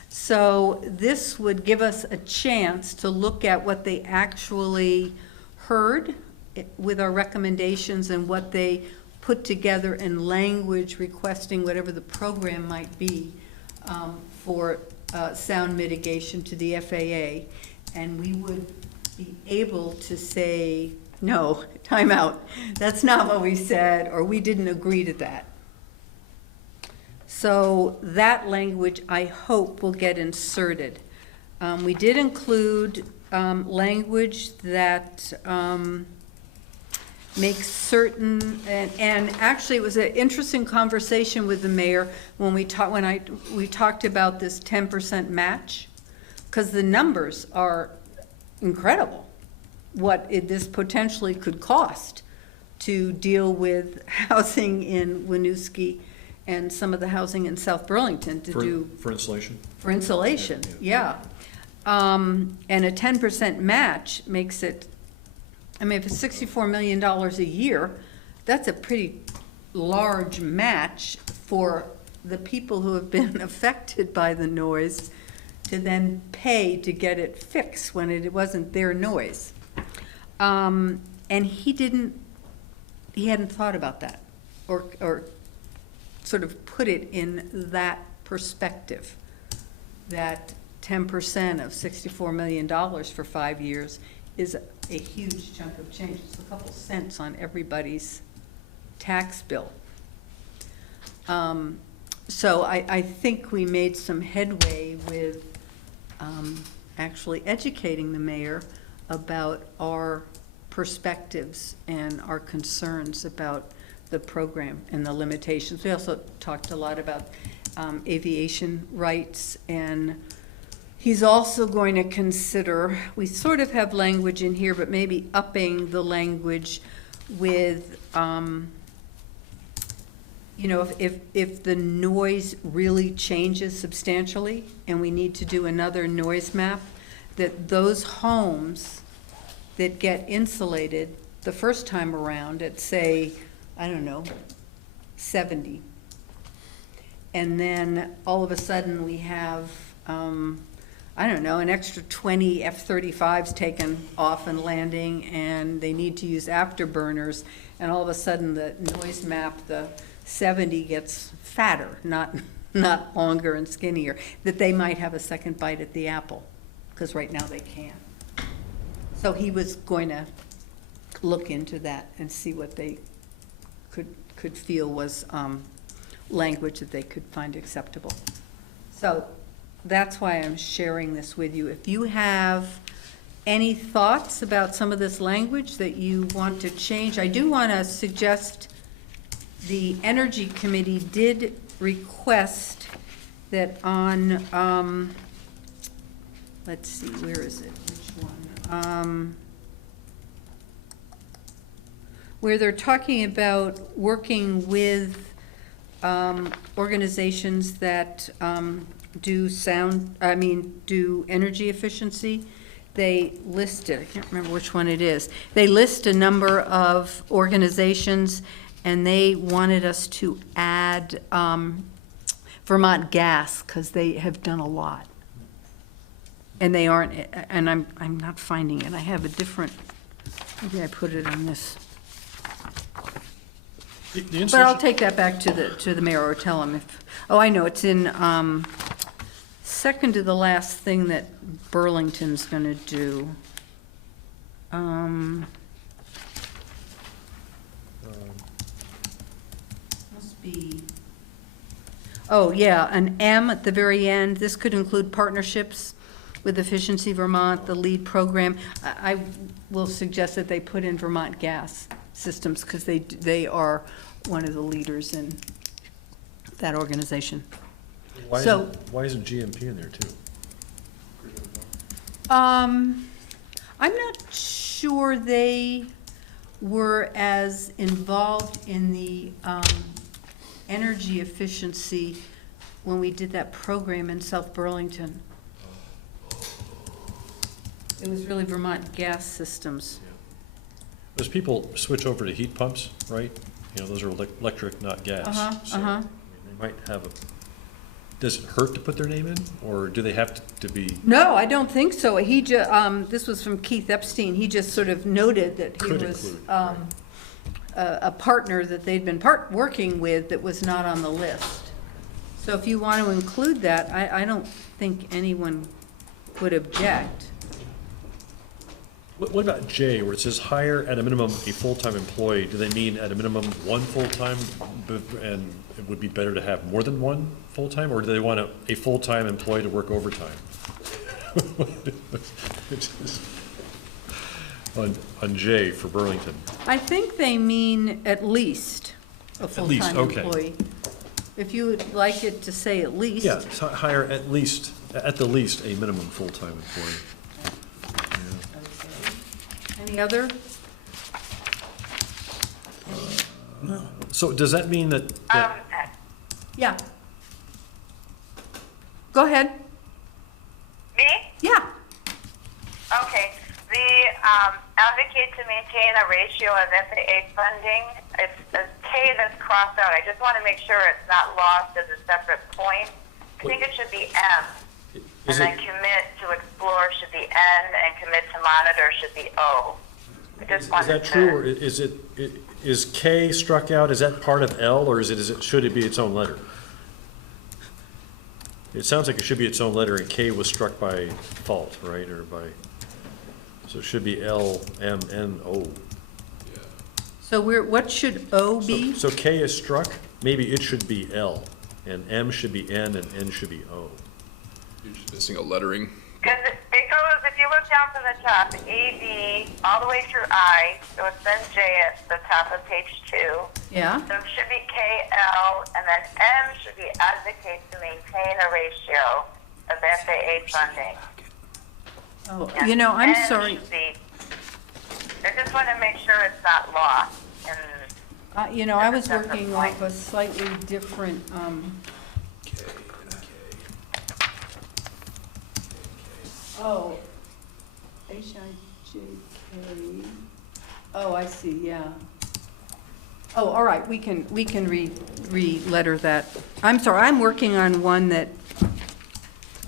So this would give us a chance to look at what they actually heard with our recommendations and what they put together in language requesting whatever the program might be for sound mitigation to the FAA. And we would be able to say, no, time out, that's not what we said, or we didn't agree to that. So that language, I hope, will get inserted. We did include language that makes certain, and actually it was an interesting conversation with the mayor when we talked about this 10% match, because the numbers are incredible, what this potentially could cost to deal with housing in Winooski and some of the housing in South Burlington for insulation. For insulation, yeah. And a 10% match makes it, I mean, if it's $64 million a year, that's a pretty large match for the people who have been affected by the noise to then pay to get it fixed when it wasn't their noise. And he hadn't thought about that or sort of put it in that perspective, that 10% of $64 million for 5 years is a huge chunk of change. It's a couple cents on everybody's tax bill. So I think we made some headway with actually educating the mayor about our perspectives and our concerns about the program and the limitations. We also talked a lot about aviation rights, and he's also going to consider, we sort of have language in here, but maybe upping the language with, you know, if the noise really changes substantially and we need to do another noise map, that those homes that get insulated the first time around at, say, I don't know, 70, and then all of a sudden we have I don't know, an extra 20 F-35s taken off and landing, and they need to use afterburners, and all of a sudden the noise map, the 70 gets fatter, not longer and skinnier, that they might have a second bite at the apple, because right now they can't. So he was going to look into that and see what they could feel was language that they could find acceptable. So that's why I'm sharing this with you. If you have any thoughts about some of this language that you want to change, I do want to suggest the Energy Committee did request that on, let's see, where is it? Which one? Where they're talking about working with organizations that do energy efficiency. They listed, I can't remember which one it is. They list a number of organizations, and they wanted us to add Vermont Gas, because they have done a lot. And they aren't, and I'm not finding it. I have a different, maybe I put it on this. But I'll take that back to the mayor, or tell him if, oh, I know, it's in second to the last thing that Burlington's gonna do. Must be, oh, yeah, an M at the very end. This could include partnerships with Efficiency Vermont, the LEAD program. I will suggest that they put in Vermont Gas Systems, because they are one of the leaders in that organization. Why isn't GMP in there too? I'm not sure they were as involved in the energy efficiency when we did that program in South Burlington. It was really Vermont Gas Systems. As people switch over to heat pumps, right? You know, those are electric, not gas. So, I mean, they might have a, does it hurt to put their name in, or do they have to be? No, I don't think so. He this was from Keith Epstein. He just sort of noted that he was a partner that they'd been working with that was not on the list. So if you want to include that, I don't think anyone would object. What about J, where it says hire at a minimum a full-time employee? Do they mean at a minimum one full-time, and it would be better to have more than one full-time, or do they want a full-time employee to work overtime? on J for Burlington. I think they mean at least a full-time employee. If you would like it to say at least. Yeah, so hire at the least a minimum full-time employee. Any other? So does that mean that? Yeah. Go ahead. Me? Yeah. Okay. The advocate to maintain a ratio of FAA funding, it's a K that's crossed out. I just want to make sure it's not lost as a separate point. I think it should be M. And then commit to explore should be N, and commit to monitor should be O. Is that true, or is K struck out? Is that part of L, or should it be its own letter? It sounds like it should be its own letter, and K was struck by fault, right, so it should be L, M, N, O. So what should O be? So K is struck. Maybe it should be L, and M should be N, and N should be O. You're just missing a lettering. Because it goes, if you look down from the top, A, B, all the way through I, so it's then J at the top of page 2. Yeah. So it should be K, L, and then M should be advocate to maintain a ratio of FAA funding. Oh, And you know, I'm N sorry. should be, I just want to make sure it's not lost. And You know, I was working off a slightly different, oh, H-I-J-K. Oh, I see, yeah. Oh, all right, we can re-letter that. I'm sorry, I'm working on one that,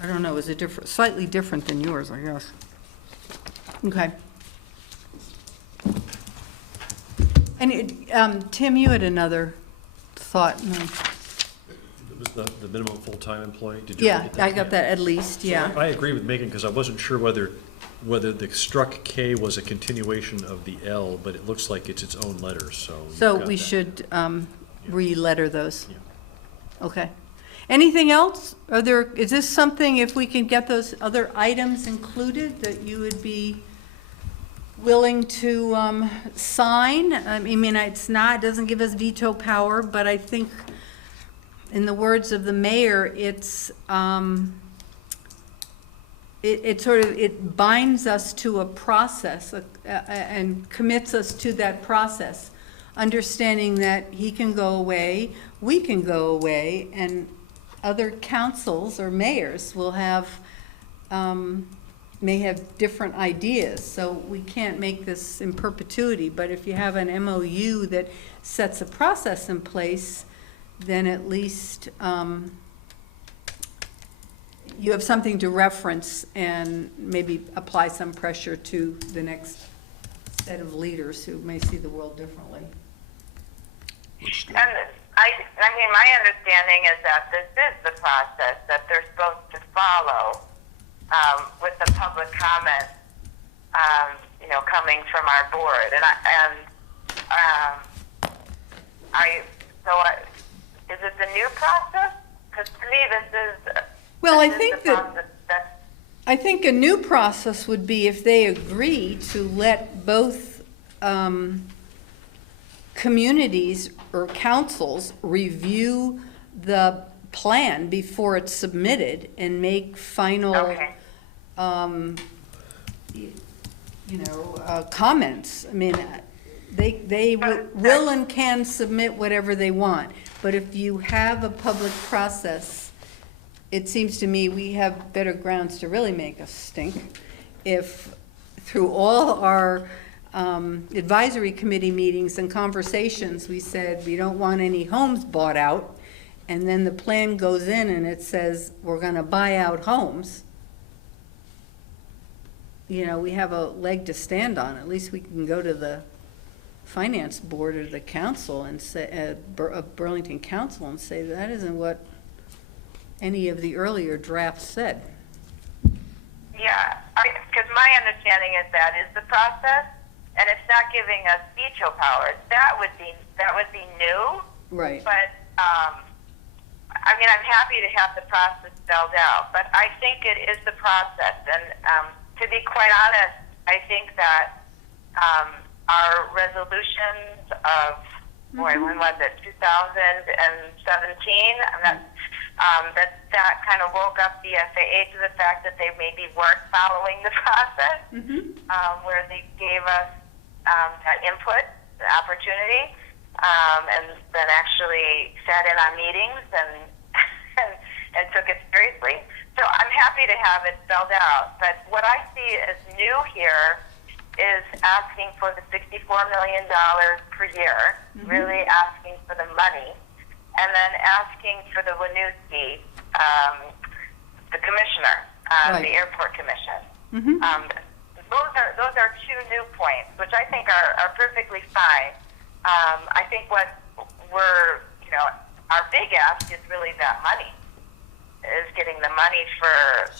I don't know, is it slightly different than yours, I guess. Okay. And Tim, you had another thought. No. It was the minimum full-time employee. Did you Yeah, get that? I got that at least, yeah. I agree with Megan, because I wasn't sure whether the struck K was a continuation of the L, but it looks like it's its own letter, so. So got we that. should re-letter those. Yeah. Okay. Anything else? Is this something, if we can get those other items included, that you would be willing to sign? I mean, it doesn't give us veto power, but I think, in the words of the mayor, it's, it binds us to a process and commits us to that process, understanding that he can go away, we can go away, and other councils or mayors will have, may have different ideas. So we can't make this in perpetuity, but if you have an MOU that sets a process in place, then at least you have something to reference and maybe apply some pressure to the next set of leaders who may see the world differently. And I mean, my understanding is that this is the process that they're supposed to follow with the public comment, coming from our board. Is it the new process? Because to me, this is. Well, I think a new process would be if they agree to let both communities or councils review the plan before it's submitted and make final, comments. I mean, they will and can submit whatever they want, but if you have a public process, it seems to me we have better grounds to really make us stink if through all our advisory committee meetings and conversations, we said we don't want any homes bought out, and then the plan goes in and it says we're going to buy out homes. You know, we have a leg to stand on. At least we can go to the finance board or the council and say, Burlington Council, and say that isn't what any of the earlier drafts said. Yeah, because my understanding is that is the process, and it's not giving us veto powers. That would be new. Right. But I mean, I'm happy to have the process spelled out, but I think it is the process. And to be quite honest, I think that our resolutions of when was it, 2017? I'm not. That kind of woke up the FAA to the fact that they maybe weren't following the process, where they gave us that input, the opportunity, and then actually sat in on meetings and took it seriously. So I'm happy to have it spelled out. But what I see as new here is asking for the $64 million per year, really asking for the money. And then asking for the Winooski, the commissioner, the airport commission. Those are two new points, which I think are perfectly fine. I think what our big ask is really that money, is getting the money for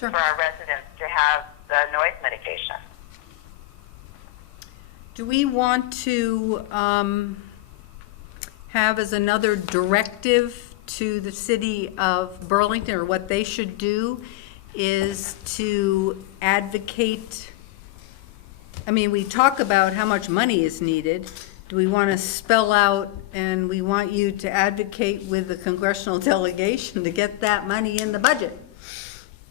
our residents to have the noise mitigation. Do we want to have as another directive to the city of Burlington, or what they should do, is to advocate? I mean, we talk about how much money is needed. Do we want to spell out, and we want you to advocate with the congressional delegation to get that money in the budget,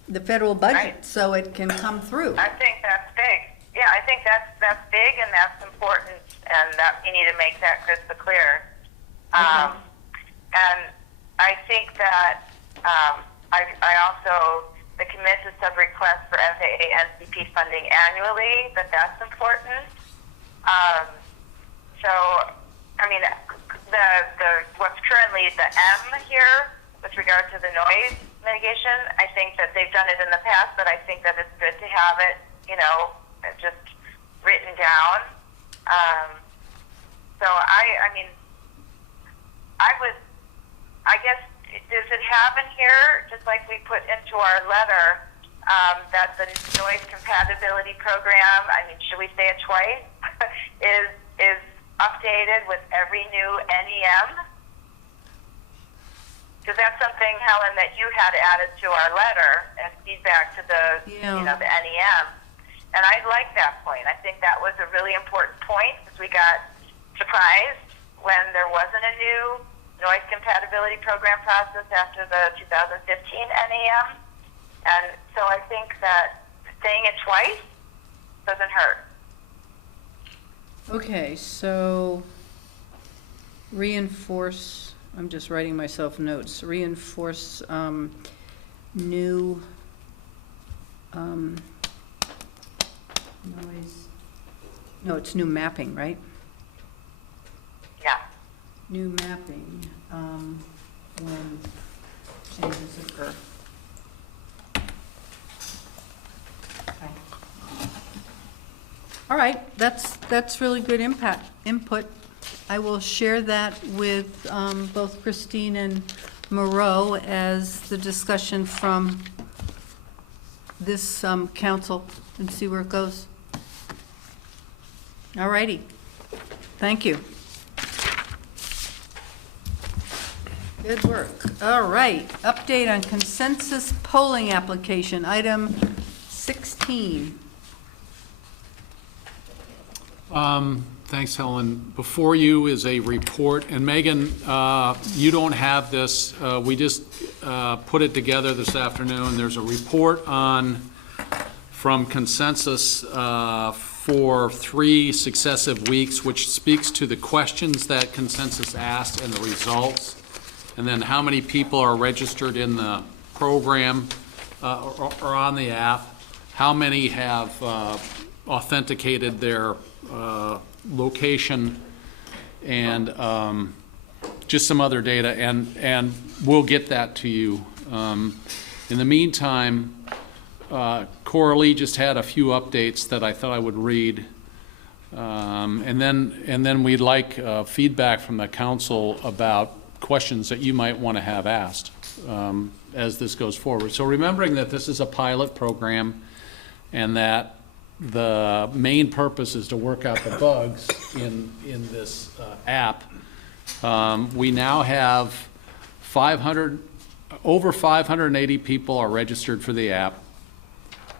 the federal budget, so it can come through? I think that's big. Yeah, I think that's big, and that's important, and that we need to make that crystal clear. And I think that I also, the commitment of requests for FAA NCP funding annually, that's important. So, I mean, what's currently the M here with regard to the noise, mitigation. I think that they've done it in the past, but I think that it's good to have it, just written down. So I guess, does it have in here, just like we put into our letter, that the noise compatibility program, should we say it twice, is updated with every new NEM? Because that's something, Helen, that you had added to our letter as feedback to the, the NEM. And I like that point. I think that was a really important point because we got surprised when there wasn't a new noise compatibility program process after the 2015 NEM. And so I think that saying it twice doesn't hurt. Okay, so reinforce, I'm just writing myself notes, reinforce new noise, no, it's new mapping, right? Yeah. New mapping when changes occur. Okay. All right, that's really good input. I will share that with both Christine and Moreau as the discussion from this council and see where it goes. All righty. Thank you. Good work. All right, update on consensus polling application, item 16. Thanks, Helen. Before you is a report, and Megan, you don't have this. We just put it together this afternoon. There's a report from Consensus for 3 successive weeks, which speaks to the questions that Consensus asked and the results, and then how many people are registered in the program or on the app, how many have authenticated their location, and just some other data, and we'll get that to you. In the meantime, Coralie just had a few updates that I thought I would read, and then we'd like feedback from the council about questions that you might want to have asked as this goes forward. So remembering that this is a pilot program and that the main purpose is to work out the bugs in this app. We now have over 580 people are registered for the app.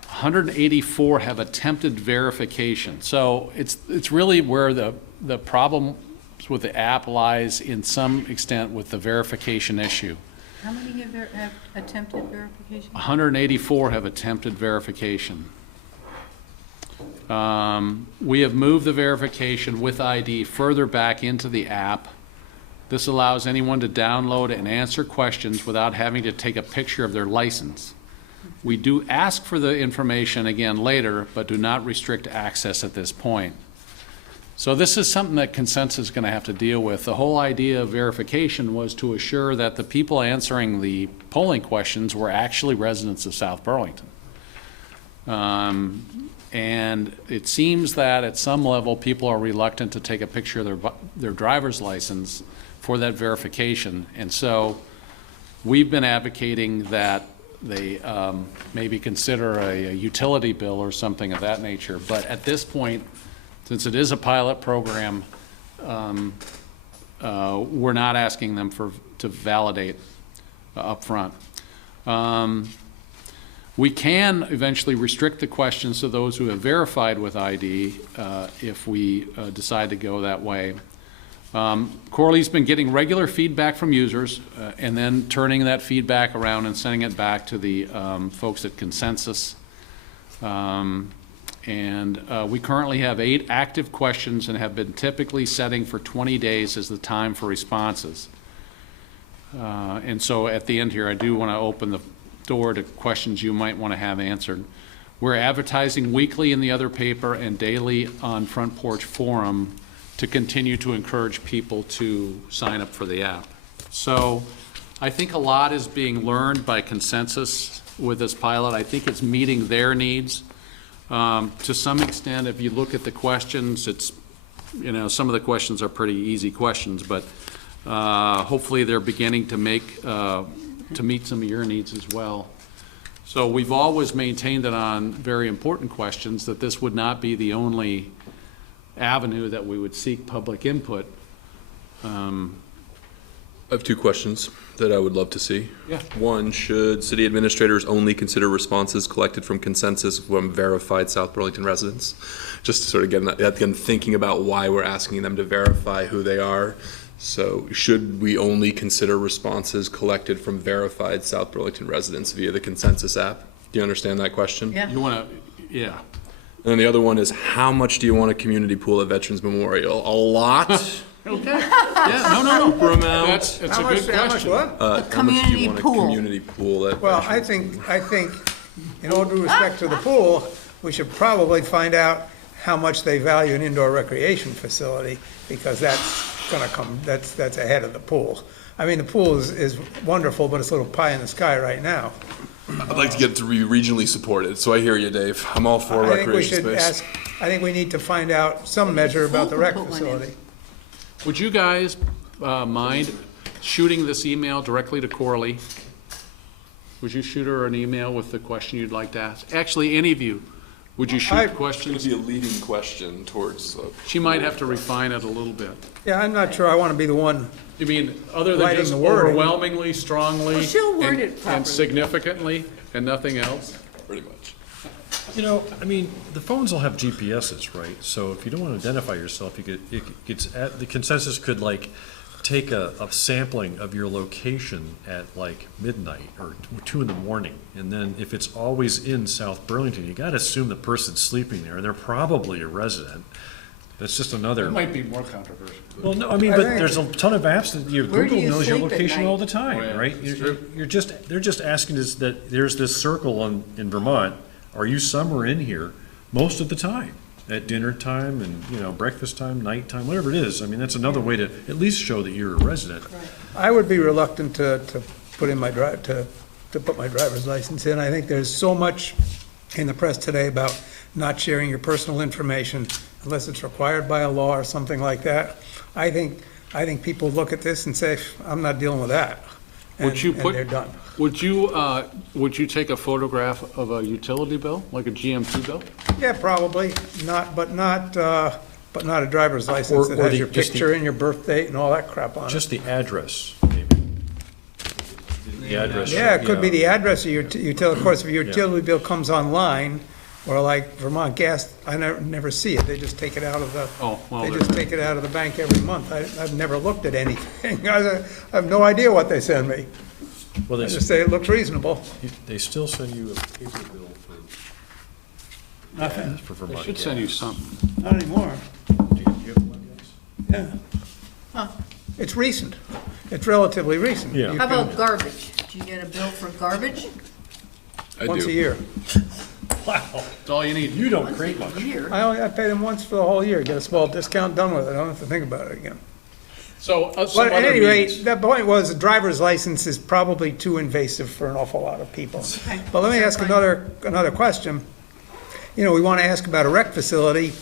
184 have attempted verification. So it's really where the problem with the app lies in some extent with the verification issue. How many have attempted verification? 184 have attempted verification. We have moved the verification with ID further back into the app. This allows anyone to download and answer questions without having to take a picture of their license. We do ask for the information again later, but do not restrict access at this point. So this is something that Consensus is going to have to deal with. The whole idea of verification was to assure that the people answering the polling questions were actually residents of South Burlington. And it seems that at some level people are reluctant to take a picture of their driver's license for that verification. And so we've been advocating that they maybe consider a utility bill or something of that nature. But at this point, since it is a pilot program, we're not asking them to validate up front. We can eventually restrict the questions to those who have verified with ID if we decide to go that way. Coralie's been getting regular feedback from users and then turning that feedback around and sending it back to the folks at Consensus. We currently have 8 active questions and have been typically setting for 20 days as the time for responses. And so at the end here, I do want to open the door to questions you might want to have answered. We're advertising weekly in the other paper and daily on Front Porch Forum to continue to encourage people to sign up for the app. So I think a lot is being learned by consensus with this pilot. I think it's meeting their needs. To some extent, if you look at the questions, it's, some of the questions are pretty easy questions, but hopefully they're beginning to meet some of your needs as well. So we've always maintained that on very important questions that this would not be the only avenue that we would seek public input. I have two questions that I would love to see. Yeah. One, should city administrators only consider responses collected from consensus from verified South Burlington residents? Just to sort of get them thinking about why we're asking them to verify who they are. So should we only consider responses collected from verified South Burlington residents via the consensus app? Do you understand that question? Yeah. You want to, yeah. And then the other one is, how much do you want a community pool at Veterans Memorial? A lot? Yeah, no. Vermont. It's a How much, good how much question. what? How much do community you want a pool. community pool at Well, Veterans? I think, in all due respect to the pool, we should probably find out how much they value an indoor recreation facility, because that's gonna come, that's ahead of the pool. I mean, the pool is wonderful, but it's a little pie in the sky right now. I'd like to get it to be regionally supported, so I hear you, Dave. I'm all for I think we recreation should space. ask, I think we need to find out some measure about the rec Put one in. facility. Would you guys mind shooting this email directly to Corley? Would you shoot her an email with the question you'd like to ask? Actually, any of you, would you shoot I- It's questions? gonna be a leading question towards, She might have to refine it a little bit. Yeah, I'm not sure I want to be the one. You mean, other than Writing just the wording. overwhelmingly, strongly? Well, she'll word and- it properly. And significantly, and nothing else? pretty much. I mean, the phones will have GPSs, right? So if you don't want to identify yourself, the consensus could take a sampling of your location at midnight or 2 in the morning. And then if it's always in South Burlington, you got to assume the person's sleeping there and they're probably a resident. That's just another. It might be more controversial. Well, no, I mean, but there's a ton of apps that Where do Google you knows your sleep at location night? all the time, Oh, yeah, right? that's true. They're just asking us that there's this circle in Vermont. Are you somewhere in here most of the time? At dinner time and, breakfast time, night time, whatever it is. I mean, that's another way to at least show that you're a resident. I would be reluctant to put in to put my driver's license in. I think there's so much in the press today about not sharing your personal information unless it's required by a law or something like that. I think people look at this and say, I'm not dealing with that. Would you And put? they're done. Would you take a photograph of a utility bill, like a GMP bill? Yeah, probably, but not a driver's license that or has the- your just the- picture and your birth date and all that crap on it. Just the address, maybe. The address. Yeah, it could be the address of your utility. Of course, if your utility bill comes online, or like Vermont Gas, I never see it. They just take it out of the, Oh, well, they there- just take it out of the bank every month. I've never looked at anything. I have no idea what they send me. Well, I just say it looks reasonable. they still send you a paper bill Nothing, for They Vermont should send you something. not anymore. Do you have Vermont gas? Yeah. It's recent. It's relatively recent. Yeah. You How can- about garbage? Do you get a bill for garbage? I Once do. a year. Wow, That's all you need. you don't create much. Here. I pay them once for the whole year, get a small discount, done with it. I don't have to think about it again. So, some But at other any meetings. rate, the point was, a driver's license is probably too invasive for an awful lot of people. But let me ask another question. We want to ask about a rec facility.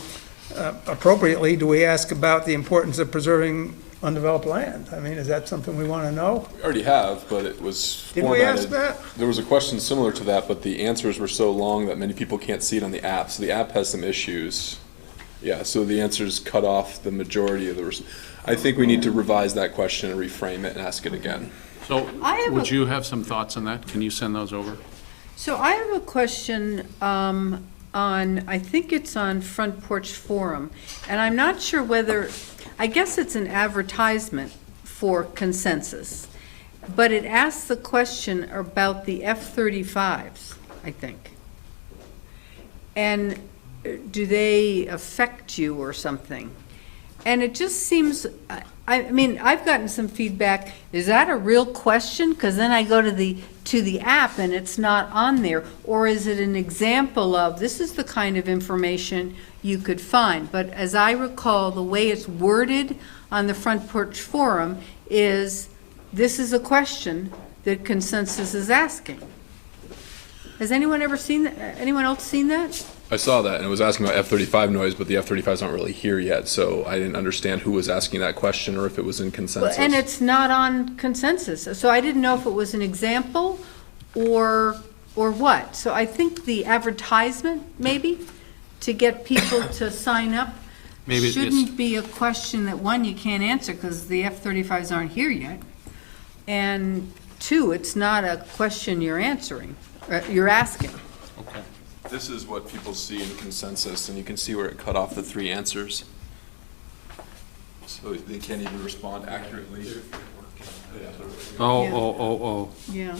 Appropriately, do we ask about the importance of preserving undeveloped land? I mean, is that something we want to know? We already have, but it was Did we ask formatted. that? There was a question similar to that, but the answers were so long that many people can't see it on the app. So the app has some issues. Yeah, so the answers cut off the majority of the, I think we need to revise that question and reframe it and ask it again. So, I have would a- you have some thoughts on that? Can you send those over? So I have a question on, I think it's on Front Porch Forum, and I'm not sure whether, I guess it's an advertisement for consensus, but it asks the question about the F-35s, I think. And do they affect you or something? And it just seems, I mean, I've gotten some feedback, is that a real question? Because then I go to the app and it's not on there. Or is it an example of, this is the kind of information you could find? But as I recall, the way it's worded on the Front Porch Forum is this is a question that consensus is asking. Has anyone ever seen that? Anyone else seen that? I saw that, and it was asking about F-35 noise, but the F-35s aren't really here yet, so I didn't understand who was asking that question or if it was in consensus. And it's not on consensus, so I didn't know if it was an example or what. So I think the advertisement, maybe, to get people to sign up, Maybe it's- shouldn't be a question that, one, you can't answer because the F-35s aren't here yet. And two, it's not a question you're answering, you're asking. This is what people see in consensus, and you can see where it cut off the 3 answers. So they can't even respond accurately. Oh. Yeah.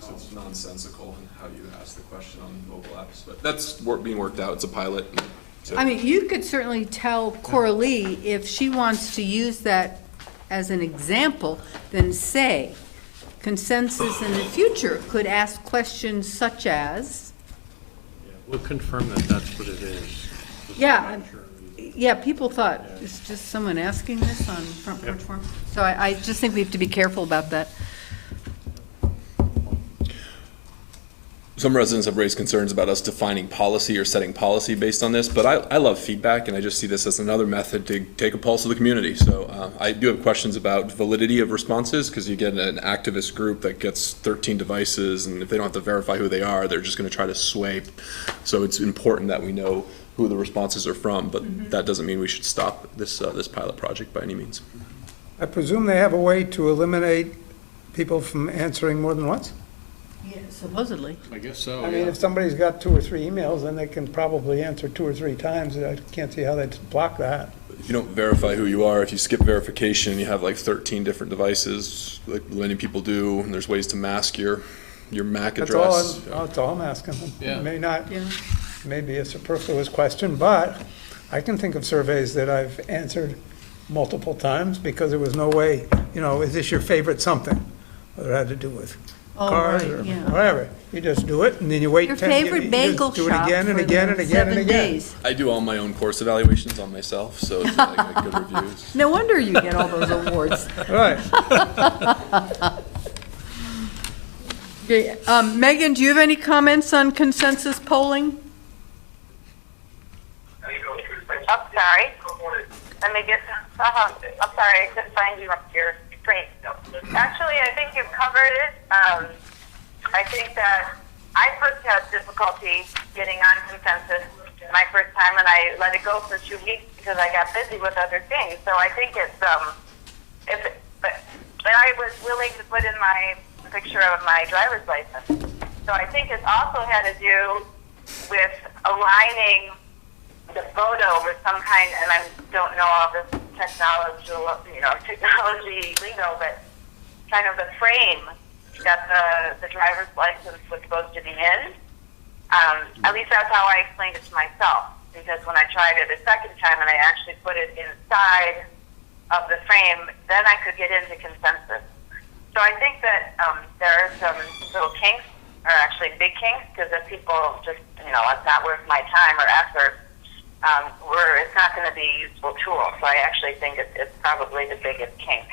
So it's nonsensical in how you ask the question on mobile apps, but that's being worked out. It's a pilot. So I mean, you could certainly tell Coralie if she wants to use that as an example, then say, consensus in the future could ask questions such as, We'll confirm that that's what it is. yeah, yeah, people thought, it's just someone asking this on Front Porch Forum. So I just think we have to be careful about that. some residents have raised concerns about us defining policy or setting policy based on this, but I love feedback, and I just see this as another method to take a pulse of the community. So I do have questions about validity of responses, because you get an activist group that gets 13 devices, and if they don't have to verify who they are, they're just going to try to sway. So it's important that we know who the responses are from, but that doesn't mean we should stop this this pilot project by any means. I presume they have a way to eliminate people from answering more than once? Yeah, supposedly. I guess so, I mean, if somebody's got 2 or 3 emails, then they can probably answer 2 or 3 times. I can't see how they'd block that. If you don't verify who you are, if you skip verification, you have like 13 different devices, like many people do, and there's ways to mask your MAC address. That's all I'm asking. Yeah. It may not, Yeah. may be a superfluous question, but I can think of surveys that I've answered multiple times because there was no way, is this your favorite something? Whether it had to do with Oh, cars right, or yeah. whatever. You just do it, and then you wait. Your 10 favorite you bagel just do it shop again and for again the and again and 7 again. days. I do all my own course evaluations on myself, so it's like good reviews. No wonder you get all those awards. Right. Okay, Megan, do you have any comments on consensus polling? Oh, sorry. Let me get, I'm sorry, I couldn't find you up here. Great. Actually, I think you've covered it. I think that I first had difficulty getting on consensus my first time, and I let it go for 2 weeks because I got busy with other things. So I think it's, but I was willing to put in my picture of my driver's license. So I think it also had to do with aligning the photo with some kind, and I don't know all this technology lingo, but kind of the frame that the driver's license was supposed to be in. At least that's how I explained it to myself, because when I tried it a second time and I actually put it inside of the frame, then I could get into consensus. So I think that there are some little kinks, or actually big kinks, because if people just, it's not worth my time or effort, it's not going to be a useful tool. So I actually think it's probably the biggest kink.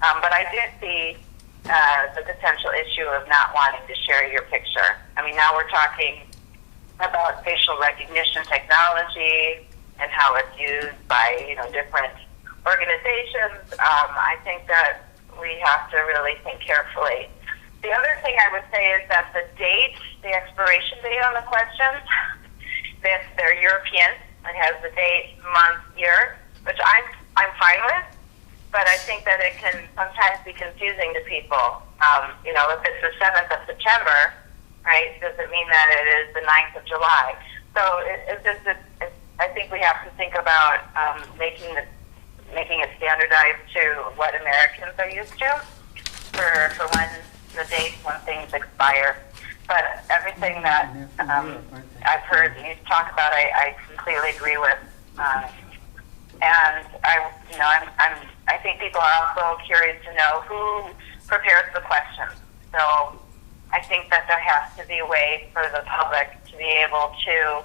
But I do see the potential issue of not wanting to share your picture. I mean, now we're talking about facial recognition technology and how it's used by, different organizations. I think that we have to really think carefully. The other thing I would say is that the date, the expiration date on the questions, if they're European, it has the date, month, year, which I'm fine with, but I think that it can sometimes be confusing to people. If it's the 7th of September, right, does it mean that it is the 9th of July? So I think we have to think about making it standardized to what Americans are used to for when the dates when things expire. But everything that I've heard you talk about, I completely agree with. And I think people are also curious to know who prepares the questions. So I think that there has to be a way for the public to be able to,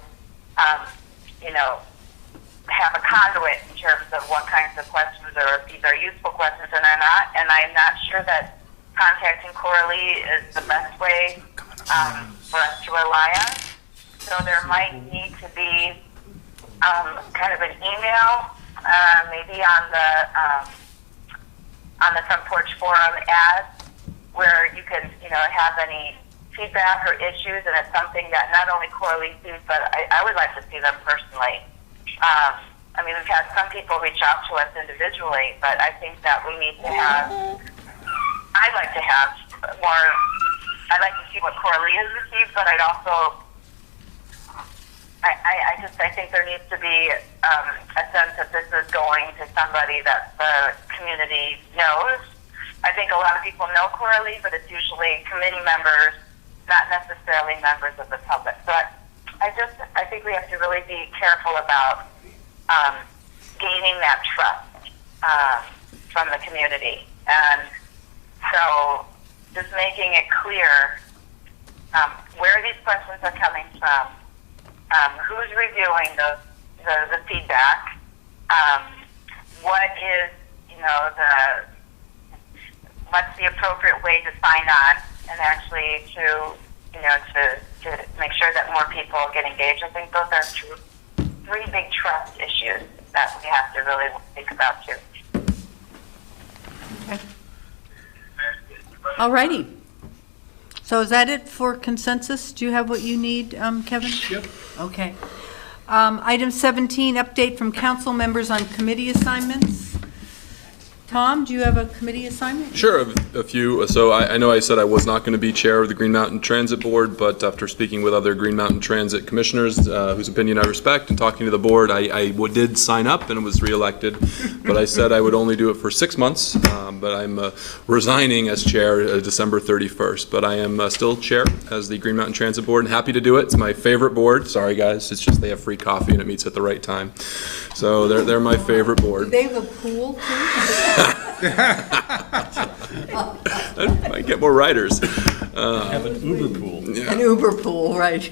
have a conduit in terms of what kinds of questions or if these are useful questions and are not. And I'm not sure that contacting Coralie is the best way for us to rely on. So there might need to be kind of an email, maybe on the Front Porch Forum ad, where you can, have any feedback or issues, and it's something that not only Coralie sees, but I would like to see them personally. I mean, we've had some people reach out to us individually, but I think that we need to have, I'd like to have more, I'd like to see what Coralie has received, but I'd also, I think there needs to be a sense that this is going to somebody that the community knows. I think a lot of people know Coralie, but it's usually committee members, not necessarily members of the public. So I think we have to really be careful about gaining that trust from the community. And so just making it clear where these questions are coming from, who's reviewing the feedback, what is, what's the appropriate way to sign on, and actually to make sure that more people get engaged. I think those are three big trust issues that we have to really think about too. Okay. All righty. So is that it for consensus? Do you have what you need, Kevin? Yep. Okay. Item 17, update from council members on committee assignments. Tom, do you have a committee assignment? Sure, a few. So I know I said I was not going to be chair of the Green Mountain Transit Board, but after speaking with other Green Mountain Transit commissioners, whose opinion I respect, and talking to the board, I did sign up and was reelected. But I said I would only do it for 6 months, but I'm resigning as chair December 31st. But I am still chair as the Green Mountain Transit Board, and happy to do it. It's my favorite board. Sorry, guys. It's just they have free coffee and it meets at the right time. So they're my favorite board. Do they have a pool too? I might get more riders. Have an Uber pool. An Uber pool, right.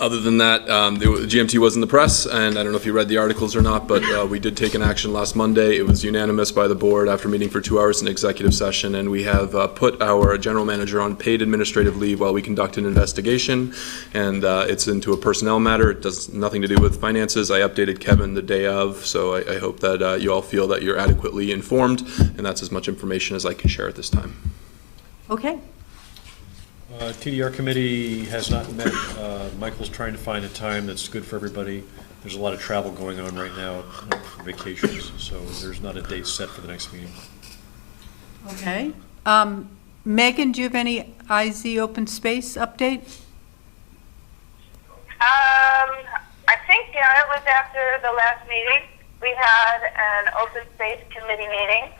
Other than that, the GMT was in the press, and I don't know if you read the articles or not, but we did take an action last Monday. It was unanimous by the board after meeting for 2 hours in executive session, and we have put our general manager on paid administrative leave while we conduct an investigation, and it's into a personnel matter. It does nothing to do with finances. I updated Kevin the day of, so I hope that you all feel that you're adequately informed, and that's as much information as I can share at this time. Okay. TDR committee has not met. Michael's trying to find a time that's good for everybody. There's a lot of travel going on right now for vacations, so there's not a date set for the next meeting. Okay. Megan, do you have any IZ open space update? I think, it was after the last meeting. We had an open space committee meeting,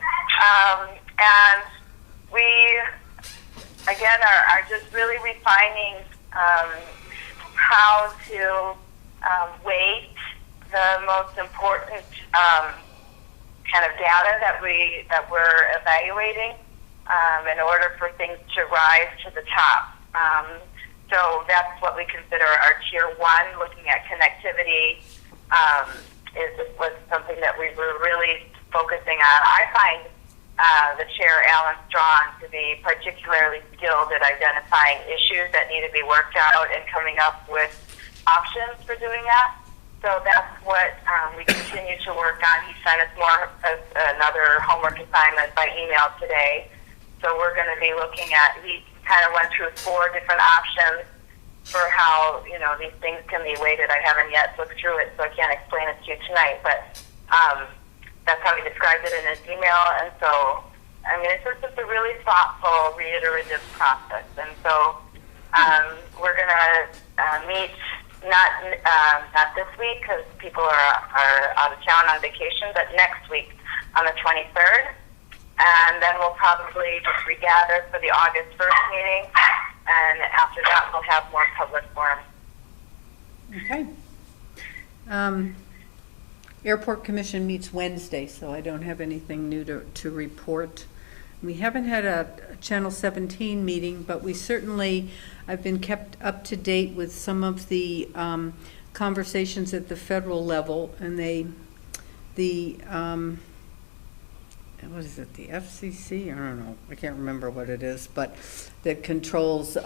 and we, again, are just really refining how to weight the most important kind of data that we're evaluating in order for things to rise to the top. So that's what we consider our tier 1. Looking at connectivity was something that we were really focusing on. I find the chair, Alan Strong, to be particularly skilled at identifying issues that need to be worked out and coming up with options for doing that. So that's what we continue to work on. He sent us another homework assignment by email today. So we're going to be looking at, he kind of went through 4 different options for how, these things can be weighted. I haven't yet looked through it, so I can't explain it to you tonight. But that's how he described it in his email. And so, it's just a really thoughtful, reiterative process. And so we're going to meet not this week because people are out of town on vacation, but next week on the 23rd. And then we'll probably just regather for the August 1st meeting. And after that, we'll have more public forum. Okay. Airport Commission meets Wednesday, so I don't have anything new to report. We haven't had a Channel 17 meeting, but we certainly, I've been kept up to date with some of the conversations at the federal level, and what is it, the FCC? I don't know, I can't remember what it is, but that controls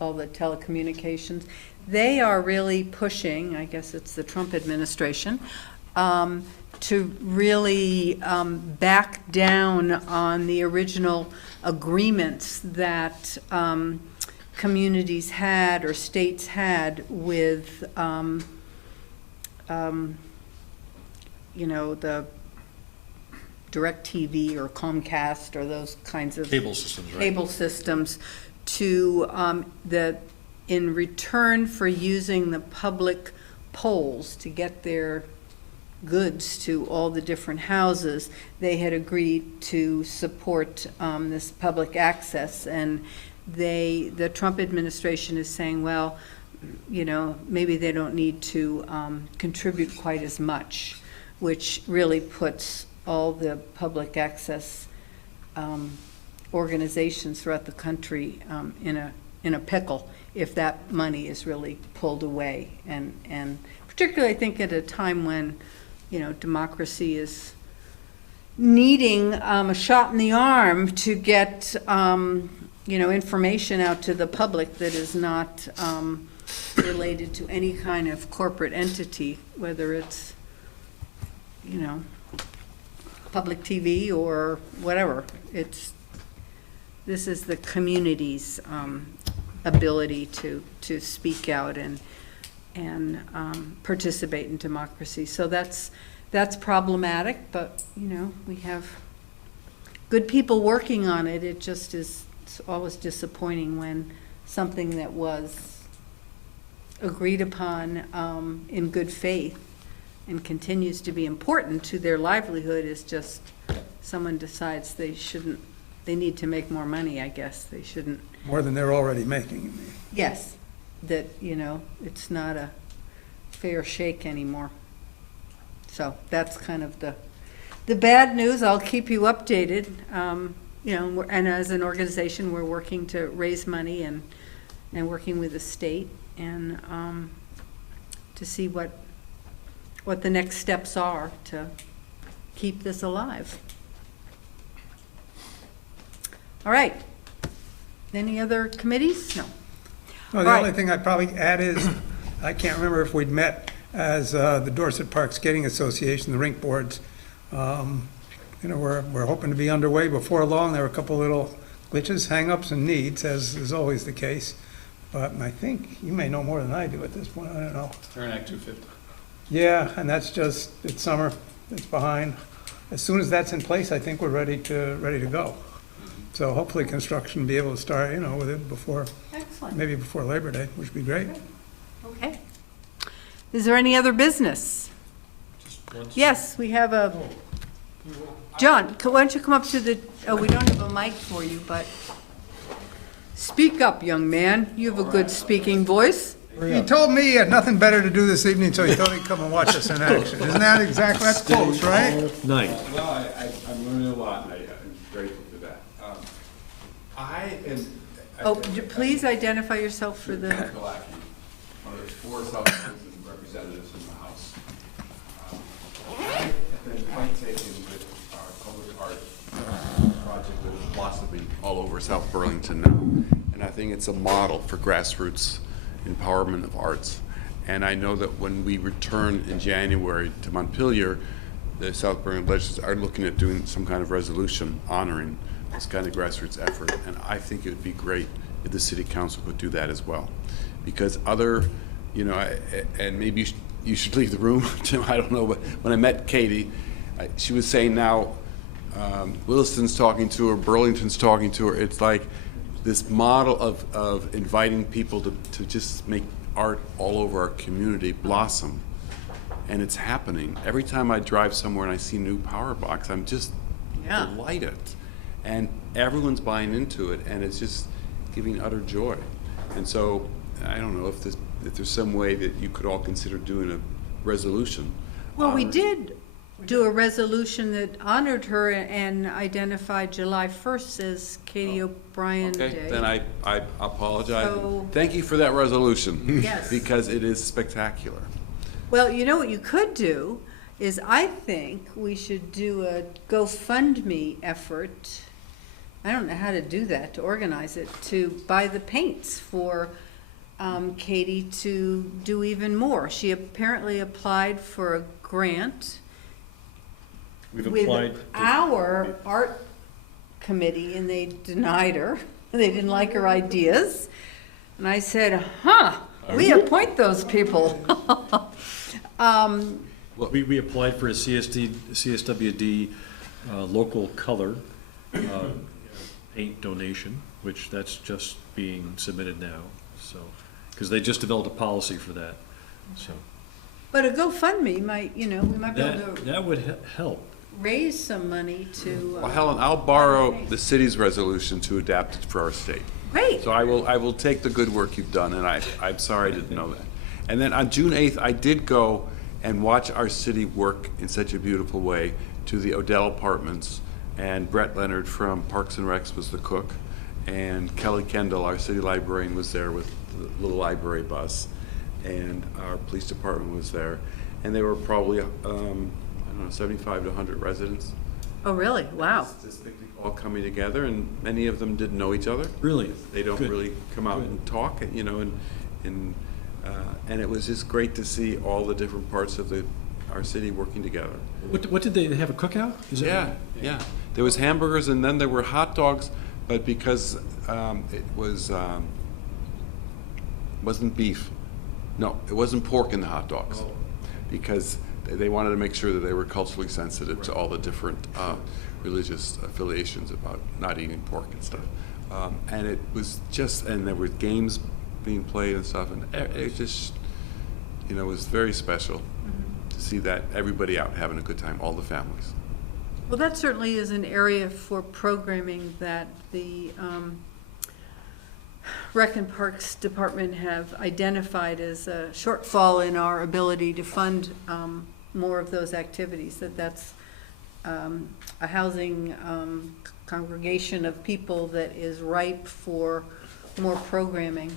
all the telecommunications. They are really pushing, I guess it's the Trump administration, to really back down on the original agreements that communities had or states had with, you know, the DirecTV or Comcast or those kinds of Cable systems, right? cable systems to in return for using the public poles to get their goods to all the different houses, they had agreed to support this public access. And the Trump administration is saying, well, you know, maybe they don't need to contribute quite as much, which really puts all the public access organizations throughout the country in a pickle if that money is really pulled away. And particularly, I think, at a time when, you know, democracy is needing a shot in the arm to get, you know, information out to the public that is not related to any kind of corporate entity, whether it's, you know, public TV or whatever. This is the community's ability to speak out and participate in democracy. So that's problematic, but, you know, we have good people working on it. It just is, it's always disappointing when something that was agreed upon in good faith and continues to be important to their livelihood is just, someone decides they need to make more money, I guess. They shouldn't. More than they're already making, you mean? Yes, that, you know, it's not a fair shake anymore. So that's kind of the bad news. I'll keep you updated. You know, and as an organization, we're working to raise money and working with the state and to see what the next steps are to keep this alive. All right. Any other committees? No. No, the All only right. thing I'd probably add is, I can't remember if we'd met as the Dorset Park Skating Association, the rink boards. You know, we're hoping to be underway before long. There were a couple little glitches, hang-ups, and needs, as is always the case. But I think you may know more than I do at this point. I don't know. Turn Act 250. Yeah, and that's just, it's summer, it's behind. As soon as that's in place, I think we're ready to go. So hopefully construction will be able to start, you know, with it before, Excellent. maybe before Labor Day, which would be great. Okay. Is there any other business? Yes, we have a, John, why don't you come up to the, oh, we don't have a mic for you, but speak up, young man. You have a good speaking voice. He told me he had nothing better to do this evening, so he thought he'd come and watch us in action. Isn't that exactly, that's close, right? Night. Well, I'm learning a lot, and I'm grateful for that. Oh, please identify yourself for the, One of the 4 South Burlington representatives in the House. I have been quite taken with our public art project that is blossoming all over South Burlington now. And I think it's a model for grassroots empowerment of arts. And I know that when we return in January to Montpelier, the South Burlington legislators are looking at doing some kind of resolution honoring this kind of grassroots effort. And I think it would be great if the city council could do that as well. Because other, you know, and maybe you should leave the room, Tim, I don't know, but when I met Katie, she was saying now, Williston's talking to her, Burlington's talking to her. It's like this model of inviting people to just make art all over our community blossom. And it's happening. Every time I drive somewhere and I see new power box, I'm just delighted. And everyone's buying into it, and it's just giving utter joy. And so I don't know if there's some way that you could all consider doing a resolution. well, we did do a resolution that honored her and identified July 1st as Katie O'Brien Day. Okay, then I apologize. So- Thank you for that resolution. Yes. Because it is spectacular. Well, you know what you could do is I think we should do a GoFundMe effort. I don't know how to do that, to organize it, to buy the paints for Katie to do even more. She apparently applied for a grant We've with applied. our art committee, and they denied her. They didn't like her ideas. And I said, we appoint those people. We applied for a CSWD local color paint donation, which that's just being submitted now, so, because they just developed a policy for that, so. But a GoFundMe might, we might be able to That would help. raise some money to. Well, Helen, I'll borrow the city's resolution to adapt it for our state. Great. So I will take the good work you've done, and I'm sorry I didn't know that. And then on June 8th, I did go and watch our city work in such a beautiful way to the Odell Apartments, and Brett Leonard from Parks and Recs was the cook, and Kelly Kendall, our city librarian, was there with the little library bus, and our police department was there, and there were probably, I don't know, 75 to 100 residents. Oh, really? Wow. This picnic all coming together, and many of them didn't know each other. Really? They don't Good. really come out Good. and talk, and it was just great to see all the different parts of our city working together. What did they have, a cookout? Is that Yeah, right? yeah. There was hamburgers, and then there were hot dogs, but because it wasn't beef. No, it wasn't pork in the hot dogs, because they wanted to make sure that they were culturally sensitive to all the different religious affiliations about not eating pork and stuff. And it was just, and there were games being played and stuff, and it just, was very special to see that everybody out having a good time, all the families. Well, that certainly is an area for programming that the Rec and Parks Department have identified as a shortfall in our ability to fund more of those activities, that's a housing congregation of people that is ripe for more programming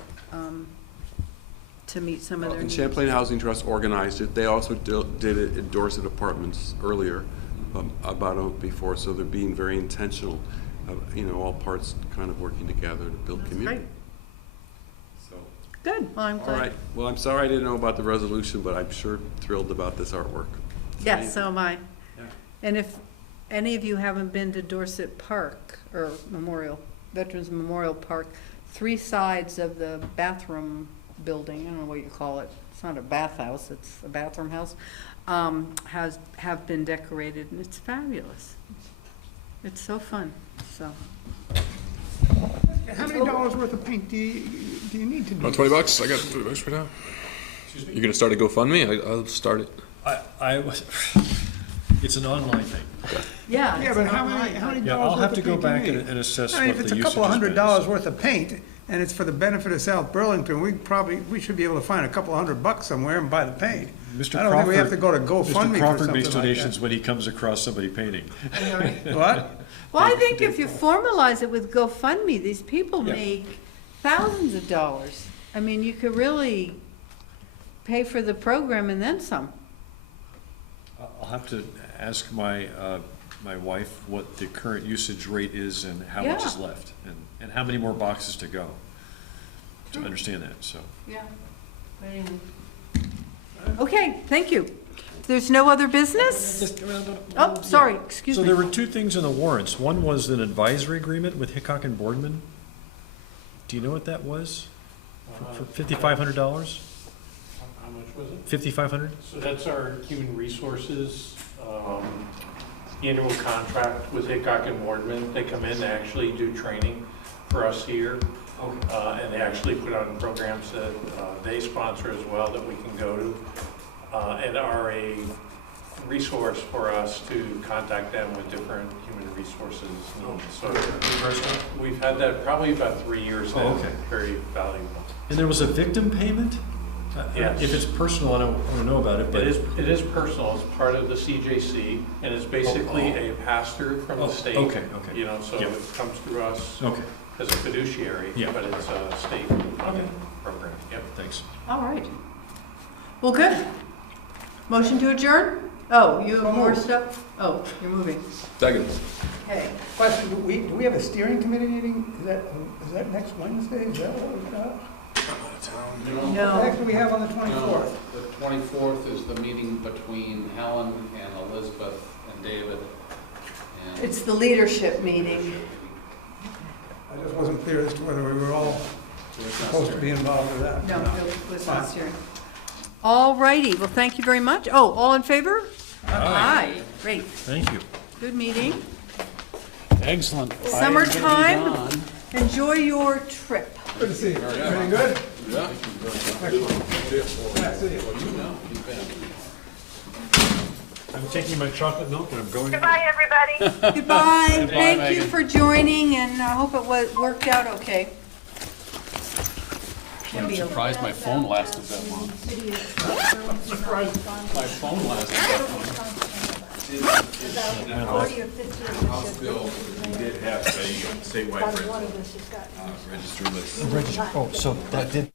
to meet some of their And needs. Champlain Housing Trust organized it. They also did it at Dorset Apartments earlier, about a month before, so they're being very intentional of, all parts kind of working together to build community. Great. So, Good, well, I'm all glad. right. Well, I'm sorry I didn't know about the resolution, but I'm sure thrilled about this artwork. Yes, so am I. Yeah. And if any of you haven't been to Dorset Park, or Veterans Memorial Park, 3 sides of the bathroom building, I don't know what you call it, it's not a bathhouse, it's a bathroom house, have been decorated, and it's fabulous. It's so fun, so. How many dollars worth of paint do you need to do? About $20? I got $20 right now. You're gonna start a GoFundMe? I'll start it. It's an online thing. Yeah. Yeah, it's but an how online many one. dollars Yeah, I'll worth have of to go paint do you back need? and assess I mean, what if it's the a usage couple of has $100 been. worth of paint, and it's for the benefit of South Burlington, we should be able to find a couple of $100 somewhere and buy the paint. Mr. I don't think we have to go to Mr. GoFundMe for something Crawford makes like donations that. when he comes across somebody painting. What? Well, I think if you formalize it with GoFundMe, these people Yeah. make thousands of dollars. I mean, you could really pay for the program and then some. I'll have to ask my wife what the current usage rate is and how much is Yeah. left, and how many more boxes to go, to understand that, so. Yeah. Okay, thank you. There's no other business? Oh, sorry, excuse So me. there were 2 things in the warrants. One was an advisory agreement with Hickok and Boardman. Do you know what that was? For $5,500? How much was it? 5,500? So that's our human resources annual contract with Hickok and Wardman. They come in to actually do training for us here. And they actually put on programs that they sponsor as well that we can go to, and are a resource for us to contact them with different human resources needs. So we've had that probably about 3 years now. Oh, okay. Very valuable. And there was a victim payment? Yes. If it's personal, I don't want to know about it, but. It is personal, it's part of the CJC, and it's basically a pass-through from the state. Okay. You know, so Yep. it comes through us Okay, as a fiduciary, Yeah. but it's a state funded program, yep. thanks. All right. Well, good. Motion to adjourn? Oh, you have more stuff? Oh, you're moving. Second. Okay. Question, do we have a steering committee meeting? Is that next Wednesday? Is that what we're gonna have? What No. the heck do we have on the No, 24th? the 24th is the meeting between Helen and Elizabeth and David. And It's the leadership meeting. I just wasn't clear as to whether we were all supposed to be involved with that. No, or not. it was Fine. not steering. All righty, well, thank you very much. Oh, all in favor? Aye. Great, Thank you. good meeting. Excellent. Summertime, enjoy your trip. Good to see you. Everything good? Yeah. Yeah, see you. I'm taking my chocolate milk and I'm going. Goodbye, everybody. Goodbye, thank you Megan. for joining, and I hope it worked out okay. I'm surprised my phone lasted that long. I'm surprised my phone lasted that long. House bill, we did have a statewide register list. Oh, so that did.